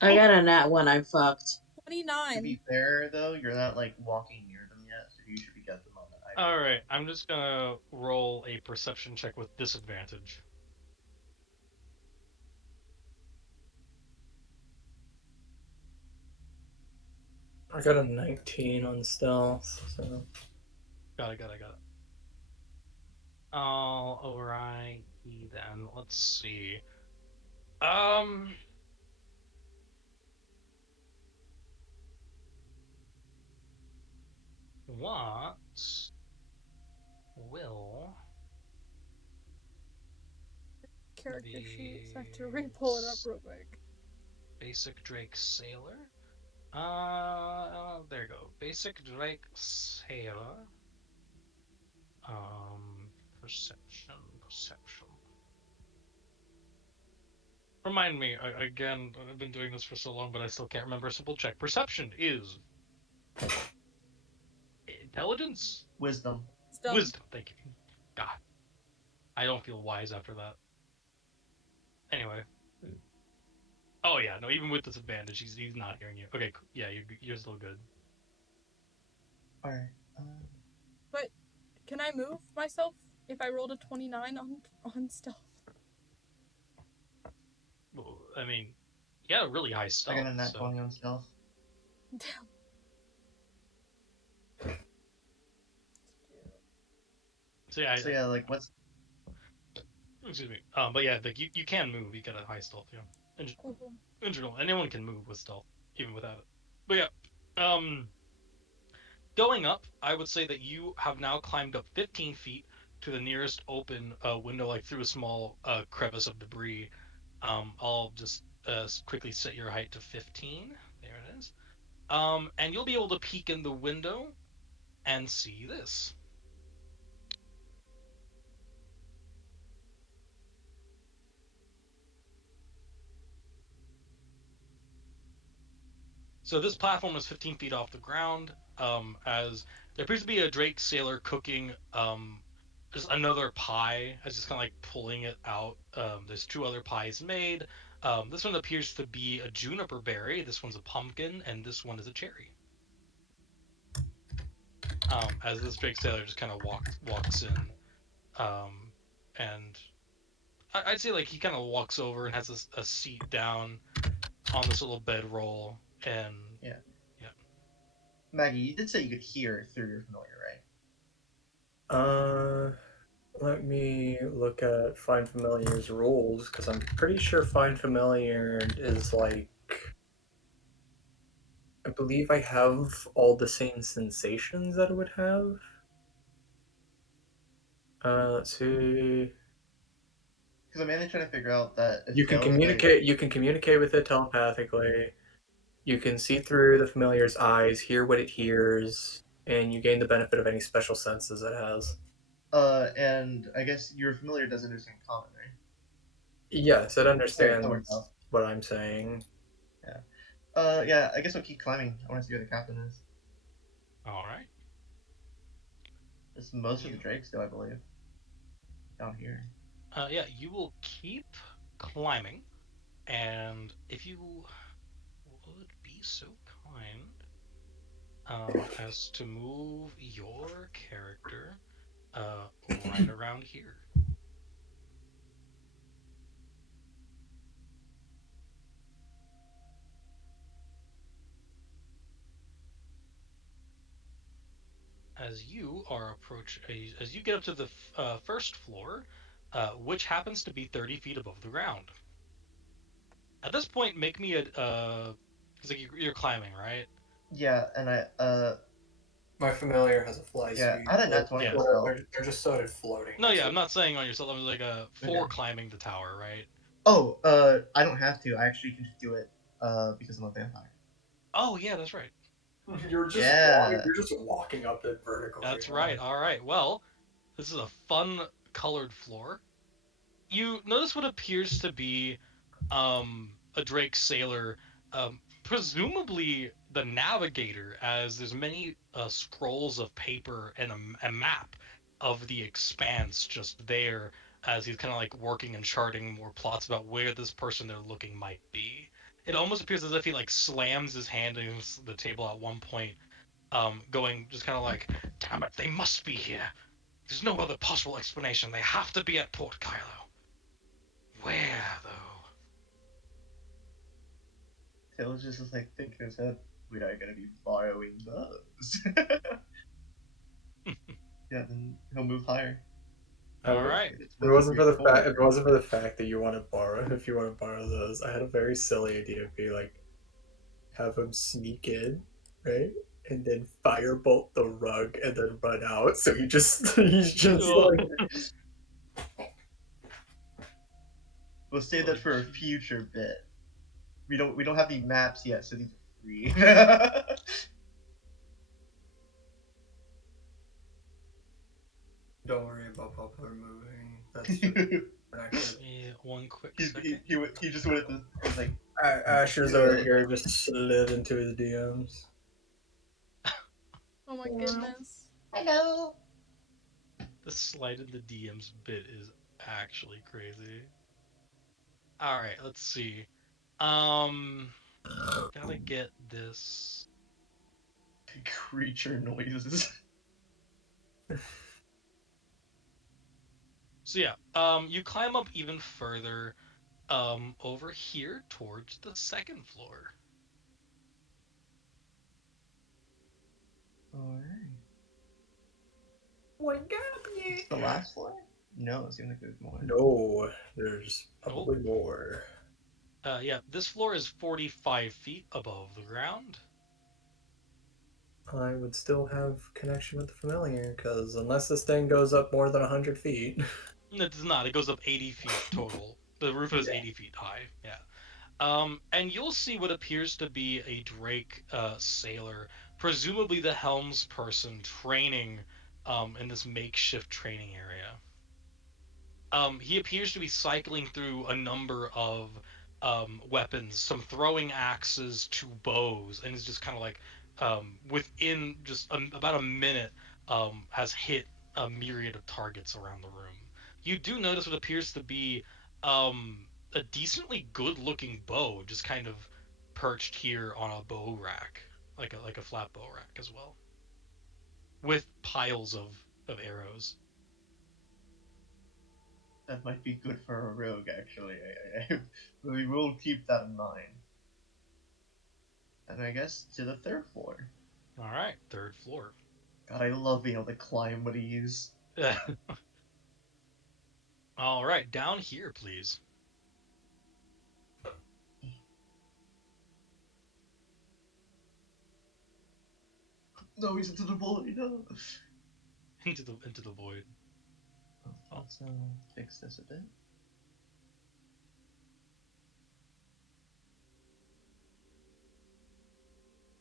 I got a nat one. I'm fucked. 29. To be fair, though, you're not like walking near them yet, so you should be get them on the All right, I'm just gonna roll a perception check with disadvantage. I got a 19 on stealth, so. Got it. Alright then. Let's see. What will Character the sheet. So I have to re-pull it up real quick. basic Drake Sailor? There you go. Basic Drake Sailor. Perception. Remind me again. I've been doing this for so long, but I still can't remember a simple check. Perception is intelligence, wisdom. wisdom. Thank you. God, I don't feel wise after that. Anyway. Oh yeah, no. Even with disadvantage, he's not hearing you. Okay, cool. Yeah, you're still good. All right. But can I move myself if I rolled a 29 on stealth? Well, I mean, you got a really high I stealth. got a nat So 20 on stealth. Damn. so yeah, like what's excuse me. But yeah, like you can move. You got a high stealth. Yeah. In general, anyone can move with stealth, even without it. But yeah, going up, I would say that you have now climbed up 15 feet to the nearest open window, like through a small crevice of debris. I'll just quickly set your height to 15. There it is. And you'll be able to peek in the window and see this. So this platform is 15 feet off the ground. As there appears to be a Drake sailor cooking just another pie, as just kind of like pulling it out. There's two other pies made. This one appears to be a juniper berry. This one's a pumpkin, and this one is a cherry. As this Drake sailor just kind of walks in, and I'd say like he kind of walks over and has a seat down on this little bedroll, and yeah. Yeah. Maggie, you did say you could hear through your familiar, right? Let me look at Find Familiar's rules, because I'm pretty sure Find Familiar is like. I believe I have all the same sensations that it would have. Let's see. Because I'm mainly trying to figure out that if You can Tails, like, communicate. You can communicate with it telepathically. You can see through the familiar's eyes, hear what it hears, and you gain the benefit of any special senses it has. and I guess your familiar does understand common, right? Yes, it Alright, that works understands out. what I'm saying. Yeah. Yeah, I guess I'll keep climbing. I want to see where the captain is. All right. It's most of the drakes, though, I believe. Down here. Yeah, you will keep climbing, and if you would be so kind as to move your character right around here. as you get up to the first floor, which happens to be 30 feet above the ground. At this point, make me a because like you're climbing, right? Yeah, and My familiar has a fly yeah, speed. I had a nat 20 Yeah. myself. They're just sort of floating. No, yeah, I'm not saying on yourself. I'm like for Okay. climbing the tower, right? Oh, I don't have to. I actually can just do it, because I'm a vampire. Oh yeah, that's right. Yeah. You're just walking up it vertically. That's right. All right. Well, this is a fun colored floor. You notice what appears to be a Drake sailor, presumably the navigator, as there's many scrolls of paper and a map of the expanse just there as he's kind of like working and charting more plots about where this person they're looking might be. It almost appears as if he like slams his hand against the table at one point, going just kind of like, "Damn it, they must be here. There's no other possible explanation. They have to be at Port Kylo. Where though?" Taylor's just like thinking in his head, we are gonna be borrowing those. Yeah, then he'll move higher. All right. It's If it wasn't for the fact, forward. if it wasn't for the fact that if you want to borrow those, I had a very silly idea of being like, have him sneak in, right, and then firebolt the rug and then run out. So he's just Oh, like, We'll save that oh, for a gee. future bit. We don't have any maps yet, so these are free. don't worry about Papa moving. That's just Yeah, one quick he, second. he just wanted to like Asher's do over it. here just slid into his DMs. Oh my goodness. Hello. The slide in the DMs bit is actually crazy. All right, let's see. Um, gotta get this. Creature noises. So yeah, you climb up even further, over here towards the second floor. Alright. What got It's the last floor? No, it seems like there's more. No, there's Oh. probably more. Yeah, this floor is 45 feet above the ground. I would still have connection with the familiar because unless this thing goes up more than 100 feet. It does not. It goes up 80 feet total. The roof is 80 feet high. Yeah. And you'll see what appears to be a Drake sailor, presumably the helms person, training in this makeshift training area. He appears to be cycling through a number of weapons, some throwing axes to bows, and is just kind of like within just about a minute has hit a myriad of targets around the room. You do notice what appears to be a decently good-looking bow, just kind of perched here on a bow rack, like a flat bow rack as well, with piles of arrows. That might be good for a rogue, actually. We will keep that in mind. And I guess to the third floor. All right, third floor. God, I love being able to climb with ease. All right, down here, please. No, he's into the void. No. into the void. Let's fix this a bit.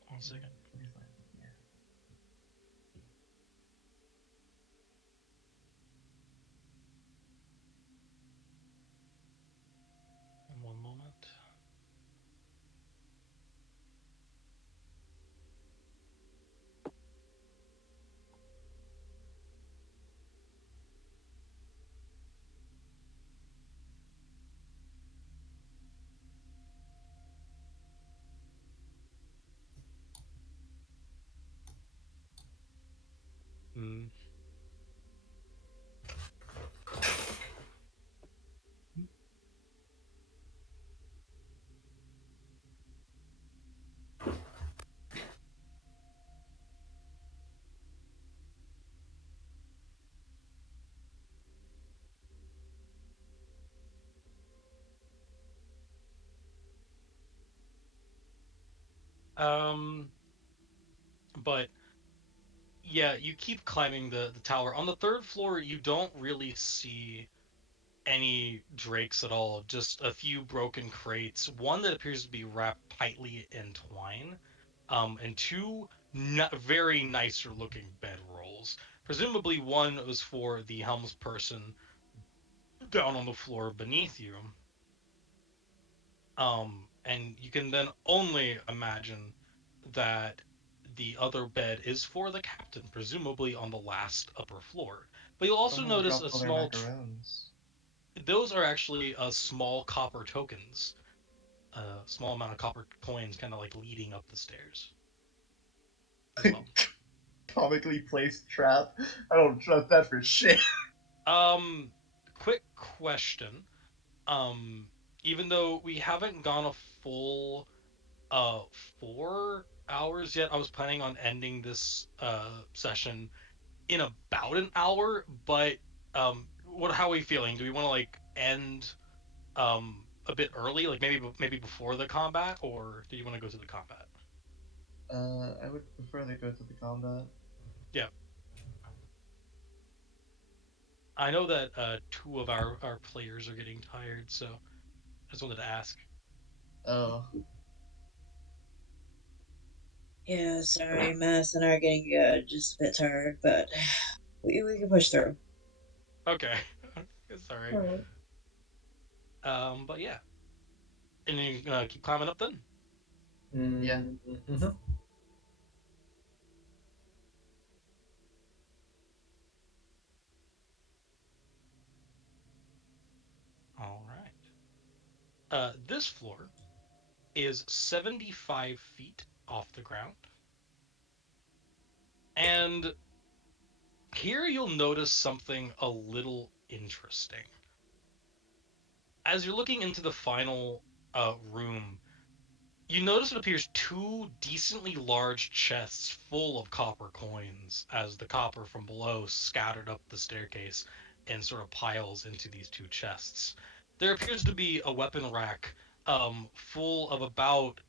One second. 45, yeah. One moment. Um, but yeah, you keep climbing the tower. On the third floor, you don't really see any drakes at all. Just a few broken crates. One that appears to be wrapped tightly in twine, and two very nicer looking bedrolls. Presumably, one was for the helmsperson down on the floor beneath you. And you can then only imagine that the other bed is for the captain, presumably on the last upper floor. But you'll also Someone notice dropped a all their small. macarons. Those are actually small copper tokens, a small amount of copper coins, kind of like leading up the stairs as well. Comically placed trap. I don't trust that for shit. Um, quick question. Um, Even though we haven't gone a full 4 hours yet. I was planning on ending this session in about an hour, but what how are we feeling? Do we want to like end a bit early, like maybe before the combat, or do you want to go to the combat? I would prefer they go to the combat. Yeah. I know that two of our players are getting tired, so I just wanted to ask. Oh, Yeah, sorry, Mass and I are getting just a bit tired, but we can push through. Okay. Sorry. Alright. But yeah. And you keep climbing up then? yeah. Mm-hmm. All right. This floor is 75 feet off the ground. And here you'll notice something a little interesting. As you're looking into the final room, you notice it appears two decently large chests full of copper coins as the copper from below scattered up the staircase and sort of piles into these two chests. There appears to be a weapon rack full of about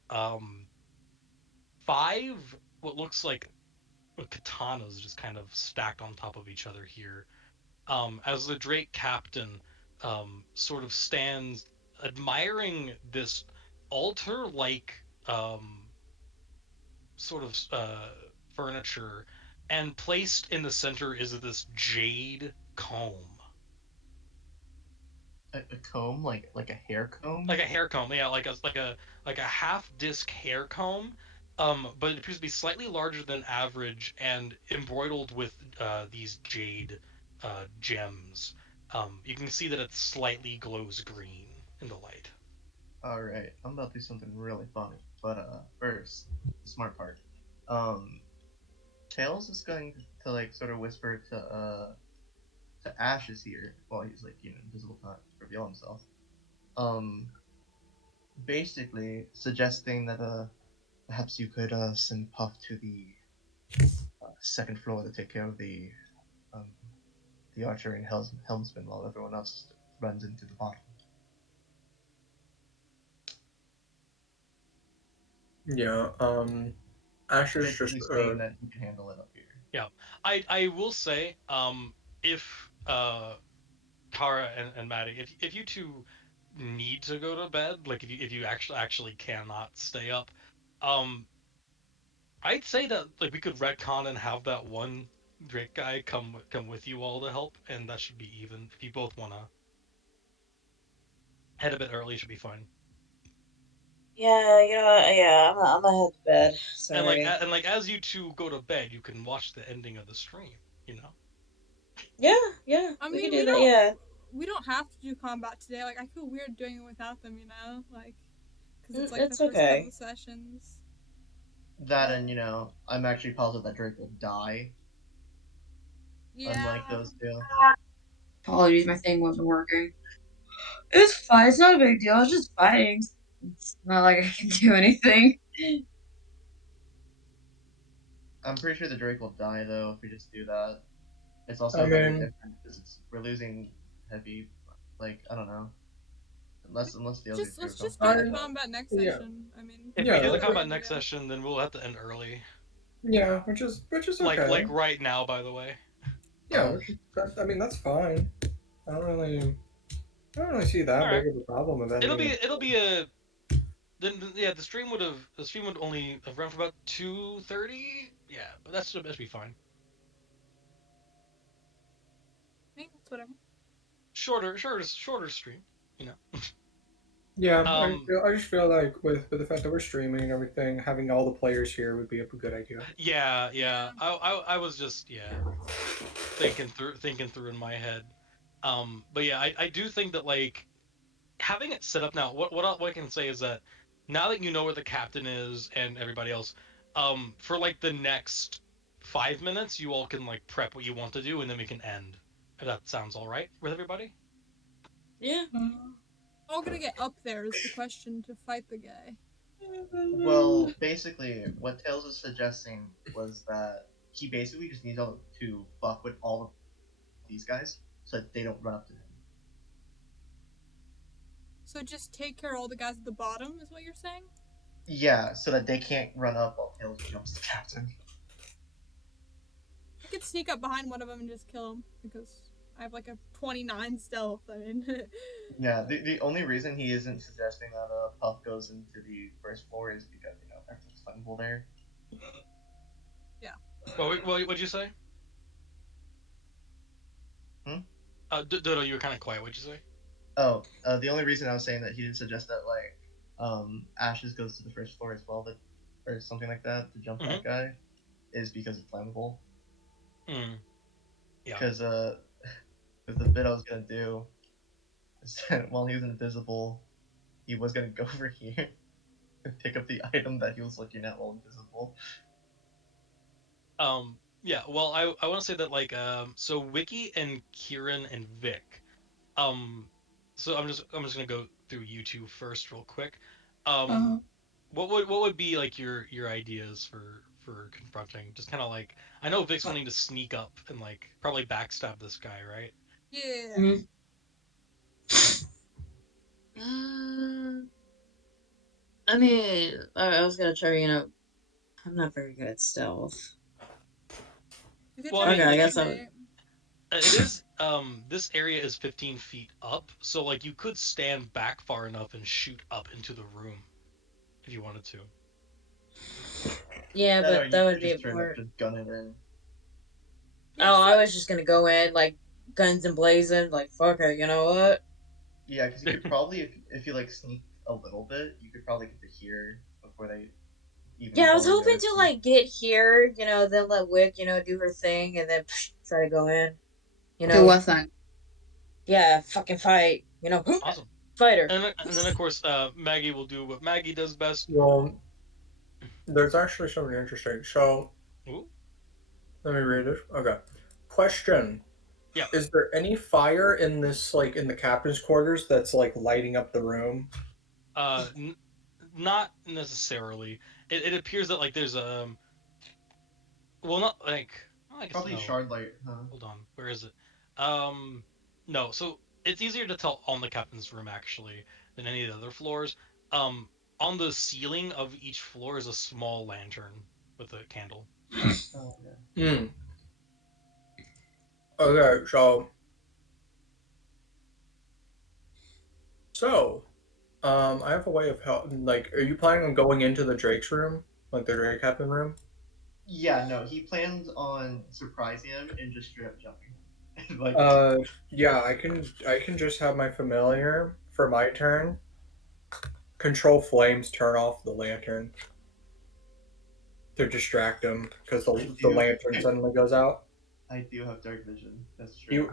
five what looks like katanas just kind of stacked on top of each other here. As the Drake captain sort of stands admiring this altar-like sort of furniture, and placed in the center is this jade comb, A comb, like a hair like comb. a hair comb, yeah, like a half disc hair comb. But it appears to be slightly larger than average and embroidered with these jade gems. You can see that it slightly glows green in the light. All right, I'm about to do something really funny. But first, the smart part. Um, Tails is going to like sort of whisper to Ashes here while he's like invisible to reveal himself. Um, Basically suggesting that perhaps you could send Puff to the second floor to take care of um the archer and helmsman while everyone else runs into the bottom. Yeah. Asher's just Basically saying that he can handle it up here. Yeah, I will say, if Kara and Maddie, if you two need to go to bed, like if you actually cannot stay up, um, I'd say that like we could retcon and have that one Drake guy come with you all to help, and that should be even. If you both wanna head a bit early, should be fine. Yeah, you know what? Yeah, I'm gonna head to bed. Sorry. And like as you two go to bed, you can watch the ending of the stream. You know. Yeah, yeah, I we can mean, do that. Yeah. we don't have to do combat today. Like, I feel weird doing it without them, you know, like, because it's like the It's first couple okay. sessions. That Uh, and I'm actually positive that Drake will die, Yeah. unlike those two. Apologies, my thing wasn't working. It was fine. It's not a big deal. It's just fighting. It's not like I can do anything. I'm pretty sure the Drake will die though if we just do that. It's I also very mean, different because we're losing heavy. Like I don't know. unless the other Just two are let's just comfortable do the with that. combat next Yeah. session. I mean, If we Yeah, do the that's a good combat idea. next session, then we'll have to end early. yeah, which is okay. Like right now, by the way. Yeah, which is, I mean that's fine. I don't really I don't really see All that right. big of a problem with ending it. It'll be a yeah, the stream would only have run for about 2:30. Yeah, but that's be fine. It's whatever. Shorter stream, you know. Yeah, Um, I just feel like with the fact that we're streaming and everything, having all the players here would be a good idea. yeah. I was just thinking through in my head. But yeah, I do think that like having it set up now. What I can say is that now that you know where the captain is and everybody else, for like the next 5 minutes, you all can like prep what you want to do, and then we can end. If that sounds all right with everybody. Yeah. All gonna get up there is the question to fight the guy. Well, basically, what Tails was suggesting was that he basically just needs to fuck with all of these guys so that they don't run up to him. So just take care of all the guys at the bottom, is what you're saying? Yeah, so that they can't run up while Tails jumps the captain. I could sneak up behind one of them and just kill him because I have like a 29 stealth. I mean, Yeah, the only reason he isn't suggesting that Puff goes into the first floor is because, everything's flammable there. What'd you say? Dodo, you were kind of quiet. What'd you say? Oh, the only reason I was saying that he didn't suggest that, Ashes goes to the first floor as well, or something like that, to jump that guy, is because it's flammable. Mm. Yeah. Because, with the bit I was gonna do, is that while he was invisible, he was gonna go over here and pick up the item that he was looking at while invisible. Yeah. Well, I want to say that like so Wiki and Kieran and Vic. So I'm just gonna go through you two first real quick. Um, what would be like your ideas for confronting? Just kind of like I know Vic's wanting to sneak up and like probably backstab this guy, right? yeah. Mm-hmm. I mean, I was gonna try. I'm not very good at stealth. You could Well, I try mean, Okay, I guess I would. intimidate. it is this area is 15 feet up, so like you could stand back far enough and shoot up into the room if you wanted to. Yeah, Or but you that would could be just turn up, more. just gun it in. Yeah, Oh, just I was just gonna go in like guns and blazing, like fuck it. You know what? Yeah, because you could probably, if you like sneak a little bit, you could probably get to here before they even Yeah, I was bother hoping to noticing. like get here, then let Wick, do her thing, and then try to go in. You Do know, what thing? yeah, fucking fight. Awesome. Fighter. And then of course Maggie will do what Maggie does best. Well, there's actually something interesting. So Ooh. let me read it. Okay. Question. Yeah. Is there any fire in this, like, in the captain's quarters that's, like, lighting up the room? N- Not necessarily. It appears that like there's well, not like I guess Probably no. shard light, huh? Hold on, where is it? No. So it's easier to tell on the captain's room actually than any of the other floors. Um, on the ceiling of each floor is a small lantern with a candle. Oh, yeah. Hmm. Okay, I have a way of help. Like, are you planning on going into the Drake's room, like the Drake captain room? Yeah, no, he plans on surprising him and just straight up jumping him. Uh, yeah, I can just have my familiar for my turn. Control flames, turn off the lantern to distract him because the lantern suddenly goes out. I do have dark vision. That's true. You,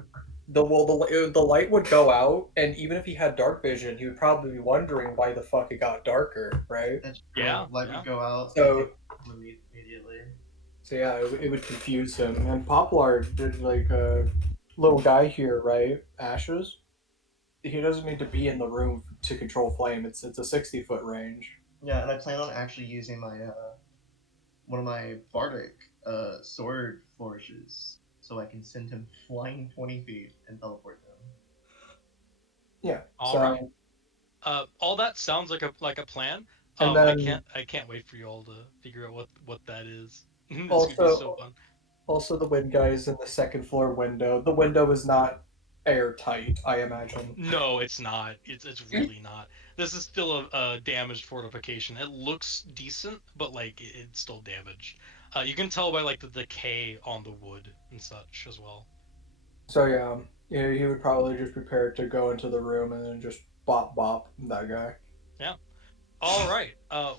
the light would go out, and even if he had dark vision, he would probably be wondering why the fuck it got darker, right? That's true. Yeah, Light yeah. would go out So, immediately. so yeah, it would confuse him. And Poplar did like a little guy here, right? Ashes. He doesn't need to be in the room to control flame. It's a 60-foot range. Yeah, and I plan on actually using my one of my bardic sword flourishes so I can send him flying 20 feet and teleport him. Yeah. All So right. All that sounds like a plan. And I then can't wait for you all to figure out what that is. It's gonna be so also fun. also the wind guys in the second floor window. The window is not airtight, I imagine. No, it's not. It's really not. This is still a damaged fortification. It looks decent, but like it's still damaged. You can tell by like the decay on the wood and such as well. So yeah, he would probably just prepare to go into the room and then just bop bop that guy. Yeah. All right.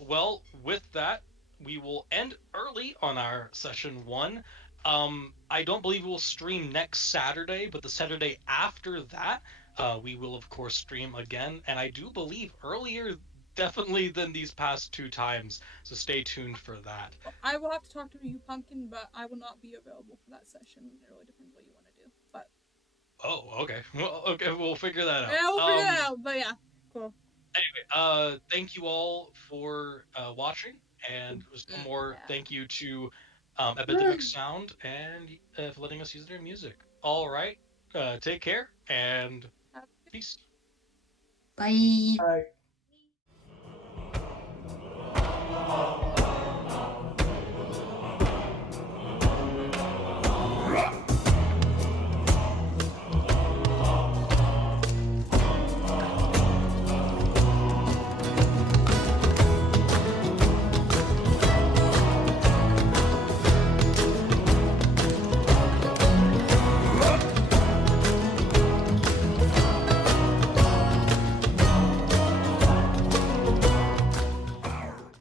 Well, with that, we will end early on our session one. I don't believe we'll stream next Saturday, but the Saturday after that, we will of course stream again, and I do believe earlier, definitely than these past two times. So stay tuned for that. Well, I will have to talk to you, Pumpkin, but I will not be available for that session. It really depends what you want to do. But Oh, okay. Well, okay, we'll figure that out. yeah, we'll figure that out. But yeah, cool. Thank you all for watching, and there's one more Yeah. thank you to Epidemic Sound and for letting us use their music. All right, take care and Have peace. Bye. All right.